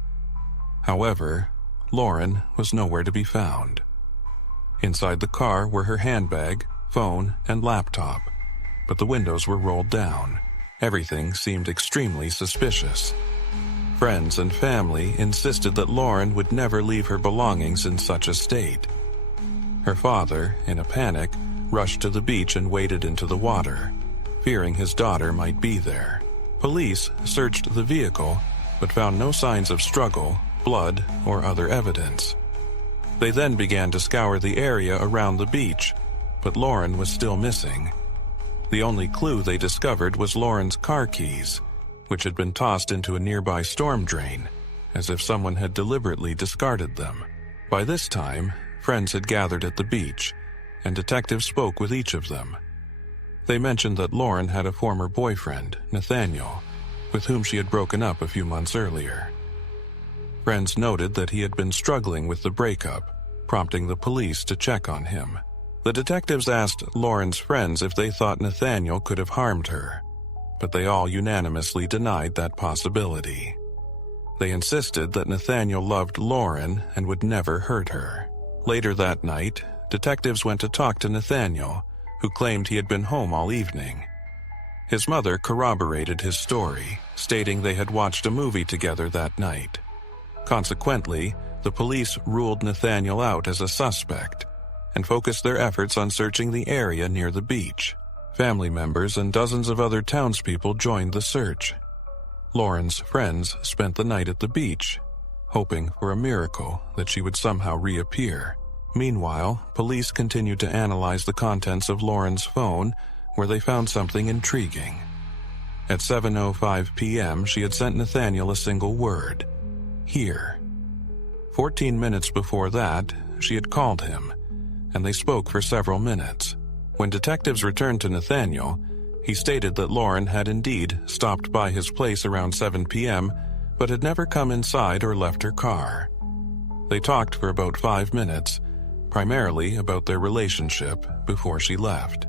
However, Lauren was nowhere to be found. Inside the car were her handbag, phone, and laptop, but the windows were rolled down. Everything seemed extremely suspicious. Friends and family insisted that Lauren would never leave her belongings in such a state. Her father, in a panic, rushed to the beach and waded into the water, fearing his daughter might be there. Police searched the vehicle, but found no signs of struggle, blood, or other evidence. They then began to scour the area around the beach, but Lauren was still missing. The only clue they discovered was Lauren's car keys, which had been tossed into a nearby storm drain, as if someone had deliberately discarded them. By this time, friends had gathered at the beach, and detectives spoke with each of them. They mentioned that Lauren had a former boyfriend, Nathaniel, with whom she had broken up a few months earlier. Friends noted that he had been struggling with the breakup, prompting the police to check on him. The detectives asked Lauren's friends if they thought Nathaniel could have harmed her, but they all unanimously denied that possibility. They insisted that Nathaniel loved Lauren and would never hurt her. Later that night, detectives went to talk to Nathaniel, who claimed he had been home all evening. His mother corroborated his story, stating they had watched a movie together that night. Consequently, the police ruled Nathaniel out as a suspect and focused their efforts on searching the area near the beach. Family members and dozens of other townspeople joined the search. Lauren's friends spent the night at the beach, hoping for a miracle that she would somehow reappear. Meanwhile, police continued to analyze the contents of Lauren's phone, where they found something intriguing. At 7:05 p.m., she had sent Nathaniel a single word: "Here." 14 minutes before that, she had called him, and they spoke for several minutes. When detectives returned to Nathaniel, he stated that Lauren had indeed stopped by his place around 7 p.m., but had never come inside or left her car. They talked for about 5 minutes, primarily about their relationship, before she left.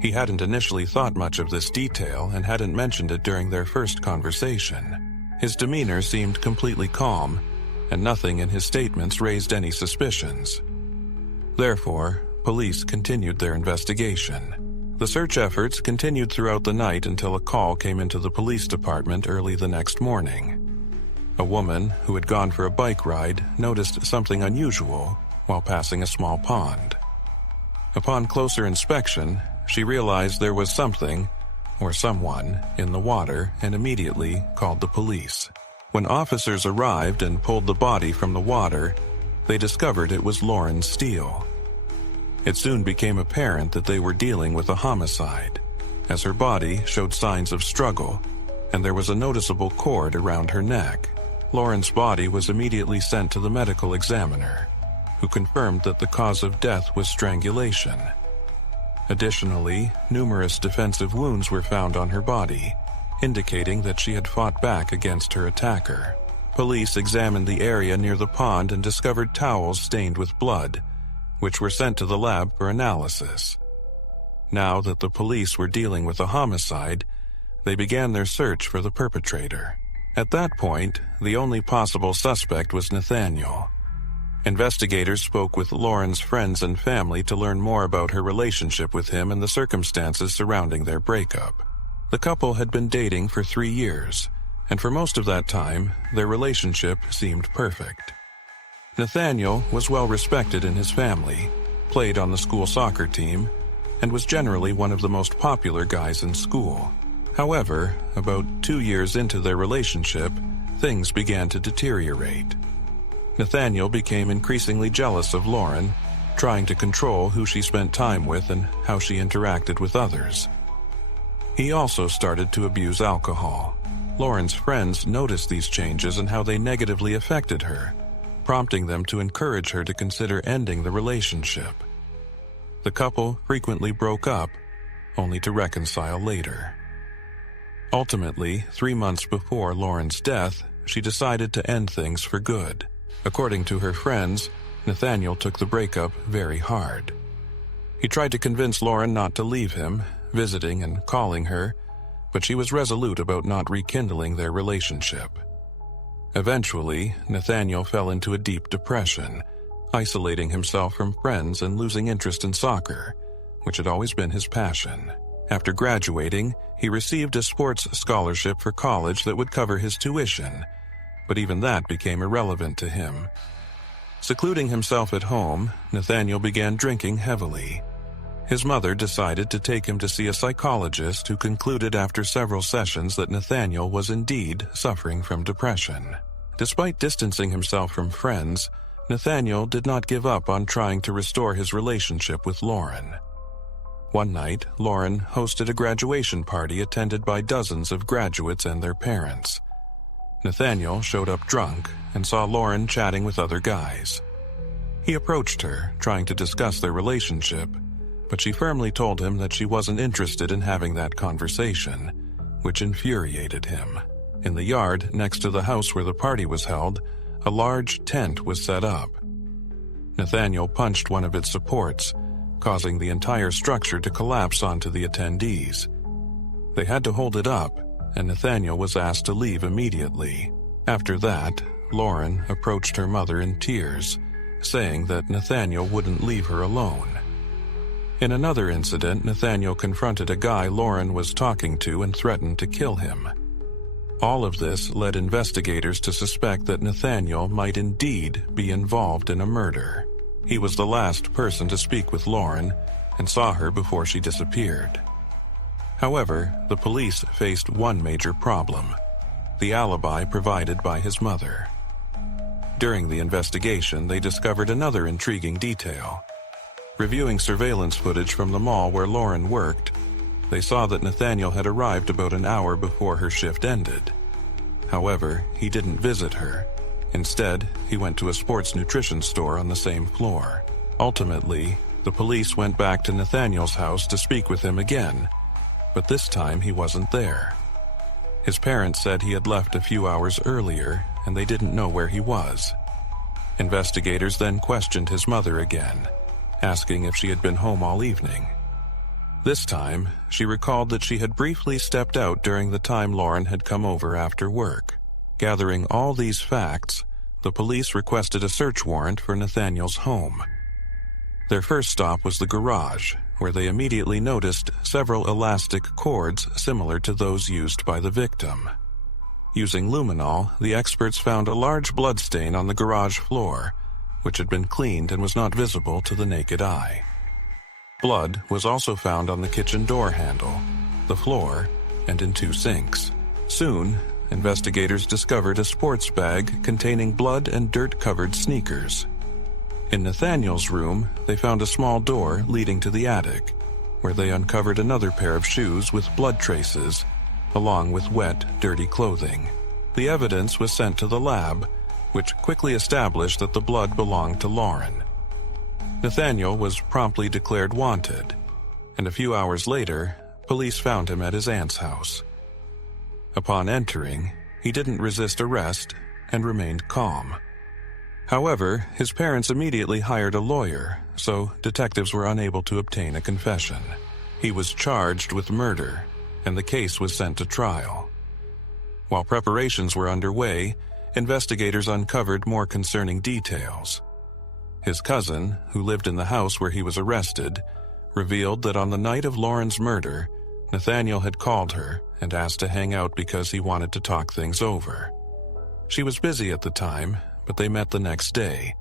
He hadn't initially thought much of this detail and hadn't mentioned it during their first conversation. His demeanor seemed completely calm, and nothing in his statements raised any suspicions. Therefore, police continued their investigation. The search efforts continued throughout the night until a call came into the police department early the next morning. A woman who had gone for a bike ride noticed something unusual while passing a small pond. Upon closer inspection, she realized there was something, or someone, in the water and immediately called the police. When officers arrived and pulled the body from the water, they discovered it was Lauren Steele. It soon became apparent that they were dealing with a homicide, as her body showed signs of struggle, and there was a noticeable cord around her neck. Lauren's body was immediately sent to the medical examiner, who confirmed that the cause of death was strangulation. Additionally, numerous defensive wounds were found on her body, indicating that she had fought back against her attacker. Police examined the area near the pond and discovered towels stained with blood, which were sent to the lab for analysis. Now that the police were dealing with a homicide, they began their search for the perpetrator. At that point, the only possible suspect was Nathaniel. Investigators spoke with Lauren's friends and family to learn more about her relationship with him and the circumstances surrounding their breakup. The couple had been dating for 3 years, and for most of that time, their relationship seemed perfect. Nathaniel was well respected in his family, played on the school soccer team, and was generally one of the most popular guys in school. However, about 2 years into their relationship, things began to deteriorate. Nathaniel became increasingly jealous of Lauren, trying to control who she spent time with and how she interacted with others. He also started to abuse alcohol. Lauren's friends noticed these changes and how they negatively affected her, prompting them to encourage her to consider ending the relationship. The couple frequently broke up, only to reconcile later. Ultimately, 3 months before Lauren's death, she decided to end things for good. According to her friends, Nathaniel took the breakup very hard. He tried to convince Lauren not to leave him, visiting and calling her, but she was resolute about not rekindling their relationship. Eventually, Nathaniel fell into a deep depression, isolating himself from friends and losing interest in soccer, which had always been his passion. After graduating, he received a sports scholarship for college that would cover his tuition, but even that became irrelevant to him. Secluding himself at home, Nathaniel began drinking heavily. His mother decided to take him to see a psychologist who concluded after several sessions that Nathaniel was indeed suffering from depression. Despite distancing himself from friends, Nathaniel did not give up on trying to restore his relationship with Lauren. One night, Lauren hosted a graduation party attended by dozens of graduates and their parents. Nathaniel showed up drunk and saw Lauren chatting with other guys. He approached her, trying to discuss their relationship, but she firmly told him that she wasn't interested in having that conversation, which infuriated him. In the yard next to the house where the party was held, a large tent was set up. Nathaniel punched one of its supports, causing the entire structure to collapse onto the attendees. They had to hold it up, and Nathaniel was asked to leave immediately. After that, Lauren approached her mother in tears, saying that Nathaniel wouldn't leave her alone. In another incident, Nathaniel confronted a guy Lauren was talking to and threatened to kill him. All of this led investigators to suspect that Nathaniel might indeed be involved in a murder. He was the last person to speak with Lauren and saw her before she disappeared. However, the police faced one major problem: the alibi provided by his mother. During the investigation, they discovered another intriguing detail. Reviewing surveillance footage from the mall where Lauren worked, they saw that Nathaniel had arrived about an hour before her shift ended. However, he didn't visit her. Instead, he went to a sports nutrition store on the same floor. Ultimately, the police went back to Nathaniel's house to speak with him again, but this time he wasn't there. His parents said he had left a few hours earlier and they didn't know where he was. Investigators then questioned his mother again, asking if she had been home all evening. This time, she recalled that she had briefly stepped out during the time Lauren had come over after work. Gathering all these facts, the police requested a search warrant for Nathaniel's home. Their first stop was the garage, where they immediately noticed several elastic cords similar to those used by the victim. Using luminol, the experts found a large bloodstain on the garage floor, which had been cleaned and was not visible to the naked eye. Blood was also found on the kitchen door handle, the floor, and in 2 sinks. Soon, investigators discovered a sports bag containing blood and dirt-covered sneakers. In Nathaniel's room, they found a small door leading to the attic, where they uncovered another pair of shoes with blood traces, along with wet, dirty clothing. The evidence was sent to the lab, which quickly established that the blood belonged to Lauren. Nathaniel was promptly declared wanted, and a few hours later, police found him at his aunt's house. Upon entering, he didn't resist arrest and remained calm. However, his parents immediately hired a lawyer, so detectives were unable to obtain a confession. He was charged with murder, and the case was sent to trial. While preparations were underway, investigators uncovered more concerning details. His cousin, who lived in the house where he was arrested, revealed that on the night of Lauren's murder, Nathaniel had called her and asked to hang out because he wanted to talk things over. She was busy at the time, but they met the next day.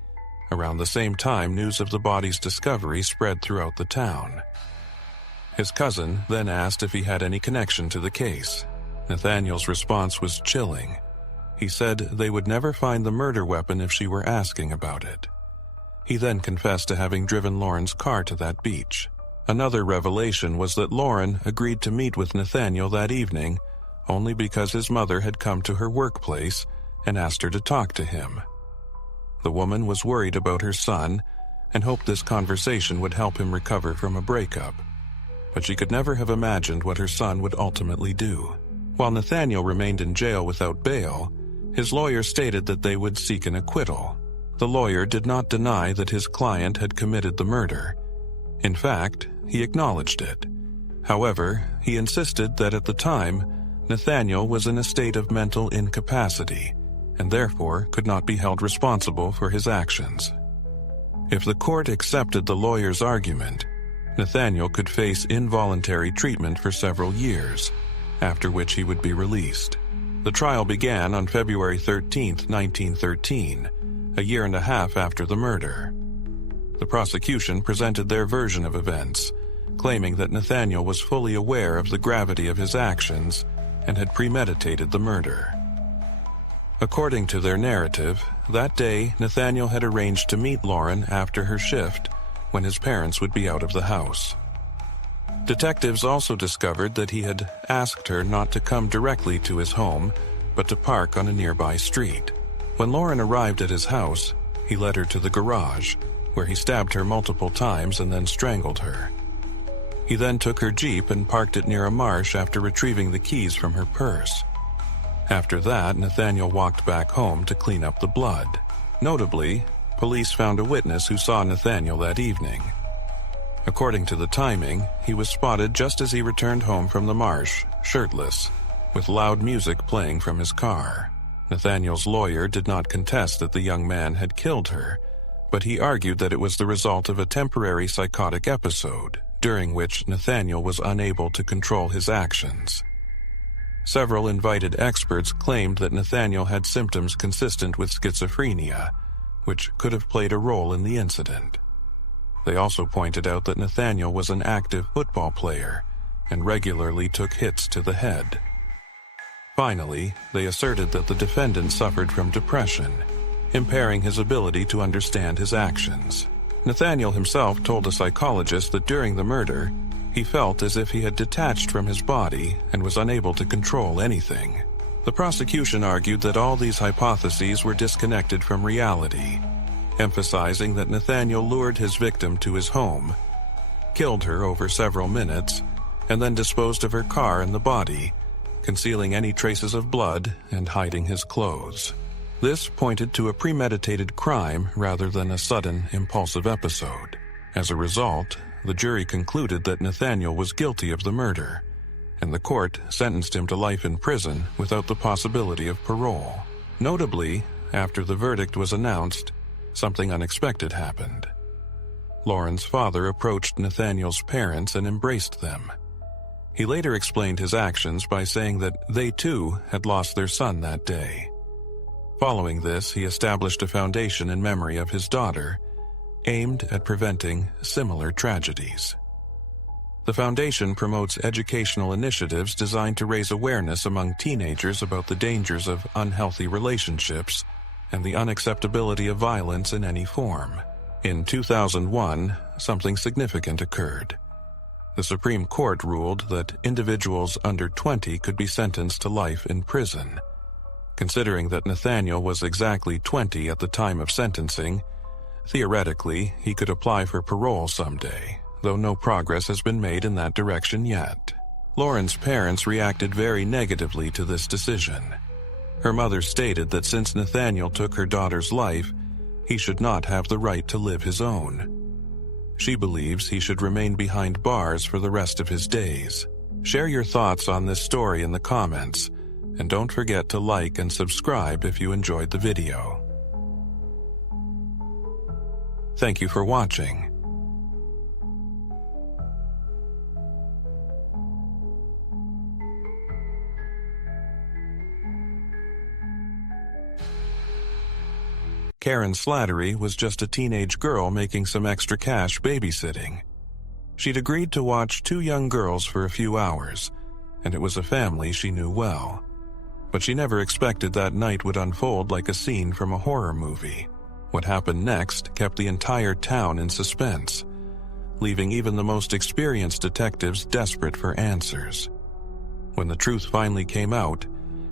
Around the same time, news of the body's discovery spread throughout the town. His cousin then asked if he had any connection to the case. Nathaniel's response was chilling. He said they would never find the murder weapon if she were asking about it. He then confessed to having driven Lauren's car to that beach. Another revelation was that Lauren agreed to meet with Nathaniel that evening only because his mother had come to her workplace and asked her to talk to him. The woman was worried about her son and hoped this conversation would help him recover from a breakup, but she could never have imagined what her son would ultimately do. While Nathaniel remained in jail without bail, his lawyer stated that they would seek an acquittal. The lawyer did not deny that his client had committed the murder. In fact, he acknowledged it. However, he insisted that at the time, Nathaniel was in a state of mental incapacity and therefore could not be held responsible for his actions. If the court accepted the lawyer's argument, Nathaniel could face involuntary treatment for several years, after which he would be released. The trial began on February 13, 1913, a year and a half after the murder. The prosecution presented their version of events, claiming that Nathaniel was fully aware of the gravity of his actions and had premeditated the murder. According to their narrative, that day Nathaniel had arranged to meet Lauren after her shift when his parents would be out of the house. Detectives also discovered that he had asked her not to come directly to his home, but to park on a nearby street. When Lauren arrived at his house, he led her to the garage, where he stabbed her multiple times and then strangled her. He then took her Jeep and parked it near a marsh after retrieving the keys from her purse. After that, Nathaniel walked back home to clean up the blood. Notably, police found a witness who saw Nathaniel that evening. According to the timing, he was spotted just as he returned home from the marsh, shirtless, with loud music playing from his car. Nathaniel's lawyer did not contest that the young man had killed her, but he argued that it was the result of a temporary psychotic episode, during which Nathaniel was unable to control his actions. Several invited experts claimed that Nathaniel had symptoms consistent with schizophrenia, which could have played a role in the incident. They also pointed out that Nathaniel was an active football player and regularly took hits to the head. Finally, they asserted that the defendant suffered from depression, impairing his ability to understand his actions. Nathaniel himself told a psychologist that during the murder, he felt as if he had detached from his body and was unable to control anything. The prosecution argued that all these hypotheses were disconnected from reality, emphasizing that Nathaniel lured his victim to his home, killed her over several minutes, and then disposed of her car and the body, concealing any traces of blood and hiding his clothes. This pointed to a premeditated crime rather than a sudden, impulsive episode. As a result, the jury concluded that Nathaniel was guilty of the murder, and the court sentenced him to life in prison without the possibility of parole. Notably, after the verdict was announced, something unexpected happened. Lauren's father approached Nathaniel's parents and embraced them. He later explained his actions by saying that they too had lost their son that day. Following this, he established a foundation in memory of his daughter, aimed at preventing similar tragedies. The foundation promotes educational initiatives designed to raise awareness among teenagers about the dangers of unhealthy relationships and the unacceptability of violence in any form. In 2001, something significant occurred. The Supreme Court ruled that individuals under 20 could be sentenced to life in prison. Considering that Nathaniel was exactly 20 at the time of sentencing, theoretically, he could apply for parole someday, though no progress has been made in that direction yet. Lauren's parents reacted very negatively to this decision. Her mother stated that since Nathaniel took her daughter's life, he should not have the right to live his own. She believes he should remain behind bars for the rest of his days. Share your thoughts on this story in the comments, and don't forget to like and subscribe if you enjoyed the video. Thank you for watching. Karen Slattery was just a teenage girl making some extra cash babysitting. She'd agreed to watch two young girls for a few hours, and it was a family she knew well. But she never expected that night would unfold like a scene from a horror movie. What happened next kept the entire town in suspense, leaving even the most experienced detectives desperate for answers. When the truth finally came out,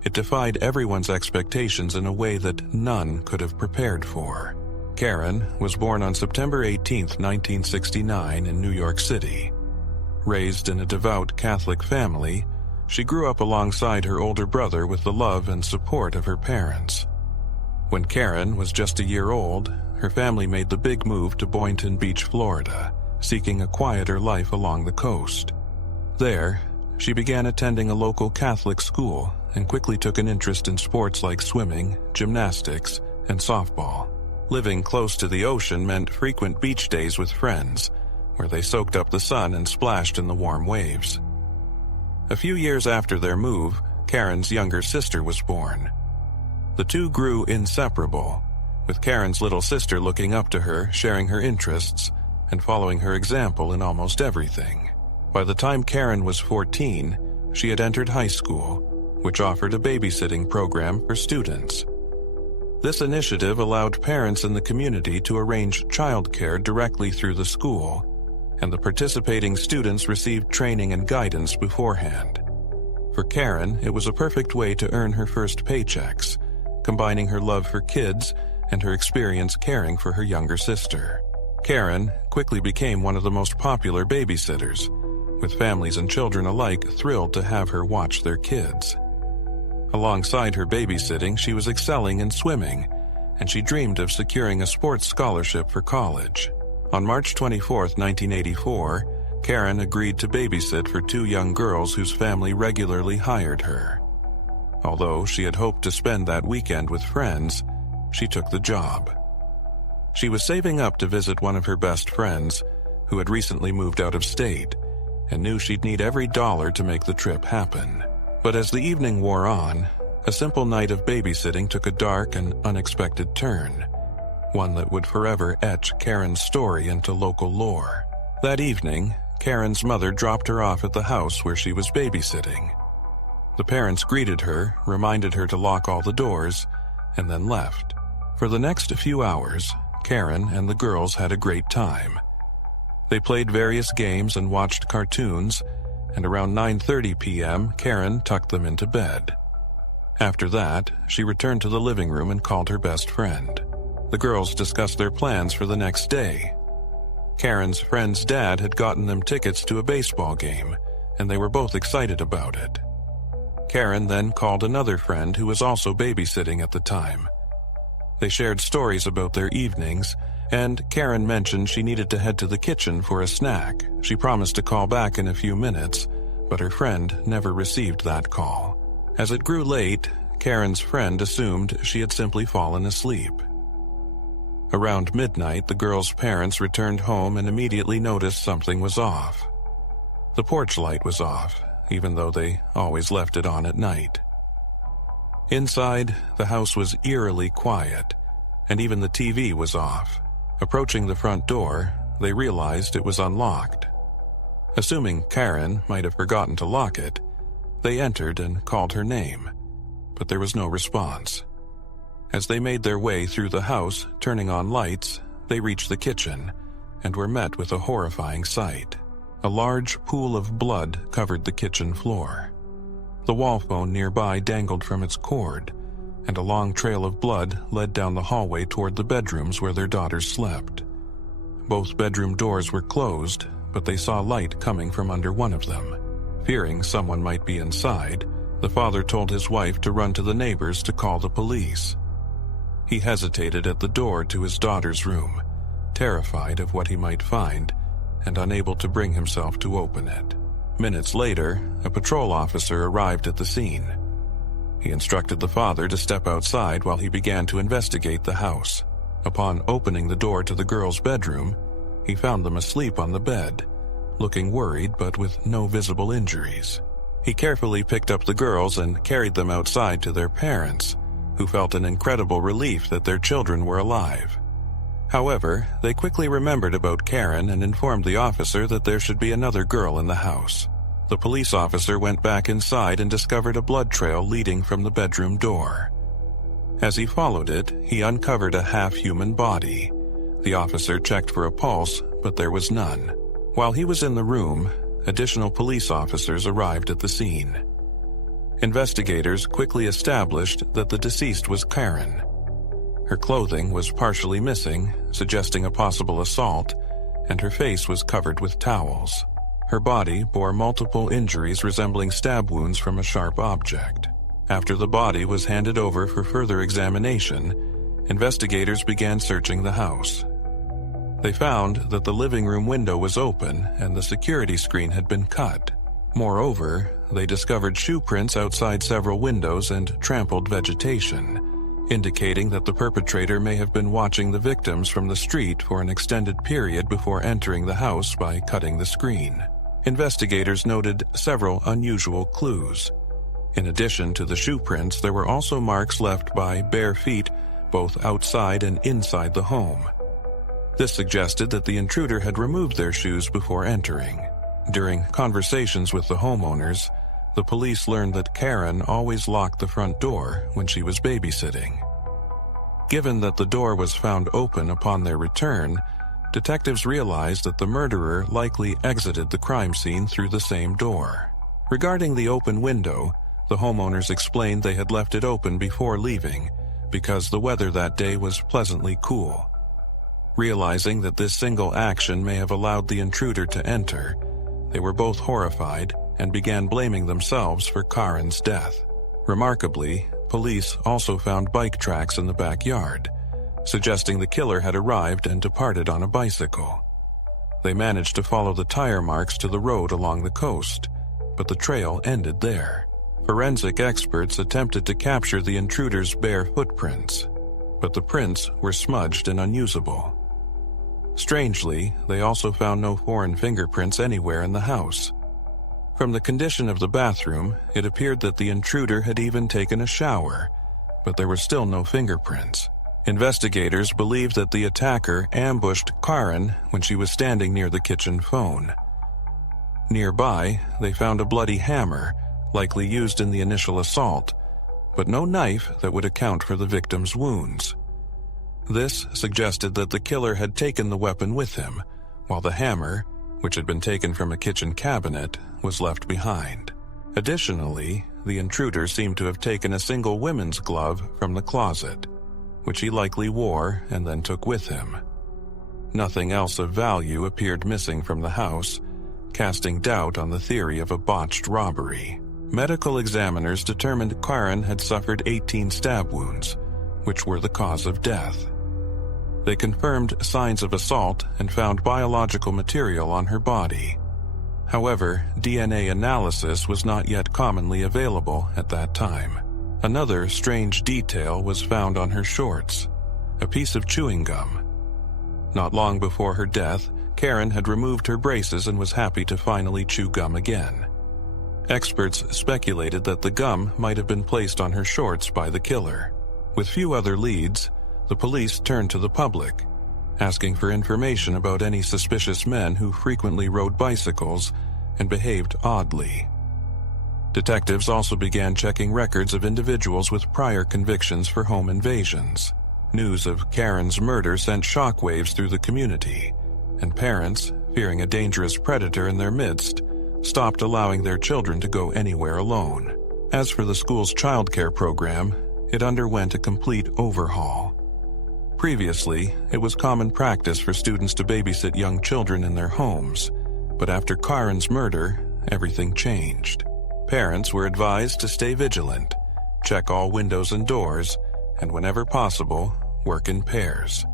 it defied everyone's expectations in a way that none could have prepared for. Karen was born on September 18, 1969 in New York City. Raised in a devout Catholic family, she grew up alongside her older brother with the love and support of her parents. When Karen was just a year old, her family made the big move to Boynton Beach, Florida, seeking a quieter life along the coast. There, she began attending a local Catholic school and quickly took an interest in sports like swimming, gymnastics, and softball. Living close to the ocean meant frequent beach days with friends, where they soaked up the sun and splashed in the warm waves. A few years after their move, Karen's younger sister was born. The two grew inseparable, with Karen's little sister looking up to her, sharing her interests, and following her example in almost everything. By the time Karen was 14, she had entered high school, which offered a babysitting program for students. This initiative allowed parents in the community to arrange childcare directly through the school, and the participating students received training and guidance beforehand. For Karen, it was a perfect way to earn her first paychecks, combining her love for kids and her experience caring for her younger sister. Karen quickly became one of the most popular babysitters, with families and children alike thrilled to have her watch their kids. Alongside her babysitting, she was excelling in swimming, and she dreamed of securing a sports scholarship for college. On March 24, 1984, Karen agreed to babysit for two young girls whose family regularly hired her. Although she had hoped to spend that weekend with friends, she took the job. She was saving up to visit one of her best friends, who had recently moved out of state, and knew she'd need every dollar to make the trip happen. But as the evening wore on, a simple night of babysitting took a dark and unexpected turn, one that would forever etch Karen's story into local lore. That evening, Karen's mother dropped her off at the house where she was babysitting. The parents greeted her, reminded her to lock all the doors, and then left. For the next few hours, Karen and the girls had a great time. They played various games and watched cartoons, and around 9:30 p.m., Karen tucked them into bed. After that, she returned to the living room and called her best friend. The girls discussed their plans for the next day. Karen's friend's dad had gotten them tickets to a baseball game, and they were both excited about it. Karen then called another friend who was also babysitting at the time. They shared stories about their evenings, and Karen mentioned she needed to head to the kitchen for a snack. She promised to call back in a few minutes, but her friend never received that call. As it grew late, Karen's friend assumed she had simply fallen asleep. Around midnight, the girls' parents returned home and immediately noticed something was off. The porch light was off, even though they always left it on at night. Inside, the house was eerily quiet, and even the TV was off. Approaching the front door, they realized it was unlocked. Assuming Karen might have forgotten to lock it, they entered and called her name, but there was no response. As they made their way through the house, turning on lights, they reached the kitchen and were met with a horrifying sight. A large pool of blood covered the kitchen floor. The wall phone nearby dangled from its cord, and a long trail of blood led down the hallway toward the bedrooms where their daughters slept. Both bedroom doors were closed, but they saw light coming from under one of them. Fearing someone might be inside, the father told his wife to run to the neighbors to call the police. He hesitated at the door to his daughter's room, terrified of what he might find, and unable to bring himself to open it. Minutes later, a patrol officer arrived at the scene. He instructed the father to step outside while he began to investigate the house. Upon opening the door to the girls' bedroom, he found them asleep on the bed, looking worried but with no visible injuries. He carefully picked up the girls and carried them outside to their parents, who felt an incredible relief that their children were alive. However, they quickly remembered about Karen and informed the officer that there should be another girl in the house. The police officer went back inside and discovered a blood trail leading from the bedroom door. As he followed it, he uncovered a half-human body. The officer checked for a pulse, but there was none. While he was in the room, additional police officers arrived at the scene. Investigators quickly established that the deceased was Karen. Her clothing was partially missing, suggesting a possible assault, and her face was covered with towels. Her body bore multiple injuries resembling stab wounds from a sharp object. After the body was handed over for further examination, investigators began searching the house. They found that the living room window was open and the security screen had been cut. Moreover, they discovered shoe prints outside several windows and trampled vegetation, indicating that the perpetrator may have been watching the victims from the street for an extended period before entering the house by cutting the screen. Investigators noted several unusual clues. In addition to the shoe prints, there were also marks left by bare feet both outside and inside the home. This suggested that the intruder had removed their shoes before entering. During conversations with the homeowners, the police learned that Karen always locked the front door when she was babysitting. Given that the door was found open upon their return, detectives realized that the murderer likely exited the crime scene through the same door. Regarding the open window, the homeowners explained they had left it open before leaving because the weather that day was pleasantly cool. Realizing that this single action may have allowed the intruder to enter, they were both horrified and began blaming themselves for Karen's death. Remarkably, police also found bike tracks in the backyard, suggesting the killer had arrived and departed on a bicycle. They managed to follow the tire marks to the road along the coast, but the trail ended there. Forensic experts attempted to capture the intruder's bare footprints, but the prints were smudged and unusable. Strangely, they also found no foreign fingerprints anywhere in the house. From the condition of the bathroom, it appeared that the intruder had even taken a shower, but there were still no fingerprints. Investigators believed that the attacker ambushed Karen when she was standing near the kitchen phone. Nearby, they found a bloody hammer, likely used in the initial assault, but no knife that would account for the victim's wounds. This suggested that the killer had taken the weapon with him, while the hammer, which had been taken from a kitchen cabinet, was left behind. Additionally, the intruder seemed to have taken a single women's glove from the closet, which he likely wore and then took with him. Nothing else of value appeared missing from the house, casting doubt on the theory of a botched robbery. Medical examiners determined Karen had suffered 18 stab wounds, which were the cause of death. They confirmed signs of assault and found biological material on her body. However, DNA analysis was not yet commonly available at that time. Another strange detail was found on her shorts, a piece of chewing gum. Not long before her death, Karen had removed her braces and was happy to finally chew gum again. Experts speculated that the gum might have been placed on her shorts by the killer. With few other leads, the police turned to the public, asking for information about any suspicious men who frequently rode bicycles and behaved oddly. Detectives also began checking records of individuals with prior convictions for home invasions. News of Karen's murder sent shockwaves through the community, and parents, fearing a dangerous predator in their midst, stopped allowing their children to go anywhere alone. As for the school's childcare program, it underwent a complete overhaul. Previously, it was common practice for students to babysit young children in their homes, but after Karen's murder, everything changed. Parents were advised to stay vigilant, check all windows and doors, and whenever possible, work in pairs.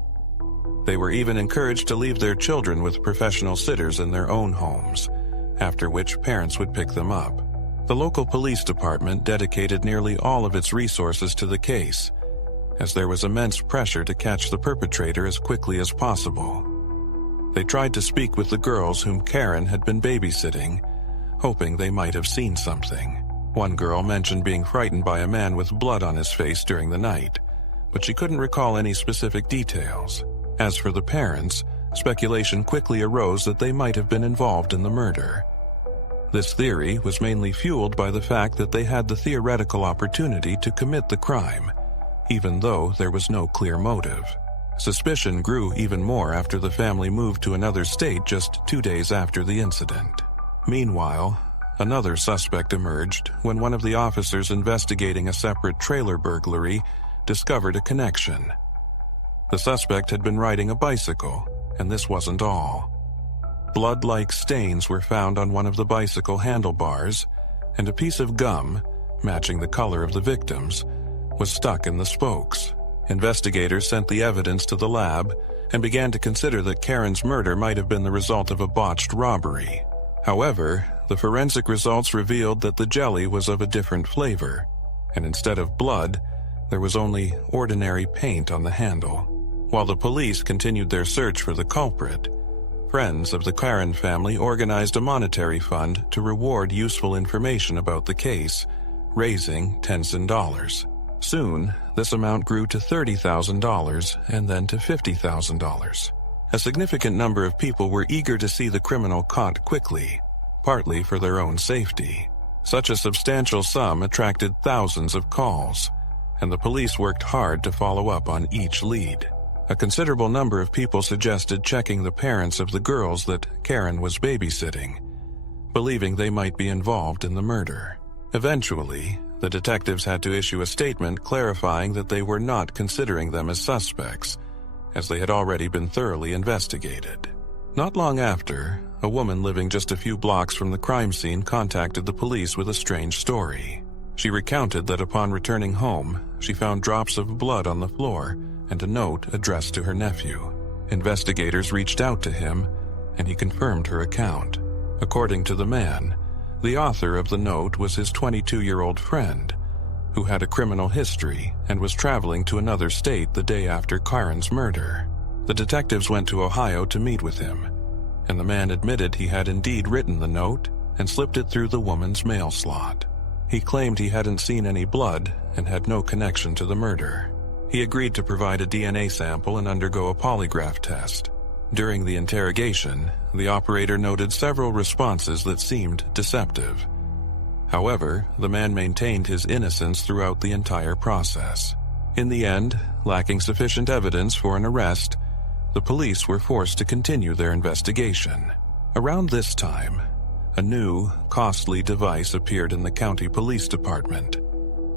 They were even encouraged to leave their children with professional sitters in their own homes, after which parents would pick them up. The local police department dedicated nearly all of its resources to the case, as there was immense pressure to catch the perpetrator as quickly as possible. They tried to speak with the girls whom Karen had been babysitting, hoping they might have seen something. One girl mentioned being frightened by a man with blood on his face during the night, but she couldn't recall any specific details. As for the parents, speculation quickly arose that they might have been involved in the murder. This theory was mainly fueled by the fact that they had the theoretical opportunity to commit the crime, even though there was no clear motive. Suspicion grew even more after the family moved to another state just 2 days after the incident. Meanwhile, another suspect emerged when one of the officers investigating a separate trailer burglary discovered a connection. The suspect had been riding a bicycle, and this wasn't all. Blood-like stains were found on one of the bicycle handlebars, and a piece of gum, matching the color of the victim's, was stuck in the spokes. Investigators sent the evidence to the lab and began to consider that Karen's murder might have been the result of a botched robbery. However, The forensic results revealed that the jelly was of a different flavor, and instead of blood, there was only ordinary paint on the handle. While the police continued their search for the culprit, friends of the Karen family organized a monetary fund to reward useful information about the case, raising tens of dollars. Soon, this amount grew to $30,000 and then to $50,000. A significant number of people were eager to see the criminal caught quickly, partly for their own safety. Such a substantial sum attracted thousands of calls, and the police worked hard to follow up on each lead. A considerable number of people suggested checking the parents of the girls that Karen was babysitting, believing they might be involved in the murder. Eventually, the detectives had to issue a statement clarifying that they were not considering them as suspects, as they had already been thoroughly investigated. Not long after, a woman living just a few blocks from the crime scene contacted the police with a strange story. She recounted that upon returning home, she found drops of blood on the floor and a note addressed to her nephew. Investigators reached out to him, and he confirmed her account. According to the man, the author of the note was his 22-year-old friend, who had a criminal history and was traveling to another state the day after Karen's murder. The detectives went to Ohio to meet with him, and the man admitted he had indeed written the note and slipped it through the woman's mail slot. He claimed he hadn't seen any blood and had no connection to the murder. He agreed to provide a DNA sample and undergo a polygraph test. During the interrogation, the operator noted several responses that seemed deceptive. However, the man maintained his innocence throughout the entire process. In the end, lacking sufficient evidence for an arrest, the police were forced to continue their investigation. Around this time, a new, costly device appeared in the county police department,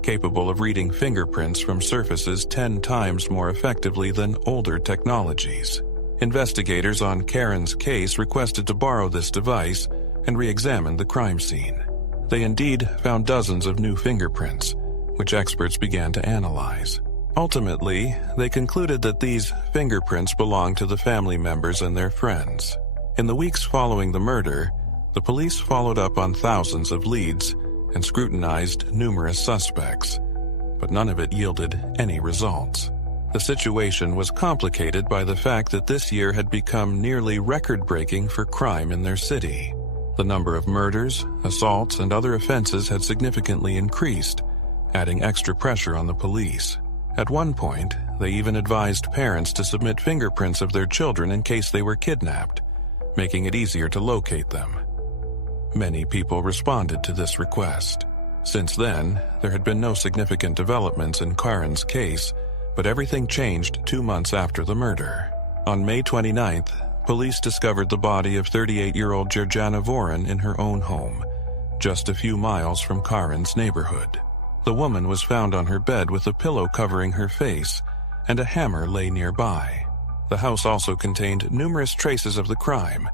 capable of reading fingerprints from surfaces 10 times more effectively than older technologies. Investigators on Karen's case requested to borrow this device and re-examine the crime scene. They indeed found dozens of new fingerprints, which experts began to analyze. Ultimately, they concluded that these fingerprints belonged to the family members and their friends. In the weeks following the murder, the police followed up on thousands of leads and scrutinized numerous suspects, but none of it yielded any results. The situation was complicated by the fact that this year had become nearly record-breaking for crime in their city. The number of murders, assaults, and other offenses had significantly increased, adding extra pressure on the police. At one point, they even advised parents to submit fingerprints of their children in case they were kidnapped, making it easier to locate them. Many people responded to this request. Since then, there had been no significant developments in Karen's case, but everything changed 2 months after the murder. On May 29th, police discovered the body of 38-year-old Georgiana Voren in her own home, just a few miles from Karen's neighborhood. The woman was found on her bed with a pillow covering her face, and a hammer lay nearby. The house also contained numerous traces of the crime,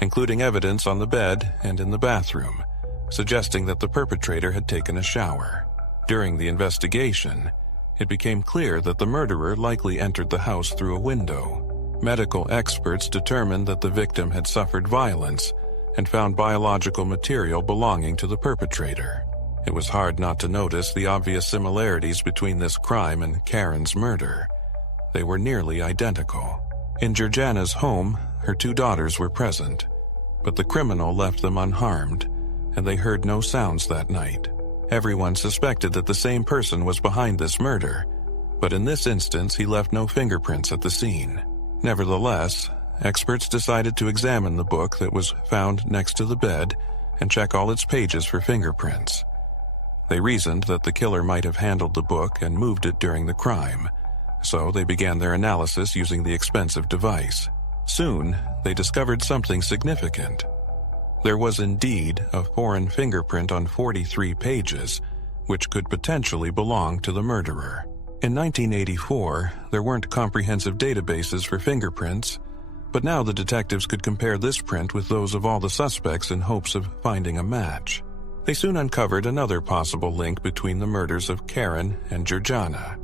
including evidence on the bed and in the bathroom, suggesting that the perpetrator had taken a shower. During the investigation, it became clear that the murderer likely entered the house through a window. Medical experts determined that the victim had suffered violence and found biological material belonging to the perpetrator. It was hard not to notice the obvious similarities between this crime and Karen's murder. They were nearly identical. In Georgiana's home, her 2 daughters were present, but the criminal left them unharmed, and they heard no sounds that night. Everyone suspected that the same person was behind this murder, but in this instance he left no fingerprints at the scene. Nevertheless, experts decided to examine the book that was found next to the bed and check all its pages for fingerprints. They reasoned that the killer might have handled the book and moved it during the crime, so they began their analysis using the expensive device. Soon, they discovered something significant. There was indeed a foreign fingerprint on 43 pages, which could potentially belong to the murderer. In 1984, there weren't comprehensive databases for fingerprints, but now the detectives could compare this print with those of all the suspects in hopes of finding a match. They soon uncovered another possible link between the murders of Karen and Georgiana.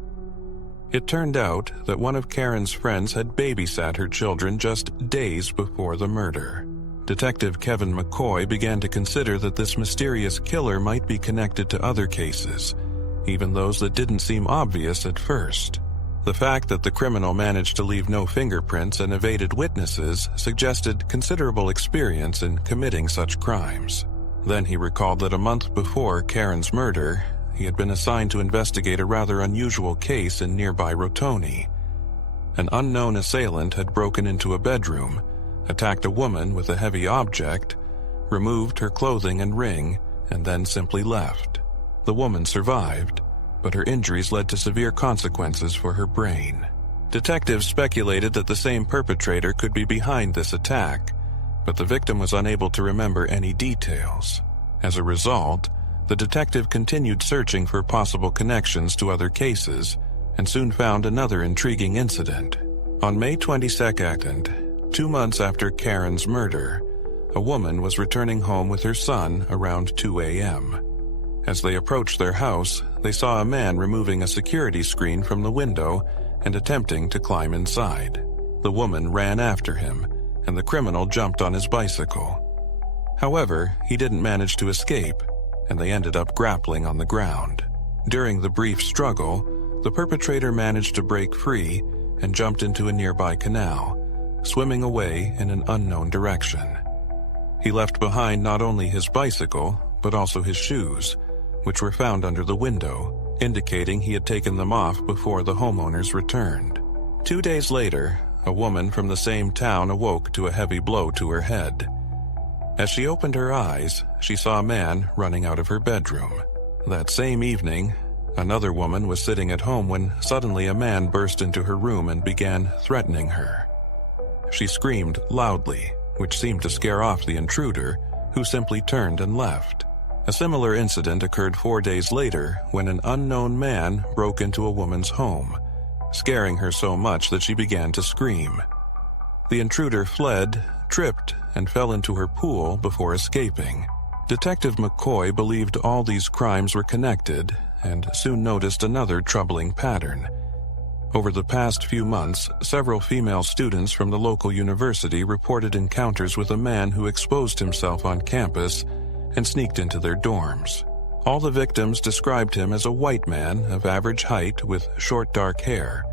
It turned out that one of Karen's friends had babysat her children just days before the murder. Detective Kevin McCoy began to consider that this mysterious killer might be connected to other cases, even those that didn't seem obvious at first. The fact that the criminal managed to leave no fingerprints and evaded witnesses suggested considerable experience in committing such crimes. Then he recalled that a month before Karen's murder, he had been assigned to investigate a rather unusual case in nearby Rotoni. An unknown assailant had broken into a bedroom, attacked a woman with a heavy object, removed her clothing and ring, and then simply left. The woman survived, but her injuries led to severe consequences for her brain. Detectives speculated that the same perpetrator could be behind this attack, but the victim was unable to remember any details. As a result, the detective continued searching for possible connections to other cases and soon found another intriguing incident. On May 22nd, 2 months after Karen's murder, a woman was returning home with her son around 2 a.m. As they approached their house, they saw a man removing a security screen from the window and attempting to climb inside. The woman ran after him, and the criminal jumped on his bicycle. However, he didn't manage to escape, and they ended up grappling on the ground. During the brief struggle, the perpetrator managed to break free and jumped into a nearby canal, swimming away in an unknown direction. He left behind not only his bicycle, but also his shoes, which were found under the window, indicating he had taken them off before the homeowners returned. 2 days later, a woman from the same town awoke to a heavy blow to her head. As she opened her eyes, she saw a man running out of her bedroom. That same evening, another woman was sitting at home when suddenly a man burst into her room and began threatening her. She screamed loudly, which seemed to scare off the intruder, who simply turned and left. A similar incident occurred 4 days later when an unknown man broke into a woman's home, scaring her so much that she began to scream. The intruder fled, tripped, and fell into her pool before escaping. Detective McCoy believed all these crimes were connected and soon noticed another troubling pattern. Over the past few months, several female students from the local university reported encounters with a man who exposed himself on campus and sneaked into their dorms. All the victims described him as a white man of average height with short dark hair,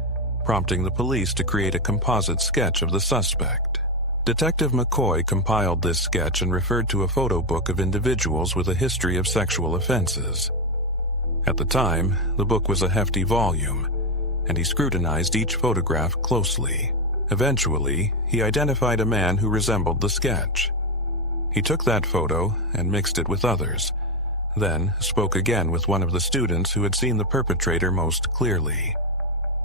prompting the police to create a composite sketch of the suspect. Detective McCoy compiled this sketch and referred to a photo book of individuals with a history of sexual offenses. At the time, the book was a hefty volume, and he scrutinized each photograph closely. Eventually, he identified a man who resembled the sketch. He took that photo and mixed it with others, then spoke again with one of the students who had seen the perpetrator most clearly.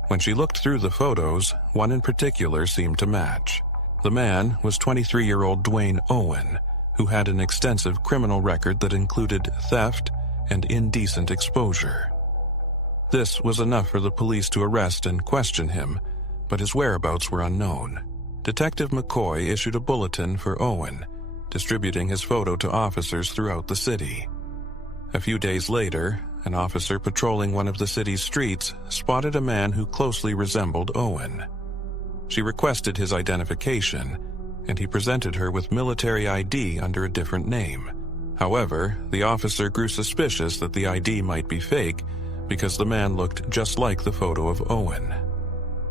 When she looked through the photos, one in particular seemed to match. The man was 23-year-old Dwayne Owen, who had an extensive criminal record that included theft and indecent exposure. This was enough for the police to arrest and question him, but his whereabouts were unknown. Detective McCoy issued a bulletin for Owen, distributing his photo to officers throughout the city. A few days later, an officer patrolling one of the city's streets spotted a man who closely resembled Owen. She requested his identification, and he presented her with military ID under a different name. However, the officer grew suspicious that the ID might be fake because the man looked just like the photo of Owen.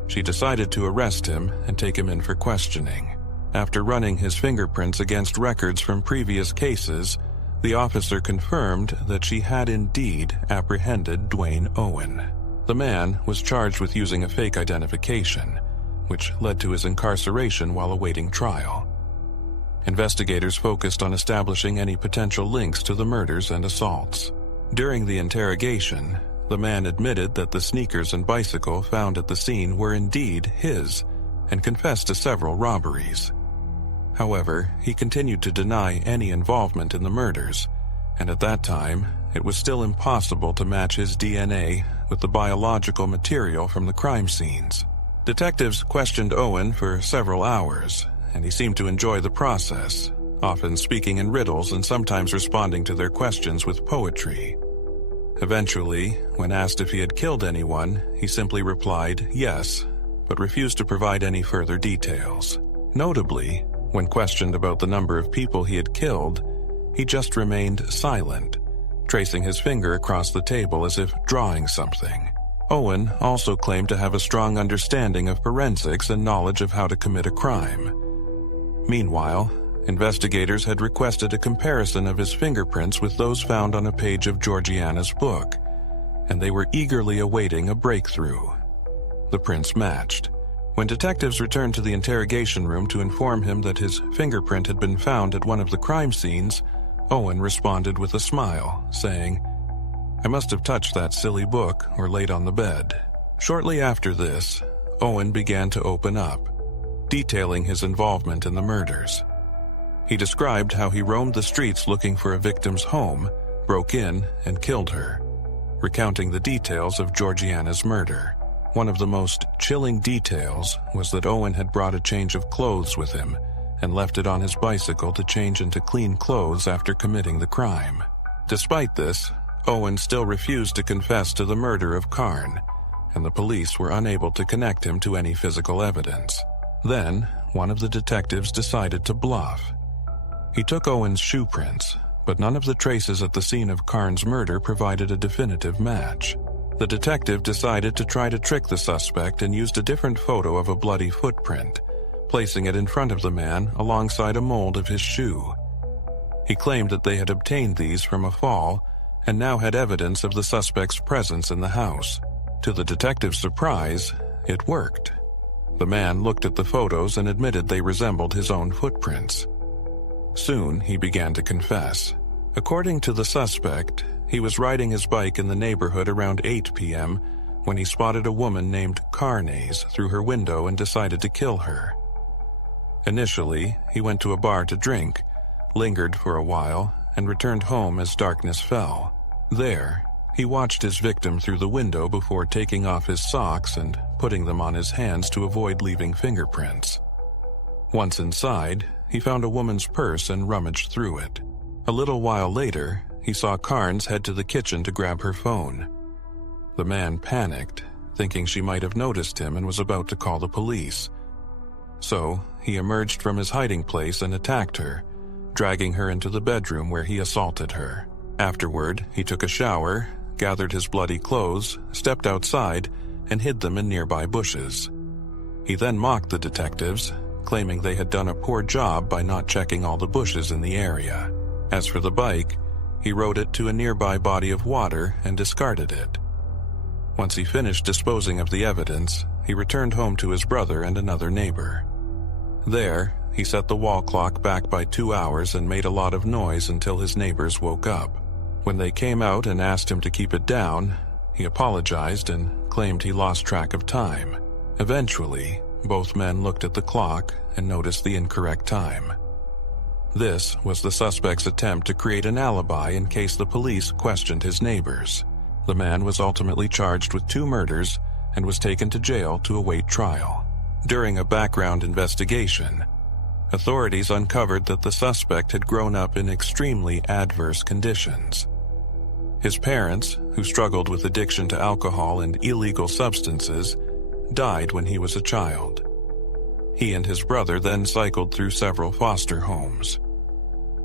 She decided to arrest him and take him in for questioning. After running his fingerprints against records from previous cases, the officer confirmed that she had indeed apprehended Dwayne Owen. The man was charged with using a fake identification, which led to his incarceration while awaiting trial. Investigators focused on establishing any potential links to the murders and assaults. During the interrogation, the man admitted that the sneakers and bicycle found at the scene were indeed his, and confessed to several robberies. However, he continued to deny any involvement in the murders, and at that time, it was still impossible to match his DNA with the biological material from the crime scenes. Detectives questioned Owen for several hours, and he seemed to enjoy the process, often speaking in riddles and sometimes responding to their questions with poetry. Eventually, when asked if he had killed anyone, he simply replied yes, but refused to provide any further details. Notably, When questioned about the number of people he had killed, he just remained silent, tracing his finger across the table as if drawing something. Owen also claimed to have a strong understanding of forensics and knowledge of how to commit a crime. Meanwhile, investigators had requested a comparison of his fingerprints with those found on a page of Georgiana's book, and they were eagerly awaiting a breakthrough. The prints matched. When detectives returned to the interrogation room to inform him that his fingerprint had been found at one of the crime scenes, Owen responded with a smile, saying, "I must have touched that silly book or laid on the bed." Shortly after this, Owen began to open up, detailing his involvement in the murders. He described how he roamed the streets looking for a victim's home, broke in, and killed her, recounting the details of Georgiana's murder. One of the most chilling details was that Owen had brought a change of clothes with him and left it on his bicycle to change into clean clothes after committing the crime. Despite this, Owen still refused to confess to the murder of Karn, and the police were unable to connect him to any physical evidence. Then, one of the detectives decided to bluff. He took Owen's shoe prints, but none of the traces at the scene of Karn's murder provided a definitive match. The detective decided to try to trick the suspect and used a different photo of a bloody footprint, placing it in front of the man alongside a mold of his shoe. He claimed that they had obtained these from a fall and now had evidence of the suspect's presence in the house. To the detective's surprise, it worked. The man looked at the photos and admitted they resembled his own footprints. Soon, he began to confess. According to the suspect, he was riding his bike in the neighborhood around 8 p.m. when he spotted a woman named Carnaze through her window and decided to kill her. Initially, he went to a bar to drink, lingered for a while, and returned home as darkness fell. There, he watched his victim through the window before taking off his socks and putting them on his hands to avoid leaving fingerprints. Once inside, he found a woman's purse and rummaged through it. A little while later, he saw Carnes head to the kitchen to grab her phone. The man panicked, thinking she might have noticed him and was about to call the police. So, he emerged from his hiding place and attacked her, dragging her into the bedroom where he assaulted her. Afterward, he took a shower, gathered his bloody clothes, stepped outside, and hid them in nearby bushes. He then mocked the detectives, claiming they had done a poor job by not checking all the bushes in the area. As for the bike, he rode it to a nearby body of water and discarded it. Once he finished disposing of the evidence, he returned home to his brother and another neighbor. There, he set the wall clock back by 2 hours and made a lot of noise until his neighbors woke up. When they came out and asked him to keep it down, he apologized and claimed he lost track of time. Eventually, both men looked at the clock and noticed the incorrect time. This was the suspect's attempt to create an alibi in case the police questioned his neighbors. The man was ultimately charged with 2 murders and was taken to jail to await trial. During a background investigation, authorities uncovered that the suspect had grown up in extremely adverse conditions. His parents, who struggled with addiction to alcohol and illegal substances, died when he was a child. He and his brother then cycled through several foster homes.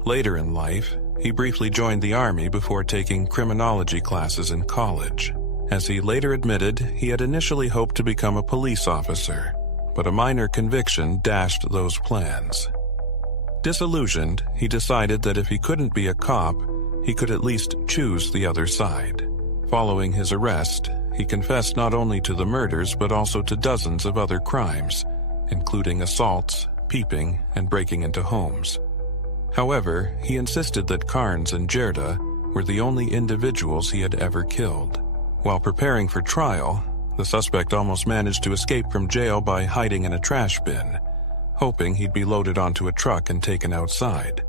Later in life, he briefly joined the army before taking criminology classes in college. As he later admitted, he had initially hoped to become a police officer, but a minor conviction dashed those plans. Disillusioned, he decided that if he couldn't be a cop, he could at least choose the other side. Following his arrest, he confessed not only to the murders but also to dozens of other crimes, including assaults, peeping, and breaking into homes. However, he insisted that Carnes and Gerda were the only individuals he had ever killed. While preparing for trial, the suspect almost managed to escape from jail by hiding in a trash bin, hoping he'd be loaded onto a truck and taken outside.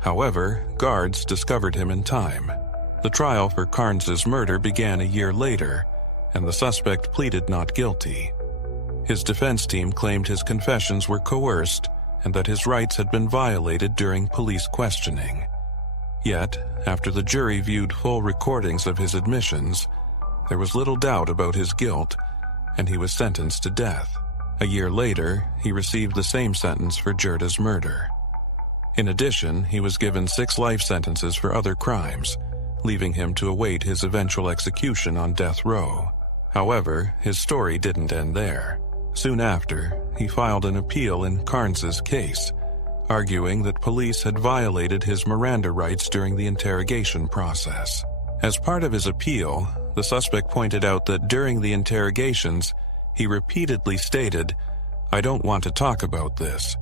However, guards discovered him in time. The trial for Carnes's murder began a year later, and the suspect pleaded not guilty. His defense team claimed his confessions were coerced and that his rights had been violated during police questioning. Yet, after the jury viewed full recordings of his admissions, there was little doubt about his guilt, and he was sentenced to death. A year later, he received the same sentence for Gerda's murder. In addition, he was given 6 life sentences for other crimes, leaving him to await his eventual execution on death row. However, his story didn't end there. Soon after, he filed an appeal in Carnes's case, arguing that police had violated his Miranda rights during the interrogation process. As part of his appeal, the suspect pointed out that during the interrogations, he repeatedly stated, "I don't want to talk about this."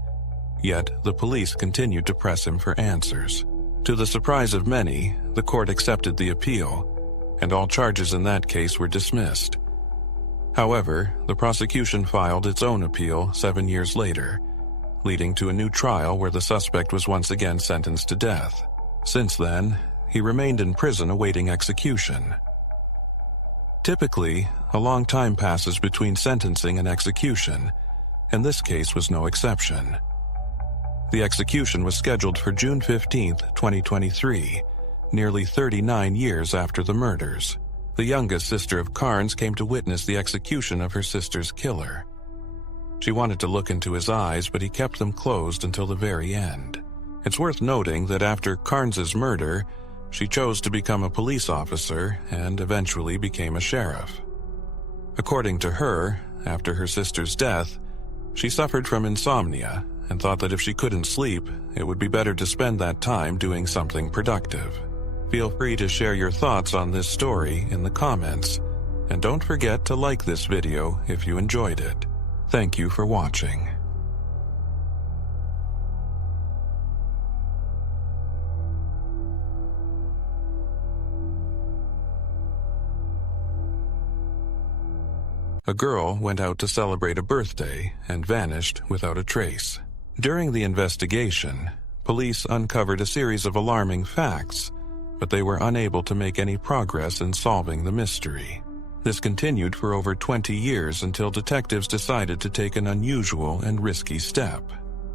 Yet, the police continued to press him for answers. To the surprise of many, the court accepted the appeal, and all charges in that case were dismissed. However, the prosecution filed its own appeal 7 years later, leading to a new trial where the suspect was once again sentenced to death. Since then, he remained in prison awaiting execution. Typically, a long time passes between sentencing and execution, and this case was no exception. The execution was scheduled for June 15, 2023, nearly 39 years after the murders. The youngest sister of Carnes came to witness the execution of her sister's killer. She wanted to look into his eyes, but he kept them closed until the very end. It's worth noting that after Carnes's murder, she chose to become a police officer and eventually became a sheriff. According to her, after her sister's death, she suffered from insomnia and thought that if she couldn't sleep, it would be better to spend that time doing something productive. Feel free to share your thoughts on this story in the comments, and don't forget to like this video if you enjoyed it. Thank you for watching. A girl went out to celebrate a birthday and vanished without a trace. During the investigation, police uncovered a series of alarming facts, but they were unable to make any progress in solving the mystery. This continued for over 20 years until detectives decided to take an unusual and risky step.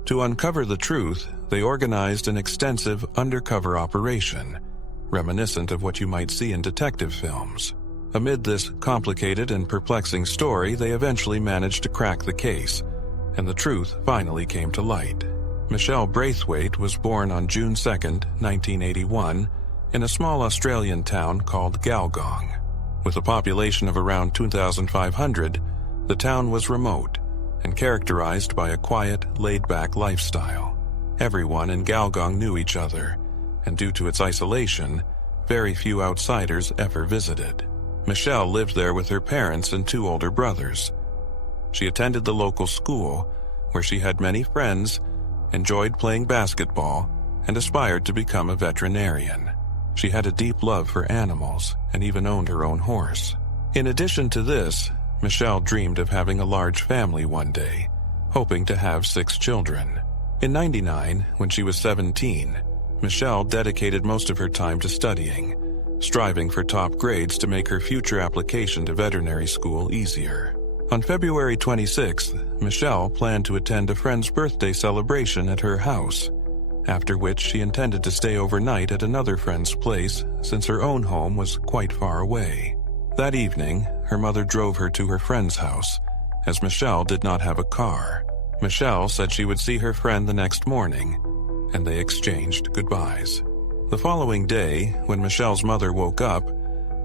To uncover the truth, they organized an extensive undercover operation, reminiscent of what you might see in detective films. Amid this complicated and perplexing story, they eventually managed to crack the case, and the truth finally came to light. Michelle Braithwaite was born on June 2, 1981, in a small Australian town called Galgong. With a population of around 2,500, the town was remote and characterized by a quiet, laid-back lifestyle. Everyone in Galgong knew each other, and due to its isolation, very few outsiders ever visited. Michelle lived there with her parents and 2 older brothers. She attended the local school, where she had many friends, enjoyed playing basketball, and aspired to become a veterinarian. She had a deep love for animals and even owned her own horse. In addition to this, Michelle dreamed of having a large family one day, hoping to have 6 children. In '99, when she was 17, Michelle dedicated most of her time to studying, striving for top grades to make her future application to veterinary school easier. On February 26th, Michelle planned to attend a friend's birthday celebration at her house, after which she intended to stay overnight at another friend's place since her own home was quite far away. That evening, her mother drove her to her friend's house, as Michelle did not have a car. Michelle said she would see her friend the next morning, and they exchanged goodbyes. The following day, when Michelle's mother woke up,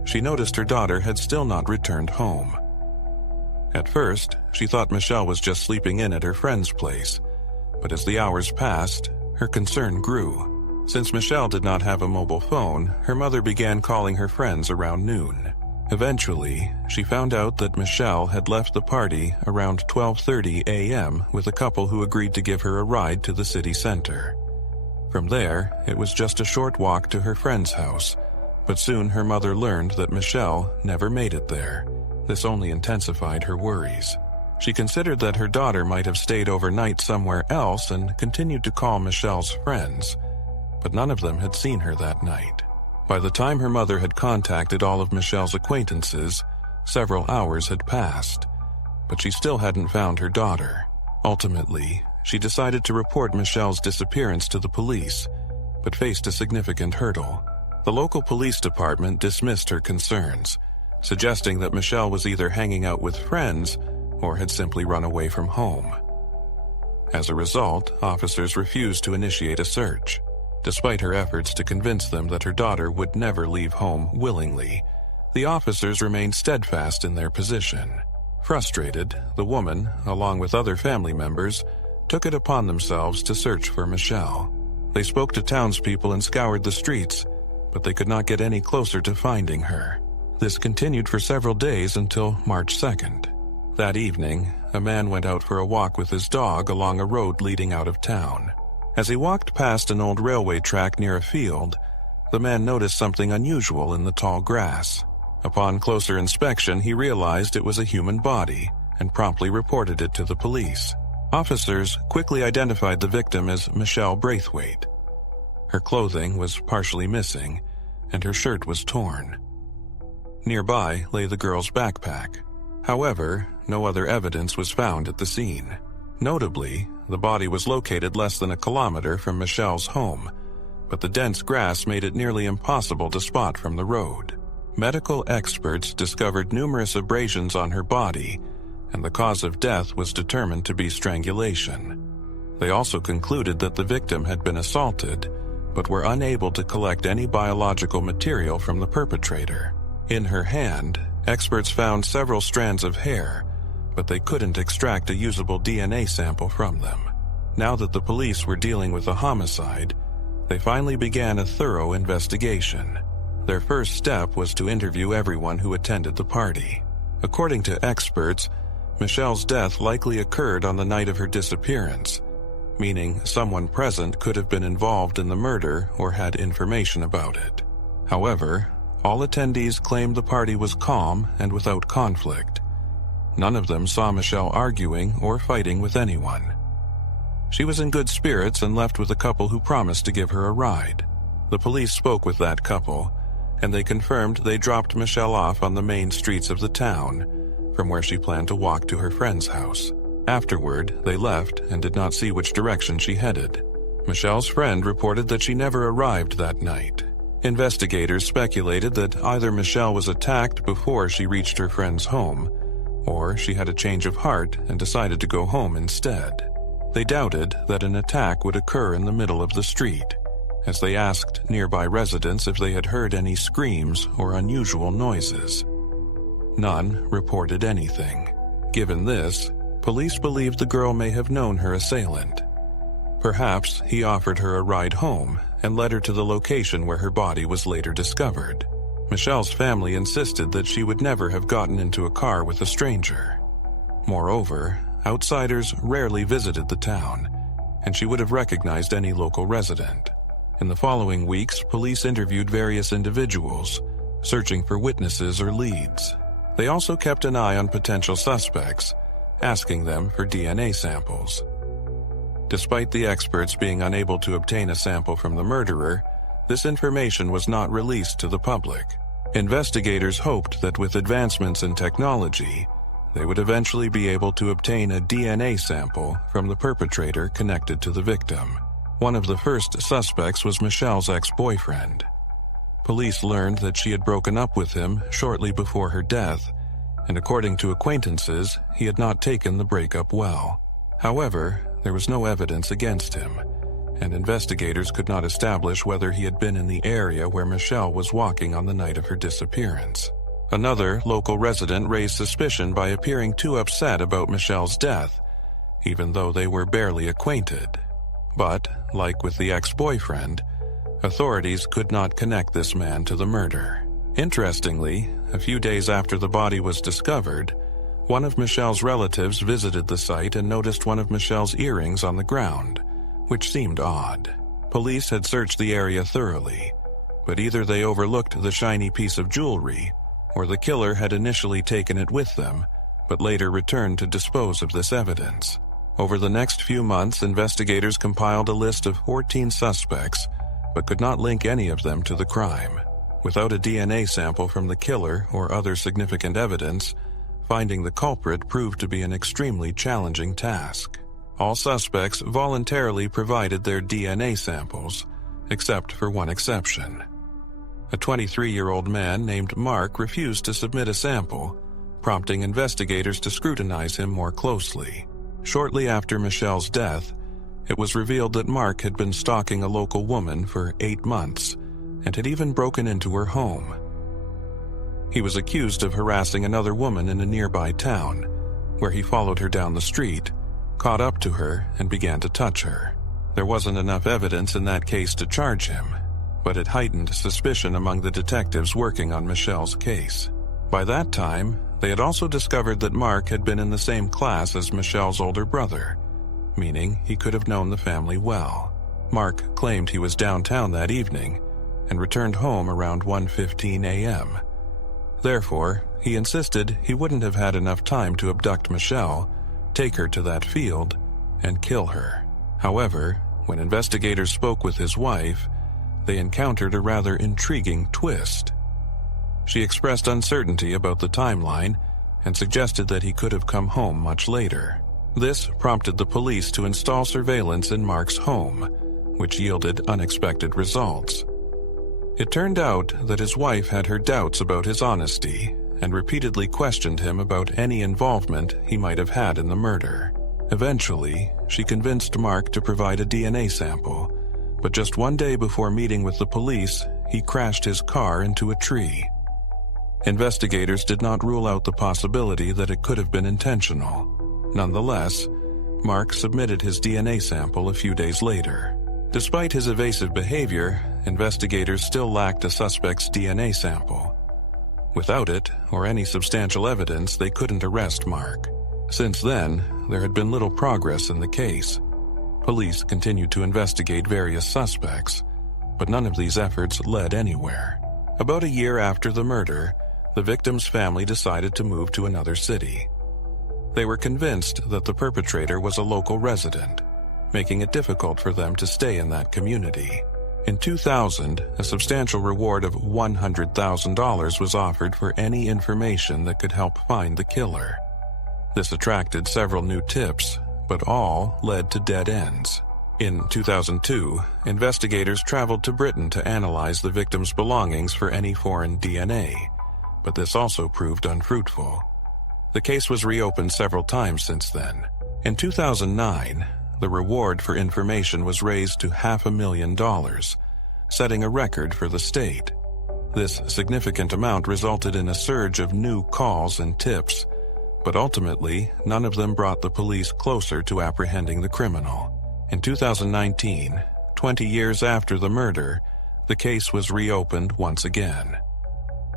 she noticed her daughter had still not returned home. At first, she thought Michelle was just sleeping in at her friend's place, but as the hours passed, her concern grew. Since Michelle did not have a mobile phone, her mother began calling her friends around noon. Eventually, she found out that Michelle had left the party around 12:30 a.m. with a couple who agreed to give her a ride to the city center. From there, it was just a short walk to her friend's house, but soon her mother learned that Michelle never made it there. This only intensified her worries. She considered that her daughter might have stayed overnight somewhere else and continued to call Michelle's friends, but none of them had seen her that night. By the time her mother had contacted all of Michelle's acquaintances, several hours had passed, but she still hadn't found her daughter. Ultimately, she decided to report Michelle's disappearance to the police, but faced a significant hurdle. The local police department dismissed her concerns, suggesting that Michelle was either hanging out with friends or had simply run away from home. As a result, officers refused to initiate a search, despite her efforts to convince them that her daughter would never leave home willingly. The officers remained steadfast in their position. Frustrated, the woman, along with other family members, took it upon themselves to search for Michelle. They spoke to townspeople and scoured the streets, but they could not get any closer to finding her. This continued for several days until March 2nd. That evening, a man went out for a walk with his dog along a road leading out of town. As he walked past an old railway track near a field, the man noticed something unusual in the tall grass. Upon closer inspection, he realized it was a human body and promptly reported it to the police. Officers quickly identified the victim as Michelle Braithwaite. Her clothing was partially missing, and her shirt was torn. Nearby lay the girl's backpack. However, no other evidence was found at the scene. Notably, the body was located less than a kilometer from Michelle's home, but the dense grass made it nearly impossible to spot from the road. Medical experts discovered numerous abrasions on her body, and the cause of death was determined to be strangulation. They also concluded that the victim had been assaulted, but were unable to collect any biological material from the perpetrator. In her hand, experts found several strands of hair, but they couldn't extract a usable DNA sample from them. Now that the police were dealing with a homicide, they finally began a thorough investigation. Their first step was to interview everyone who attended the party. According to experts, Michelle's death likely occurred on the night of her disappearance, meaning someone present could have been involved in the murder or had information about it. However, all attendees claimed the party was calm and without conflict. None of them saw Michelle arguing or fighting with anyone. She was in good spirits and left with a couple who promised to give her a ride. The police spoke with that couple, and they confirmed they dropped Michelle off on the main streets of the town, from where she planned to walk to her friend's house. Afterward, they left and did not see which direction she headed. Michelle's friend reported that she never arrived that night. Investigators speculated that either Michelle was attacked before she reached her friend's home, or she had a change of heart and decided to go home instead. They doubted that an attack would occur in the middle of the street, as they asked nearby residents if they had heard any screams or unusual noises. None reported anything. Given this, police believed the girl may have known her assailant. Perhaps he offered her a ride home and led her to the location where her body was later discovered. Michelle's family insisted that she would never have gotten into a car with a stranger. Moreover, outsiders rarely visited the town, and she would have recognized any local resident. In the following weeks, police interviewed various individuals, searching for witnesses or leads. They also kept an eye on potential suspects, asking them for DNA samples. Despite the experts being unable to obtain a sample from the murderer, this information was not released to the public. Investigators hoped that with advancements in technology, they would eventually be able to obtain a DNA sample from the perpetrator connected to the victim. One of the first suspects was Michelle's ex-boyfriend. Police learned that she had broken up with him shortly before her death, and according to acquaintances, he had not taken the breakup well. However, there was no evidence against him, and investigators could not establish whether he had been in the area where Michelle was walking on the night of her disappearance. Another local resident raised suspicion by appearing too upset about Michelle's death, even though they were barely acquainted. But, like with the ex-boyfriend, authorities could not connect this man to the murder. Interestingly, a few days after the body was discovered, one of Michelle's relatives visited the site and noticed one of Michelle's earrings on the ground, which seemed odd. Police had searched the area thoroughly, but either they overlooked the shiny piece of jewelry, or the killer had initially taken it with them, but later returned to dispose of this evidence. Over the next few months, investigators compiled a list of 14 suspects, but could not link any of them to the crime. Without a DNA sample from the killer or other significant evidence, finding the culprit proved to be an extremely challenging task. All suspects voluntarily provided their DNA samples, except for one exception. A 23-year-old man named Mark refused to submit a sample, prompting investigators to scrutinize him more closely. Shortly after Michelle's death, it was revealed that Mark had been stalking a local woman for 8 months and had even broken into her home. He was accused of harassing another woman in a nearby town, where he followed her down the street, caught up to her, and began to touch her. There wasn't enough evidence in that case to charge him, but it heightened suspicion among the detectives working on Michelle's case. By that time, they had also discovered that Mark had been in the same class as Michelle's older brother, meaning he could have known the family well. Mark claimed he was downtown that evening and returned home around 1:15 a.m. Therefore, he insisted he wouldn't have had enough time to abduct Michelle, take her to that field, and kill her. However, when investigators spoke with his wife, they encountered a rather intriguing twist. She expressed uncertainty about the timeline and suggested that he could have come home much later. This prompted the police to install surveillance in Mark's home, which yielded unexpected results. It turned out that his wife had her doubts about his honesty and repeatedly questioned him about any involvement he might have had in the murder. Eventually, she convinced Mark to provide a DNA sample, but just one day before meeting with the police, he crashed his car into a tree. Investigators did not rule out the possibility that it could have been intentional. Nonetheless, Mark submitted his DNA sample a few days later. Despite his evasive behavior, investigators still lacked a suspect's DNA sample. Without it, or any substantial evidence, they couldn't arrest Mark. Since then, there had been little progress in the case. Police continued to investigate various suspects, but none of these efforts led anywhere. About a year after the murder, the victim's family decided to move to another city. They were convinced that the perpetrator was a local resident, making it difficult for them to stay in that community. In 2000, a substantial reward of $100,000 was offered for any information that could help find the killer. This attracted several new tips, but all led to dead ends. In 2002, investigators traveled to Britain to analyze the victim's belongings for any foreign DNA, but this also proved unfruitful. The case was reopened several times since then. In 2009, the reward for information was raised to $500,000, setting a record for the state. This significant amount resulted in a surge of new calls and tips, but ultimately, none of them brought the police closer to apprehending the criminal. In 2019, 20 years after the murder, the case was reopened once again.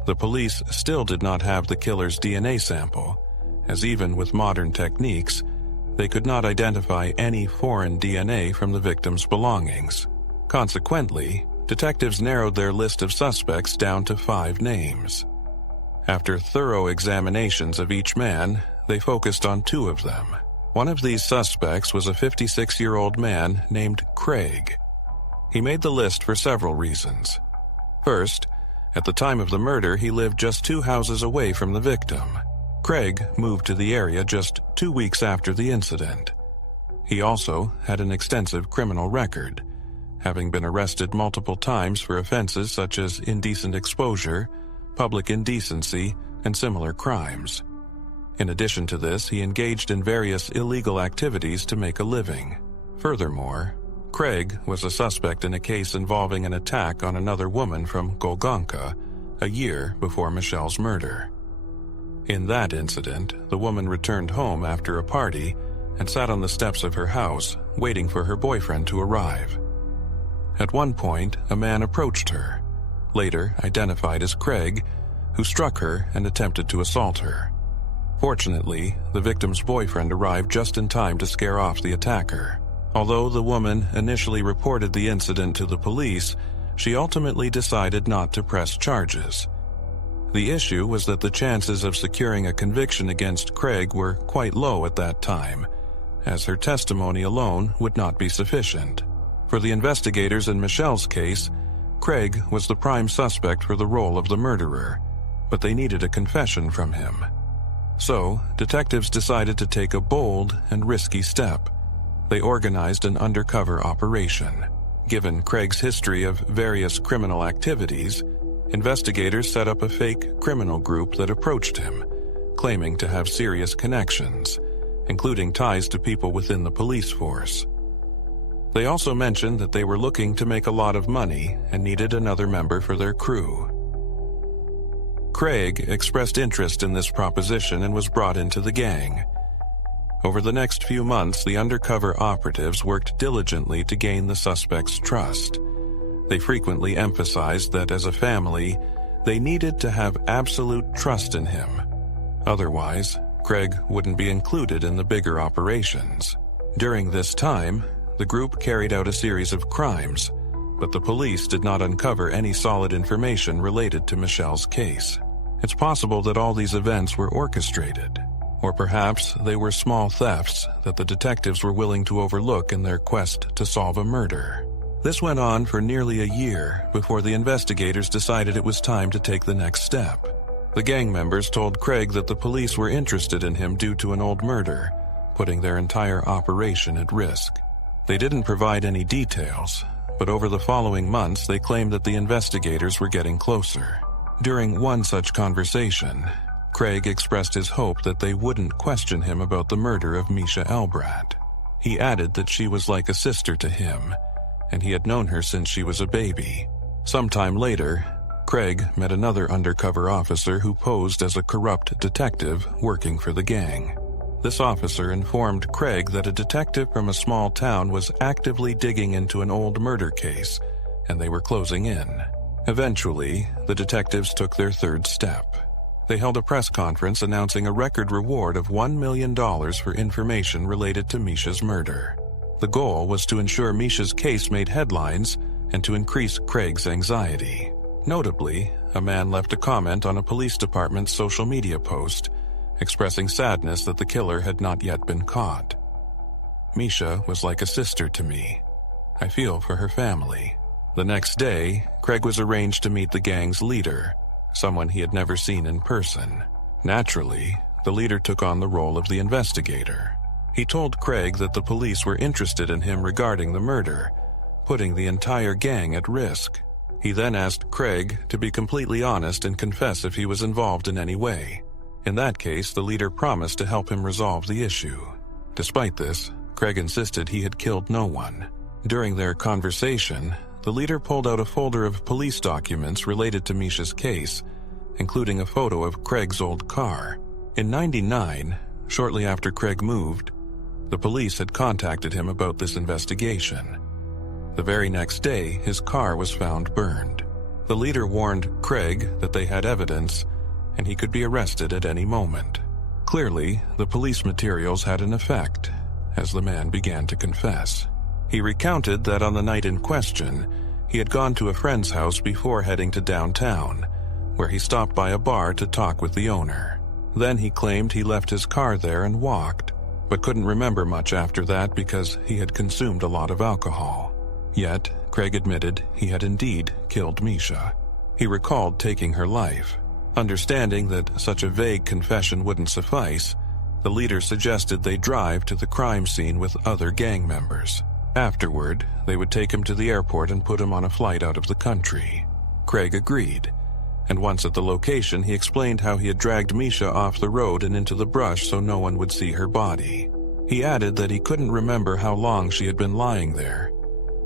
The police still did not have the killer's DNA sample, as even with modern techniques, they could not identify any foreign DNA from the victim's belongings. Consequently, detectives narrowed their list of suspects down to 5 names. After thorough examinations of each man, they focused on 2 of them. One of these suspects was a 56-year-old man named Craig. He made the list for several reasons. First, at the time of the murder, he lived just 2 houses away from the victim. Craig moved to the area just 2 weeks after the incident. He also had an extensive criminal record, having been arrested multiple times for offenses such as indecent exposure, public indecency, and similar crimes. In addition to this, he engaged in various illegal activities to make a living. Furthermore, Craig was a suspect in a case involving an attack on another woman from Golgonka a year before Michelle's murder. In that incident, the woman returned home after a party and sat on the steps of her house, waiting for her boyfriend to arrive. At one point, a man approached her, later identified as Craig, who struck her and attempted to assault her. Fortunately, the victim's boyfriend arrived just in time to scare off the attacker. Although the woman initially reported the incident to the police, she ultimately decided not to press charges. The issue was that the chances of securing a conviction against Craig were quite low at that time, as her testimony alone would not be sufficient. For the investigators in Michelle's case, Craig was the prime suspect for the role of the murderer, but they needed a confession from him. So, detectives decided to take a bold and risky step. They organized an undercover operation. Given Craig's history of various criminal activities, investigators set up a fake criminal group that approached him, claiming to have serious connections, including ties to people within the police force. They also mentioned that they were looking to make a lot of money and needed another member for their crew. Craig expressed interest in this proposition and was brought into the gang. Over the next few months, the undercover operatives worked diligently to gain the suspect's trust. They frequently emphasized that as a family, they needed to have absolute trust in him. Otherwise, Craig wouldn't be included in the bigger operations. During this time, the group carried out a series of crimes, but the police did not uncover any solid information related to Michelle's case. It's possible that all these events were orchestrated, or perhaps they were small thefts that the detectives were willing to overlook in their quest to solve a murder. This went on for nearly a year before the investigators decided it was time to take the next step. The gang members told Craig that the police were interested in him due to an old murder, putting their entire operation at risk. They didn't provide any details, but over the following months they claimed that the investigators were getting closer. During one such conversation, Craig expressed his hope that they wouldn't question him about the murder of Misha Elbrat. He added that she was like a sister to him, and he had known her since she was a baby. Sometime later, Craig met another undercover officer who posed as a corrupt detective working for the gang. This officer informed Craig that a detective from a small town was actively digging into an old murder case, and they were closing in. Eventually, the detectives took their third step. They held a press conference announcing a record reward of $1 million for information related to Misha's murder. The goal was to ensure Misha's case made headlines and to increase Craig's anxiety. Notably, a man left a comment on a police department's social media post, expressing sadness that the killer had not yet been caught. Misha was like a sister to me. I feel for her family. The next day, Craig was arranged to meet the gang's leader, someone he had never seen in person. Naturally, the leader took on the role of the investigator. He told Craig that the police were interested in him regarding the murder, putting the entire gang at risk. He then asked Craig to be completely honest and confess if he was involved in any way. In that case, the leader promised to help him resolve the issue. Despite this, Craig insisted he had killed no one. During their conversation, the leader pulled out a folder of police documents related to Misha's case, including a photo of Craig's old car. In '99, shortly after Craig moved, the police had contacted him about this investigation. The very next day, his car was found burned. The leader warned Craig that they had evidence and he could be arrested at any moment. Clearly, the police materials had an effect, as the man began to confess. He recounted that on the night in question, he had gone to a friend's house before heading to downtown, where he stopped by a bar to talk with the owner. Then he claimed he left his car there and walked, but couldn't remember much after that because he had consumed a lot of alcohol. Yet, Craig admitted he had indeed killed Misha. He recalled taking her life. Understanding that such a vague confession wouldn't suffice, the leader suggested they drive to the crime scene with other gang members. Afterward, they would take him to the airport and put him on a flight out of the country. Craig agreed, and once at the location, he explained how he had dragged Misha off the road and into the brush so no one would see her body. He added that he couldn't remember how long she had been lying there,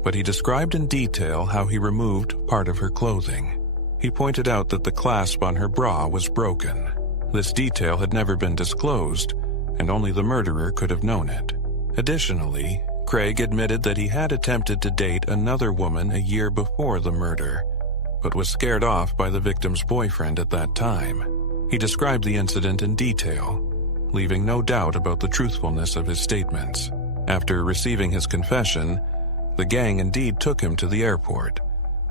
but he described in detail how he removed part of her clothing. He pointed out that the clasp on her bra was broken. This detail had never been disclosed, and only the murderer could have known it. Additionally, Craig admitted that he had attempted to date another woman a year before the murder, but was scared off by the victim's boyfriend at that time. He described the incident in detail, leaving no doubt about the truthfulness of his statements. After receiving his confession, the gang indeed took him to the airport,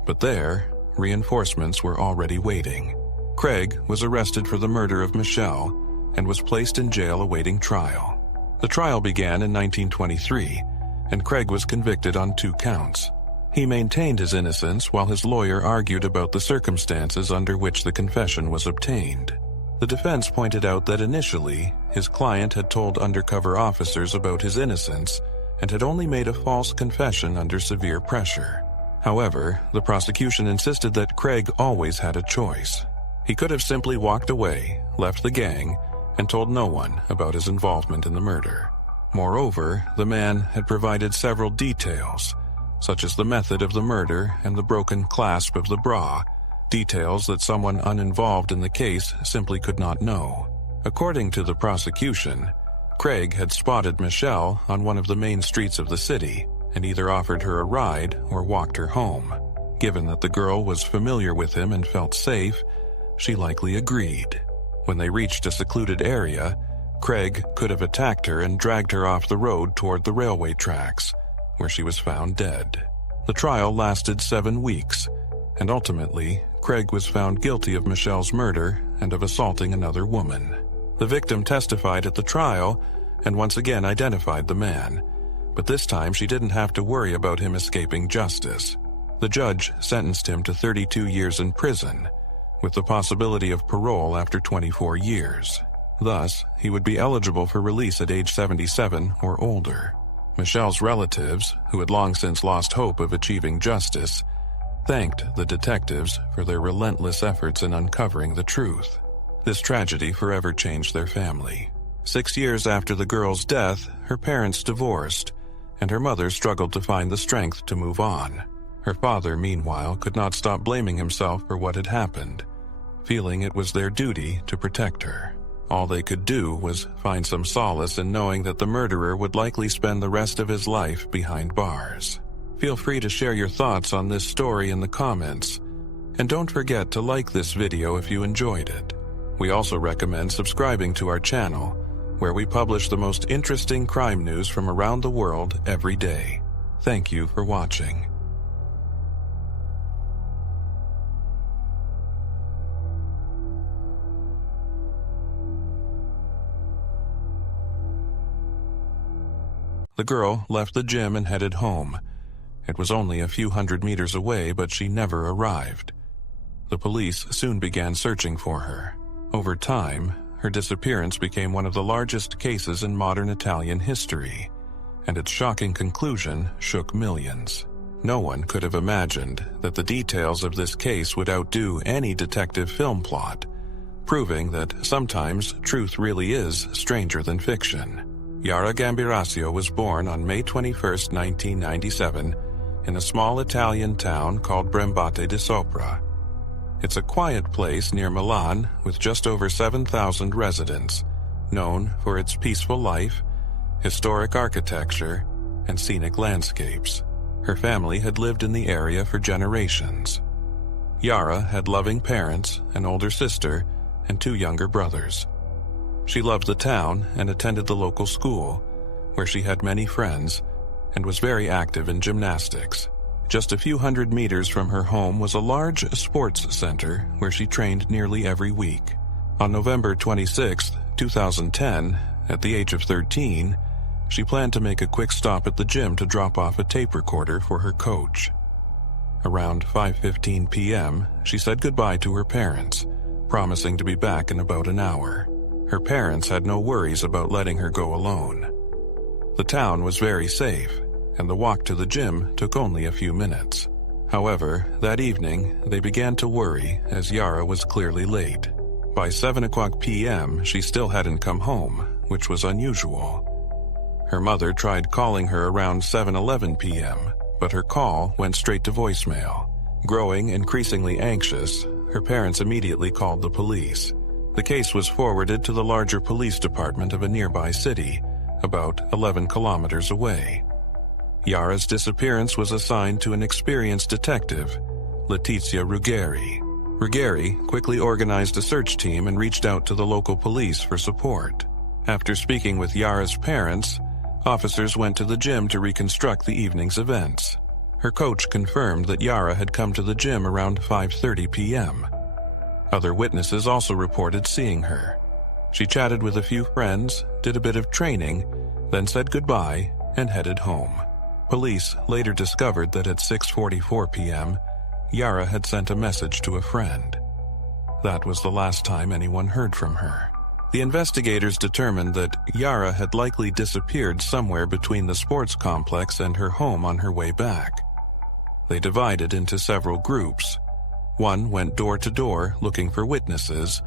but there, reinforcements were already waiting. Craig was arrested for the murder of Michelle and was placed in jail awaiting trial. The trial began in 1923, and Craig was convicted on 2 counts. He maintained his innocence while his lawyer argued about the circumstances under which the confession was obtained. The defense pointed out that initially, his client had told undercover officers about his innocence and had only made a false confession under severe pressure. However, the prosecution insisted that Craig always had a choice. He could have simply walked away, left the gang, and told no one about his involvement in the murder. Moreover, the man had provided several details, such as the method of the murder and the broken clasp of the bra, details that someone uninvolved in the case simply could not know. According to the prosecution, Craig had spotted Michelle on one of the main streets of the city and either offered her a ride or walked her home. Given that the girl was familiar with him and felt safe, she likely agreed. When they reached a secluded area, Craig could have attacked her and dragged her off the road toward the railway tracks, where she was found dead. The trial lasted 7 weeks, and ultimately, Craig was found guilty of Michelle's murder and of assaulting another woman. The victim testified at the trial and once again identified the man, but this time she didn't have to worry about him escaping justice. The judge sentenced him to 32 years in prison, with the possibility of parole after 24 years. Thus, he would be eligible for release at age 77 or older. Michelle's relatives, who had long since lost hope of achieving justice, thanked the detectives for their relentless efforts in uncovering the truth. This tragedy forever changed their family. 6 years after the girl's death, her parents divorced, and her mother struggled to find the strength to move on. Her father, meanwhile, could not stop blaming himself for what had happened, feeling it was their duty to protect her. All they could do was find some solace in knowing that the murderer would likely spend the rest of his life behind bars. Feel free to share your thoughts on this story in the comments, and don't forget to like this video if you enjoyed it. We also recommend subscribing to our channel, where we publish the most interesting crime news from around the world every day. Thank you for watching. The girl left the gym and headed home. It was only a few hundred meters away, but she never arrived. The police soon began searching for her. Over time, her disappearance became one of the largest cases in modern Italian history, and its shocking conclusion shook millions. No one could have imagined that the details of this case would outdo any detective film plot, proving that sometimes truth really is stranger than fiction. Yara Gambirasio was born on May 21, 1997, in a small Italian town called Brembate di Sopra. It's a quiet place near Milan with just over 7,000 residents, known for its peaceful life, historic architecture, and scenic landscapes. Her family had lived in the area for generations. Yara had loving parents, an older sister, and 2 younger brothers. She loved the town and attended the local school, where she had many friends and was very active in gymnastics. Just a few hundred meters from her home was a large sports center where she trained nearly every week. On November 26, 2010, at the age of 13, she planned to make a quick stop at the gym to drop off a tape recorder for her coach. Around 5:15 p.m., she said goodbye to her parents, promising to be back in about an hour. Her parents had no worries about letting her go alone. The town was very safe, and the walk to the gym took only a few minutes. However, that evening, they began to worry as Yara was clearly late. By 7 o'clock p.m., she still hadn't come home, which was unusual. Her mother tried calling her around 7:11 p.m., but her call went straight to voicemail. Growing increasingly anxious, her parents immediately called the police. The case was forwarded to the larger police department of a nearby city, about 11 kilometers away. Yara's disappearance was assigned to an experienced detective, Letizia Ruggeri. Ruggeri quickly organized a search team and reached out to the local police for support. After speaking with Yara's parents, officers went to the gym to reconstruct the evening's events. Her coach confirmed that Yara had come to the gym around 5:30 p.m. Other witnesses also reported seeing her. She chatted with a few friends, did a bit of training, then said goodbye and headed home. Police later discovered that at 6:44 p.m., Yara had sent a message to a friend. That was the last time anyone heard from her. The investigators determined that Yara had likely disappeared somewhere between the sports complex and her home on her way back. They divided into several groups. One went door to door looking for witnesses,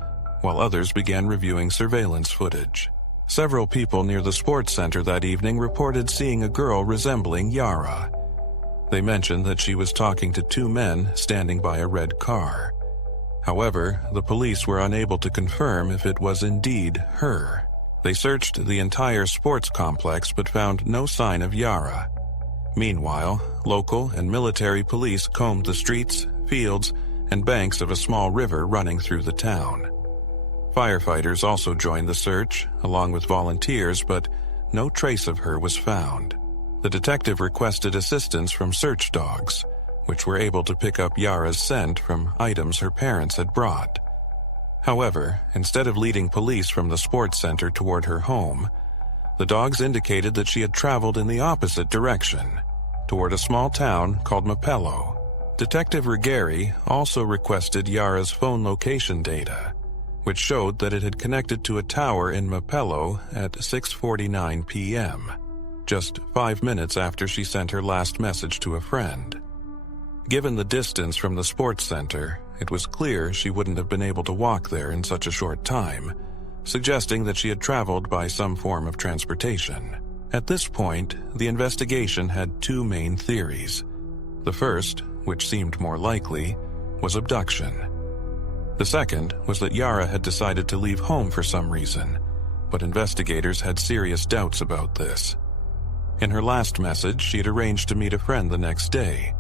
while others began reviewing surveillance footage. Several people near the sports center that evening reported seeing a girl resembling Yara. They mentioned that she was talking to two men standing by a red car. However, the police were unable to confirm if it was indeed her. They searched the entire sports complex but found no sign of Yara. Meanwhile, local and military police combed the streets, fields, and banks of a small river running through the town. Firefighters also joined the search, along with volunteers, but no trace of her was found. The detective requested assistance from search dogs, which were able to pick up Yara's scent from items her parents had brought. However, instead of leading police from the sports center toward her home, the dogs indicated that she had traveled in the opposite direction, toward a small town called Mapello. Detective Ruggieri also requested Yara's phone location data, which showed that it had connected to a tower in Mapello at 6:49 p.m., just 5 minutes after she sent her last message to a friend. Given the distance from the sports center, it was clear she wouldn't have been able to walk there in such a short time, suggesting that she had traveled by some form of transportation. At this point, the investigation had two main theories. The first, which seemed more likely, was abduction. The second was that Yara had decided to leave home for some reason, but investigators had serious doubts about this. In her last message, she had arranged to meet a friend the next day,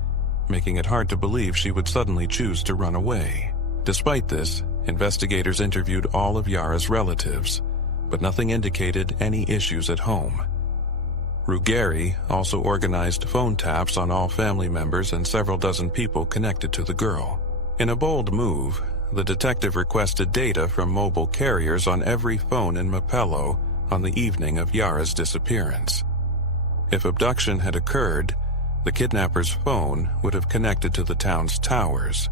making it hard to believe she would suddenly choose to run away. Despite this, investigators interviewed all of Yara's relatives, but nothing indicated any issues at home. Ruggieri also organized phone taps on all family members and several dozen people connected to the girl. In a bold move, the detective requested data from mobile carriers on every phone in Mapello on the evening of Yara's disappearance. If abduction had occurred, the kidnapper's phone would have connected to the town's towers,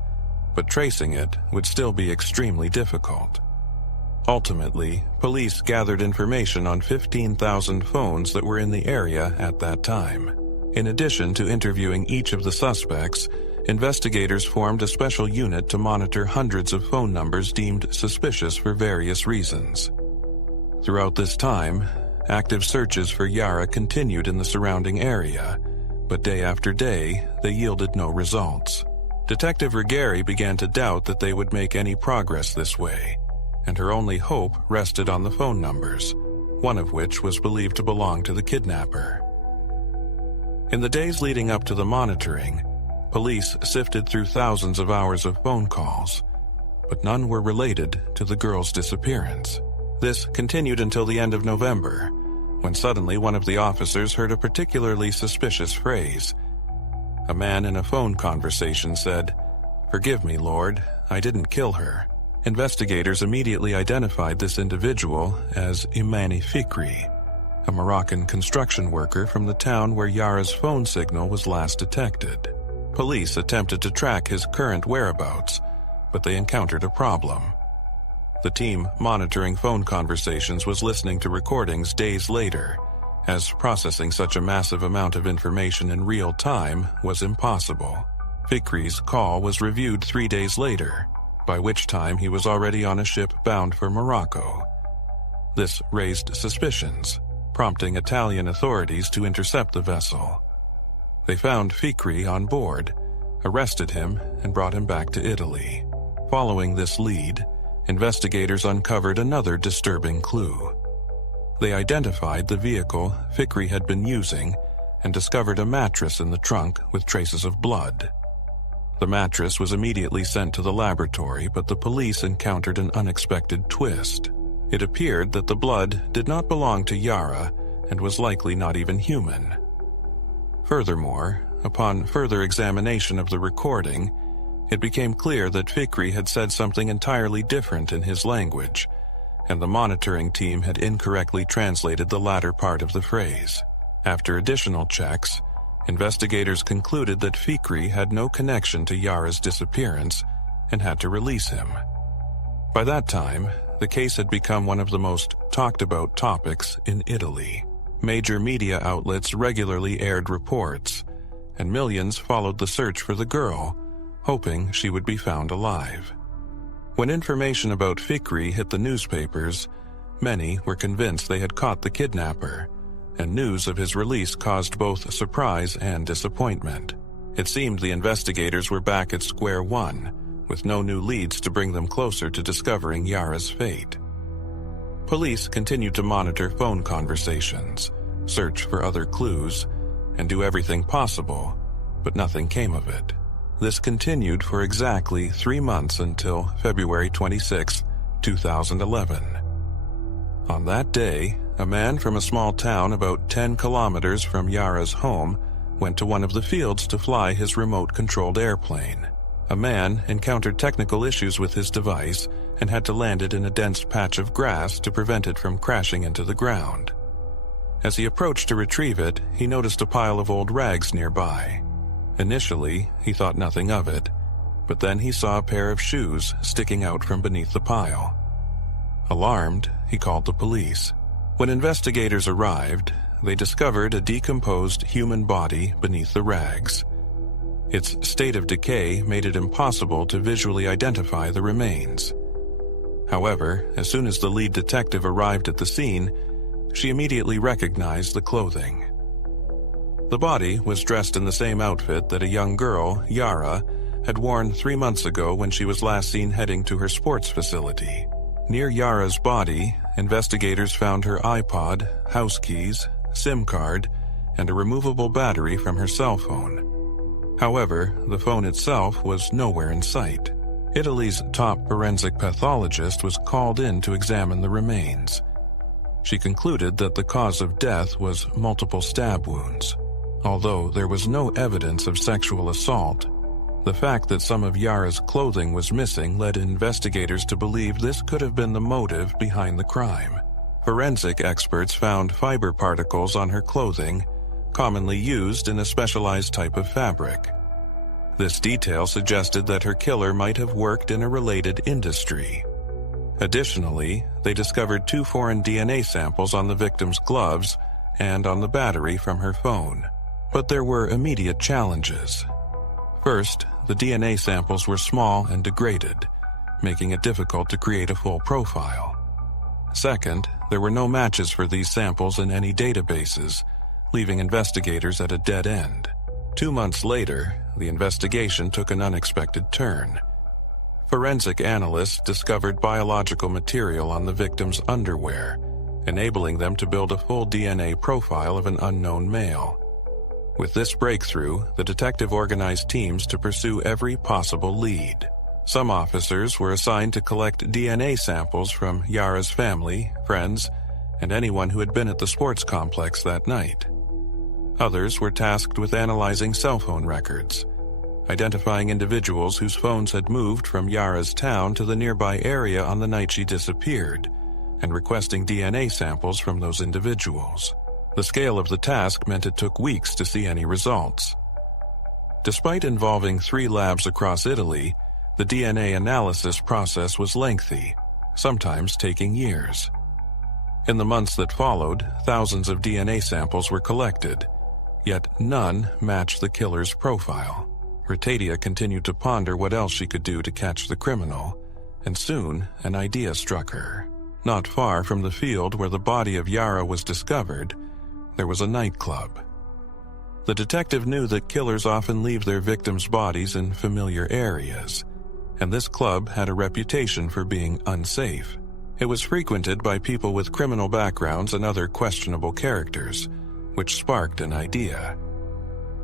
but tracing it would still be extremely difficult. Ultimately, police gathered information on 15,000 phones that were in the area at that time. In addition to interviewing each of the suspects, investigators formed a special unit to monitor hundreds of phone numbers deemed suspicious for various reasons. Throughout this time, active searches for Yara continued in the surrounding area, but day after day, they yielded no results. Detective Ruggieri began to doubt that they would make any progress this way, and her only hope rested on the phone numbers, one of which was believed to belong to the kidnapper. In the days leading up to the monitoring, police sifted through thousands of hours of phone calls, but none were related to the girl's disappearance. This continued until the end of November, when suddenly one of the officers heard a particularly suspicious phrase. A man in a phone conversation said, "Forgive me, Lord, I didn't kill her." Investigators immediately identified this individual as Imani Fikri, a Moroccan construction worker from the town where Yara's phone signal was last detected. Police attempted to track his current whereabouts, but they encountered a problem. The team monitoring phone conversations was listening to recordings days later, as processing such a massive amount of information in real time was impossible. Fikri's call was reviewed 3 days later, by which time he was already on a ship bound for Morocco. This raised suspicions, prompting Italian authorities to intercept the vessel. They found Fikri on board, arrested him, and brought him back to Italy. Following this lead, investigators uncovered another disturbing clue. They identified the vehicle Fikri had been using and discovered a mattress in the trunk with traces of blood. The mattress was immediately sent to the laboratory, but the police encountered an unexpected twist. It appeared that the blood did not belong to Yara and was likely not even human. Furthermore, upon further examination of the recording, it became clear that Fikri had said something entirely different in his language, and the monitoring team had incorrectly translated the latter part of the phrase. After additional checks, investigators concluded that Fikri had no connection to Yara's disappearance and had to release him. By that time, the case had become one of the most talked about topics in Italy. Major media outlets regularly aired reports, and millions followed the search for the girl, hoping she would be found alive. When information about Fikri hit the newspapers, many were convinced they had caught the kidnapper, and news of his release caused both surprise and disappointment. It seemed the investigators were back at square one, with no new leads to bring them closer to discovering Yara's fate. Police continued to monitor phone conversations, search for other clues, and do everything possible, but nothing came of it. This continued for exactly 3 months until February 26, 2011. On that day, a man from a small town about 10 kilometers from Yara's home went to one of the fields to fly his remote-controlled airplane. A man encountered technical issues with his device and had to land it in a dense patch of grass to prevent it from crashing into the ground. As he approached to retrieve it, he noticed a pile of old rags nearby. Initially, he thought nothing of it, but then he saw a pair of shoes sticking out from beneath the pile. Alarmed, he called the police. When investigators arrived, they discovered a decomposed human body beneath the rags. Its state of decay made it impossible to visually identify the remains. However, as soon as the lead detective arrived at the scene, she immediately recognized the clothing. The body was dressed in the same outfit that a young girl, Yara, had worn 3 months ago when she was last seen heading to her sports facility. Near Yara's body, investigators found her iPod, house keys, SIM card, and a removable battery from her cell phone. However, the phone itself was nowhere in sight. Italy's top forensic pathologist was called in to examine the remains. She concluded that the cause of death was multiple stab wounds. Although there was no evidence of sexual assault, the fact that some of Yara's clothing was missing led investigators to believe this could have been the motive behind the crime. Forensic experts found fiber particles on her clothing, commonly used in a specialized type of fabric. This detail suggested that her killer might have worked in a related industry. Additionally, they discovered 2 foreign DNA samples on the victim's gloves and on the battery from her phone. But there were immediate challenges. First, the DNA samples were small and degraded, making it difficult to create a full profile. Second, there were no matches for these samples in any databases, leaving investigators at a dead end. 2 months later, the investigation took an unexpected turn. Forensic analysts discovered biological material on the victim's underwear, enabling them to build a full DNA profile of an unknown male. With this breakthrough, the detective organized teams to pursue every possible lead. Some officers were assigned to collect DNA samples from Yara's family, friends, and anyone who had been at the sports complex that night. Others were tasked with analyzing cell phone records, identifying individuals whose phones had moved from Yara's town to the nearby area on the night she disappeared, and requesting DNA samples from those individuals. The scale of the task meant it took weeks to see any results. Despite involving 3 labs across Italy, the DNA analysis process was lengthy, sometimes taking years. In the months that followed, thousands of DNA samples were collected, yet none matched the killer's profile. Ritatia continued to ponder what else she could do to catch the criminal, and soon an idea struck her. Not far from the field where the body of Yara was discovered, there was a nightclub. The detective knew that killers often leave their victims' bodies in familiar areas, and this club had a reputation for being unsafe. It was frequented by people with criminal backgrounds and other questionable characters, which sparked an idea.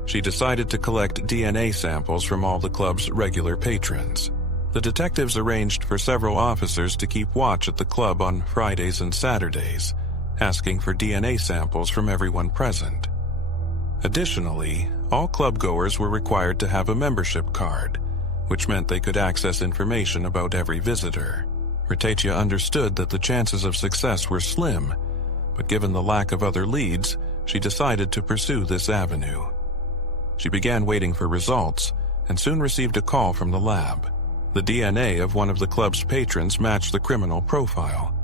She decided to collect DNA samples from all the club's regular patrons. The detectives arranged for several officers to keep watch at the club on Fridays and Saturdays, asking for DNA samples from everyone present. Additionally, all clubgoers were required to have a membership card, which meant they could access information about every visitor. Ritatia understood that the chances of success were slim, but given the lack of other leads, she decided to pursue this avenue. She began waiting for results, and soon received a call from the lab. The DNA of one of the club's patrons matched the criminal profile.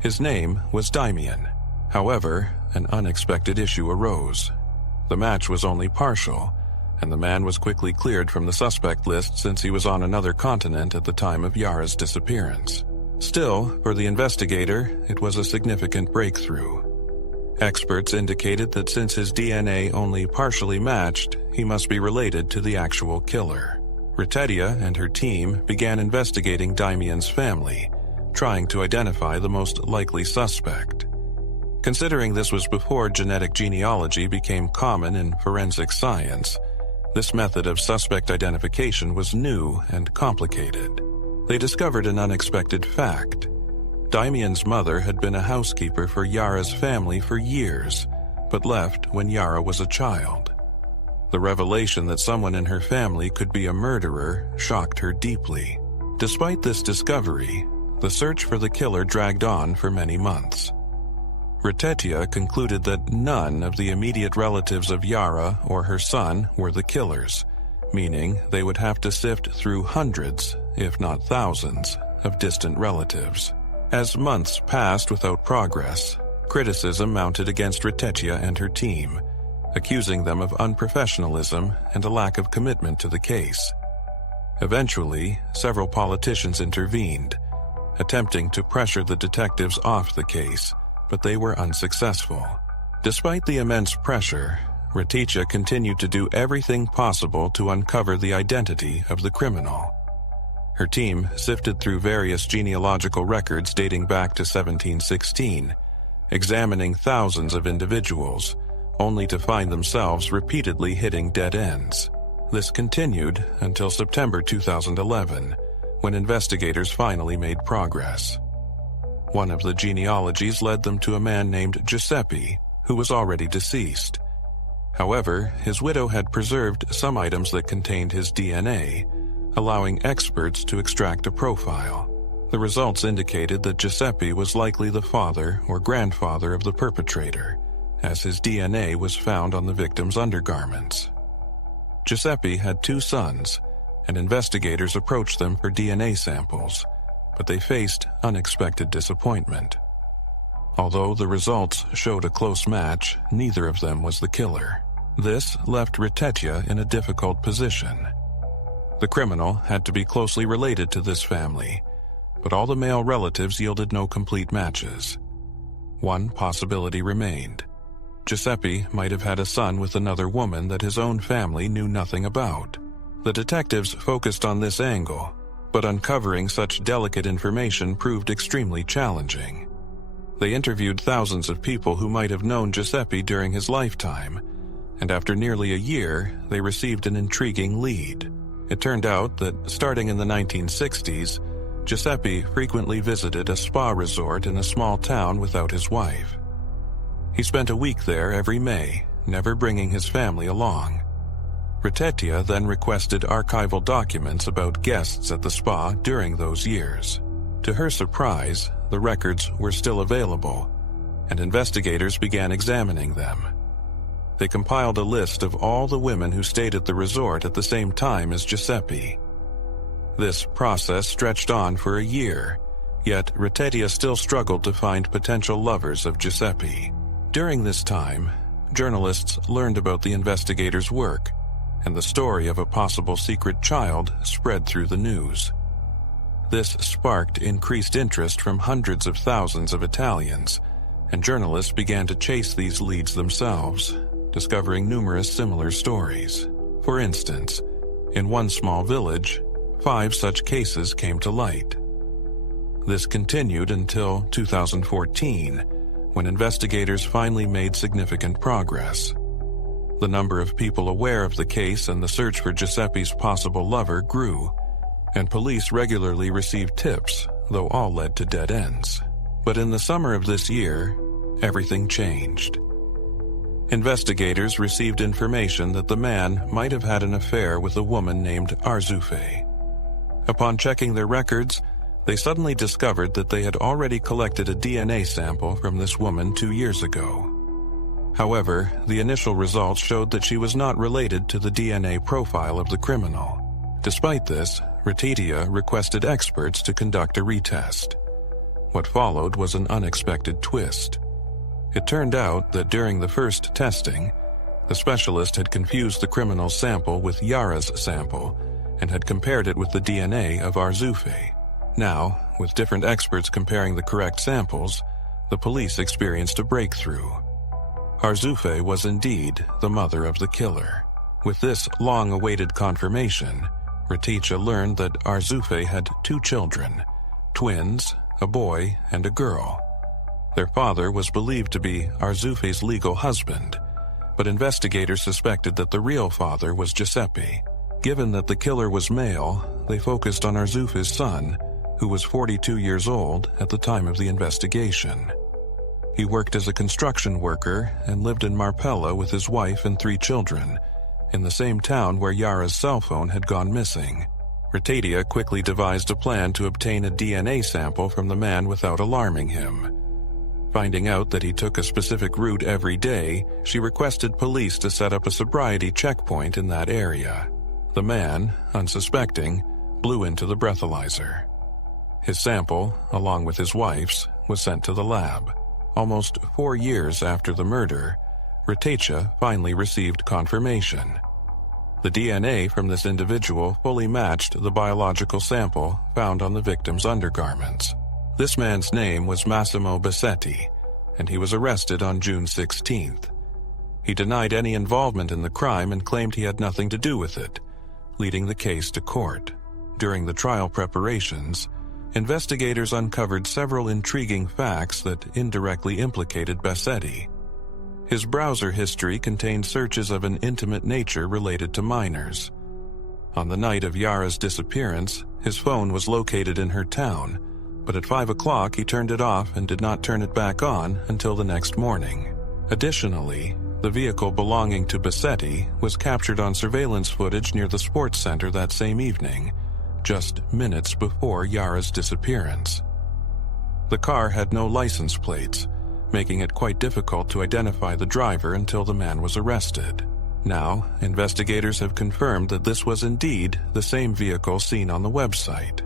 His name was Damian. However, an unexpected issue arose. The match was only partial, and the man was quickly cleared from the suspect list since he was on another continent at the time of Yara's disappearance. Still, for the investigator, it was a significant breakthrough. Experts indicated that since his DNA only partially matched, he must be related to the actual killer. Ritetia and her team began investigating Damien's family, trying to identify the most likely suspect. Considering this was before genetic genealogy became common in forensic science, this method of suspect identification was new and complicated. They discovered an unexpected fact. Damien's mother had been a housekeeper for Yara's family for years, but left when Yara was a child. The revelation that someone in her family could be a murderer shocked her deeply. Despite this discovery, the search for the killer dragged on for many months. Ritetia concluded that none of the immediate relatives of Yara or her son were the killers, meaning they would have to sift through hundreds, if not thousands, of distant relatives. As months passed without progress, criticism mounted against Ritetia and her team, accusing them of unprofessionalism and a lack of commitment to the case. Eventually, several politicians intervened, attempting to pressure the detectives off the case, but they were unsuccessful. Despite the immense pressure, Ritetia continued to do everything possible to uncover the identity of the criminal. Her team sifted through various genealogical records dating back to 1716, examining thousands of individuals, only to find themselves repeatedly hitting dead ends. This continued until September 2011, when investigators finally made progress. One of the genealogies led them to a man named Giuseppe, who was already deceased. However, his widow had preserved some items that contained his DNA, allowing experts to extract a profile. The results indicated that Giuseppe was likely the father or grandfather of the perpetrator, as his DNA was found on the victim's undergarments. Giuseppe had 2 sons, and investigators approached them for DNA samples, but they faced unexpected disappointment. Although the results showed a close match, neither of them was the killer. This left Ritetia in a difficult position. The criminal had to be closely related to this family, but all the male relatives yielded no complete matches. One possibility remained. Giuseppe might have had a son with another woman that his own family knew nothing about. The detectives focused on this angle, but uncovering such delicate information proved extremely challenging. They interviewed thousands of people who might have known Giuseppe during his lifetime, and after nearly a year, they received an intriguing lead. It turned out that, starting in the 1960s, Giuseppe frequently visited a spa resort in a small town without his wife. He spent a week there every May, never bringing his family along. Ritetia then requested archival documents about guests at the spa during those years. To her surprise, the records were still available, and investigators began examining them. They compiled a list of all the women who stayed at the resort at the same time as Giuseppe. This process stretched on for a year, yet Ritetia still struggled to find potential lovers of Giuseppe. During this time, journalists learned about the investigators' work, and the story of a possible secret child spread through the news. This sparked increased interest from hundreds of thousands of Italians, and journalists began to chase these leads themselves, discovering numerous similar stories. For instance, in one small village, 5 such cases came to light. This continued until 2014, when investigators finally made significant progress. The number of people aware of the case and the search for Giuseppe's possible lover grew, and police regularly received tips, though all led to dead ends. But in the summer of this year, everything changed. Investigators received information that the man might have had an affair with a woman named Arzufe. Upon checking their records, they suddenly discovered that they had already collected a DNA sample from this woman 2 years ago. However, the initial results showed that she was not related to the DNA profile of the criminal. Despite this, Ritetia requested experts to conduct a retest. What followed was an unexpected twist. It turned out that during the first testing, The specialist had confused the criminal's sample with Yara's sample and had compared it with the DNA of Arzoufe. Now, with different experts comparing the correct samples, the police experienced a breakthrough. Arzoufe was indeed the mother of the killer. With this long-awaited confirmation, Reticha learned that Arzoufe had 2 children, twins, a boy and a girl. Their father was believed to be Arzoufe's legal husband, but investigators suspected that the real father was Giuseppe. Given that the killer was male, they focused on Arzoufe's son, who was 42 years old at the time of the investigation. He worked as a construction worker and lived in Marpella with his wife and 3 children, in the same town where Yara's cell phone had gone missing. Reticha quickly devised a plan to obtain a DNA sample from the man without alarming him. Finding out that he took a specific route every day, she requested police to set up a sobriety checkpoint in that area. The man, unsuspecting, blew into the breathalyzer. His sample, along with his wife's, was sent to the lab. Almost 4 years after the murder, Reticha finally received confirmation. The DNA from this individual fully matched the biological sample found on the victim's undergarments. This man's name was Massimo Bassetti, and he was arrested on June 16th. He denied any involvement in the crime and claimed he had nothing to do with it, leading the case to court. During the trial preparations, investigators uncovered several intriguing facts that indirectly implicated Bassetti. His browser history contained searches of an intimate nature related to minors. On the night of Yara's disappearance, his phone was located in her town, but at 5 o'clock he turned it off and did not turn it back on until the next morning. Additionally, the vehicle belonging to Bassetti was captured on surveillance footage near the sports center that same evening, just minutes before Yara's disappearance. The car had no license plates, making it quite difficult to identify the driver until the man was arrested. Now, investigators have confirmed that this was indeed the same vehicle seen on the website.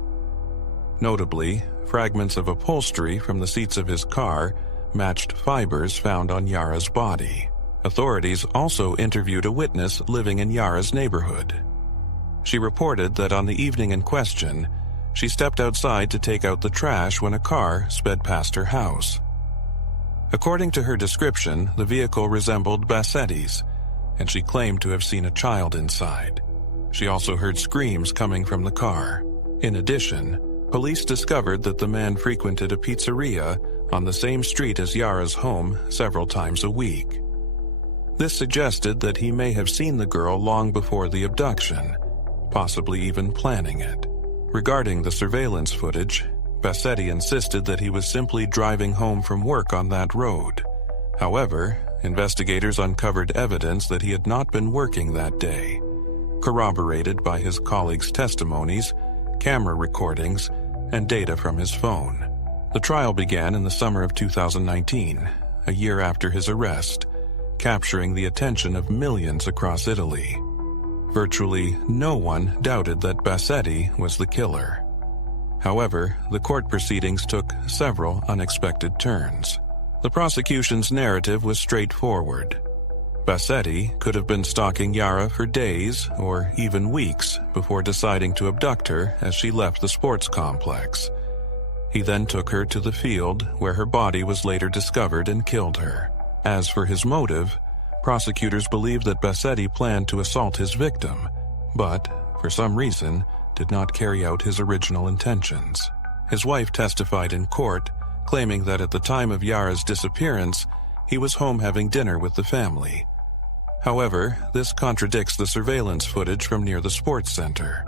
Notably, fragments of upholstery from the seats of his car matched fibers found on Yara's body. Authorities also interviewed a witness living in Yara's neighborhood. She reported that on the evening in question, she stepped outside to take out the trash when a car sped past her house. According to her description, the vehicle resembled Bassetti's, and she claimed to have seen a child inside. She also heard screams coming from the car. In addition, police discovered that the man frequented a pizzeria on the same street as Yara's home several times a week. This suggested that he may have seen the girl long before the abduction, possibly even planning it. Regarding the surveillance footage, Bassetti insisted that he was simply driving home from work on that road. However, investigators uncovered evidence that he had not been working that day, corroborated by his colleagues' testimonies, camera recordings, and data from his phone. The trial began in the summer of 2019, a year after his arrest, capturing the attention of millions across Italy. Virtually no one doubted that Bassetti was the killer. However, the court proceedings took several unexpected turns. The prosecution's narrative was straightforward. Bassetti could have been stalking Yara for days or even weeks before deciding to abduct her as she left the sports complex. He then took her to the field where her body was later discovered and killed her. As for his motive, prosecutors believed that Bassetti planned to assault his victim, but, for some reason, did not carry out his original intentions. His wife testified in court, claiming that at the time of Yara's disappearance, he was home having dinner with the family. However, this contradicts the surveillance footage from near the sports center.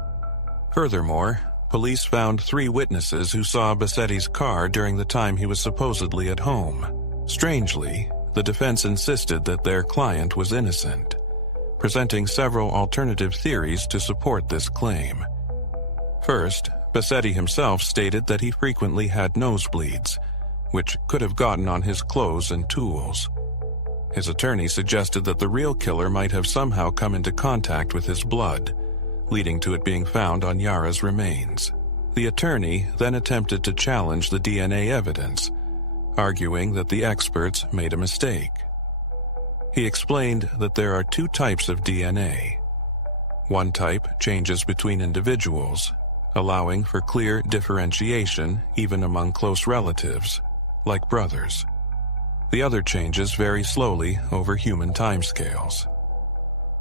Furthermore, police found 3 witnesses who saw Bassetti's car during the time he was supposedly at home. Strangely, the defense insisted that their client was innocent, presenting several alternative theories to support this claim. First, Bassetti himself stated that he frequently had nosebleeds, which could have gotten on his clothes and tools. His attorney suggested that the real killer might have somehow come into contact with his blood, leading to it being found on Yara's remains. The attorney then attempted to challenge the DNA evidence, arguing that the experts made a mistake. He explained that there are two types of DNA. One type changes between individuals, allowing for clear differentiation even among close relatives, like brothers. The other changes very slowly over human timescales.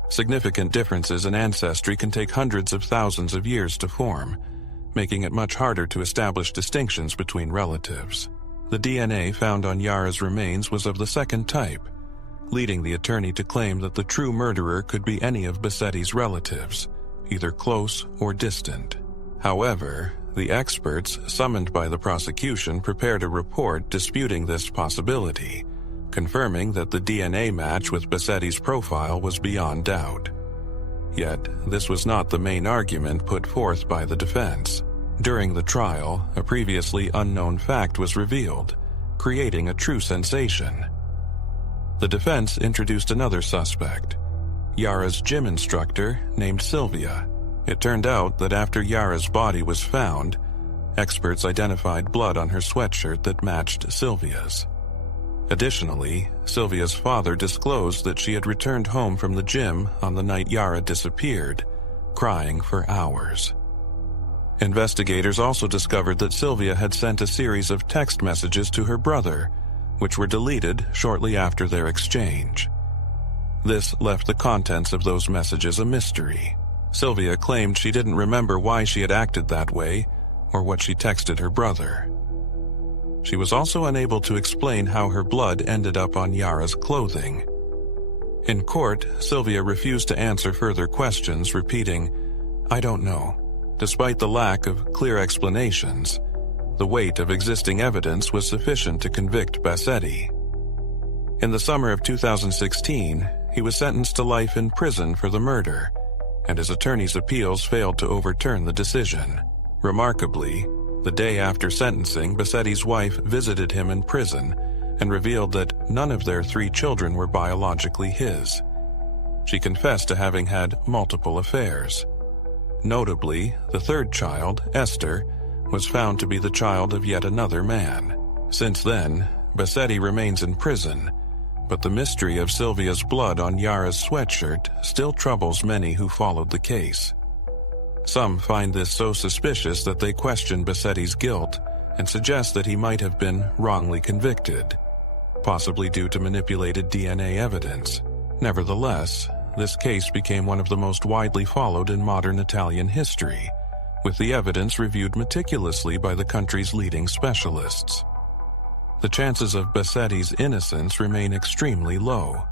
Significant differences in ancestry can take hundreds of thousands of years to form, making it much harder to establish distinctions between relatives. The DNA found on Yara's remains was of the second type, leading the attorney to claim that the true murderer could be any of Bassetti's relatives, either close or distant. However, the experts summoned by the prosecution prepared a report disputing this possibility, confirming that the DNA match with Bassetti's profile was beyond doubt. Yet, this was not the main argument put forth by the defense. During the trial, a previously unknown fact was revealed, creating a true sensation. The defense introduced another suspect, Yara's gym instructor named Sylvia. It turned out that after Yara's body was found, experts identified blood on her sweatshirt that matched Sylvia's. Additionally, Sylvia's father disclosed that she had returned home from the gym on the night Yara disappeared, crying for hours. Investigators also discovered that Sylvia had sent a series of text messages to her brother, which were deleted shortly after their exchange. This left the contents of those messages a mystery. Sylvia claimed she didn't remember why she had acted that way or what she texted her brother. She was also unable to explain how her blood ended up on Yara's clothing. In court, Sylvia refused to answer further questions, repeating, "I don't know." Despite the lack of clear explanations, the weight of existing evidence was sufficient to convict Bassetti. In the summer of 2016, he was sentenced to life in prison for the murder, and his attorney's appeals failed to overturn the decision. Remarkably, the day after sentencing, Bassetti's wife visited him in prison and revealed that none of their 3 children were biologically his. She confessed to having had multiple affairs. Notably, the 3rd child, Esther, was found to be the child of yet another man. Since then, Bassetti remains in prison, but the mystery of Sylvia's blood on Yara's sweatshirt still troubles many who followed the case. Some find this so suspicious that they question Bassetti's guilt and suggest that he might have been wrongly convicted, possibly due to manipulated DNA evidence. Nevertheless, this case became one of the most widely followed in modern Italian history, with the evidence reviewed meticulously by the country's leading specialists. The chances of Bassetti's innocence remain extremely low,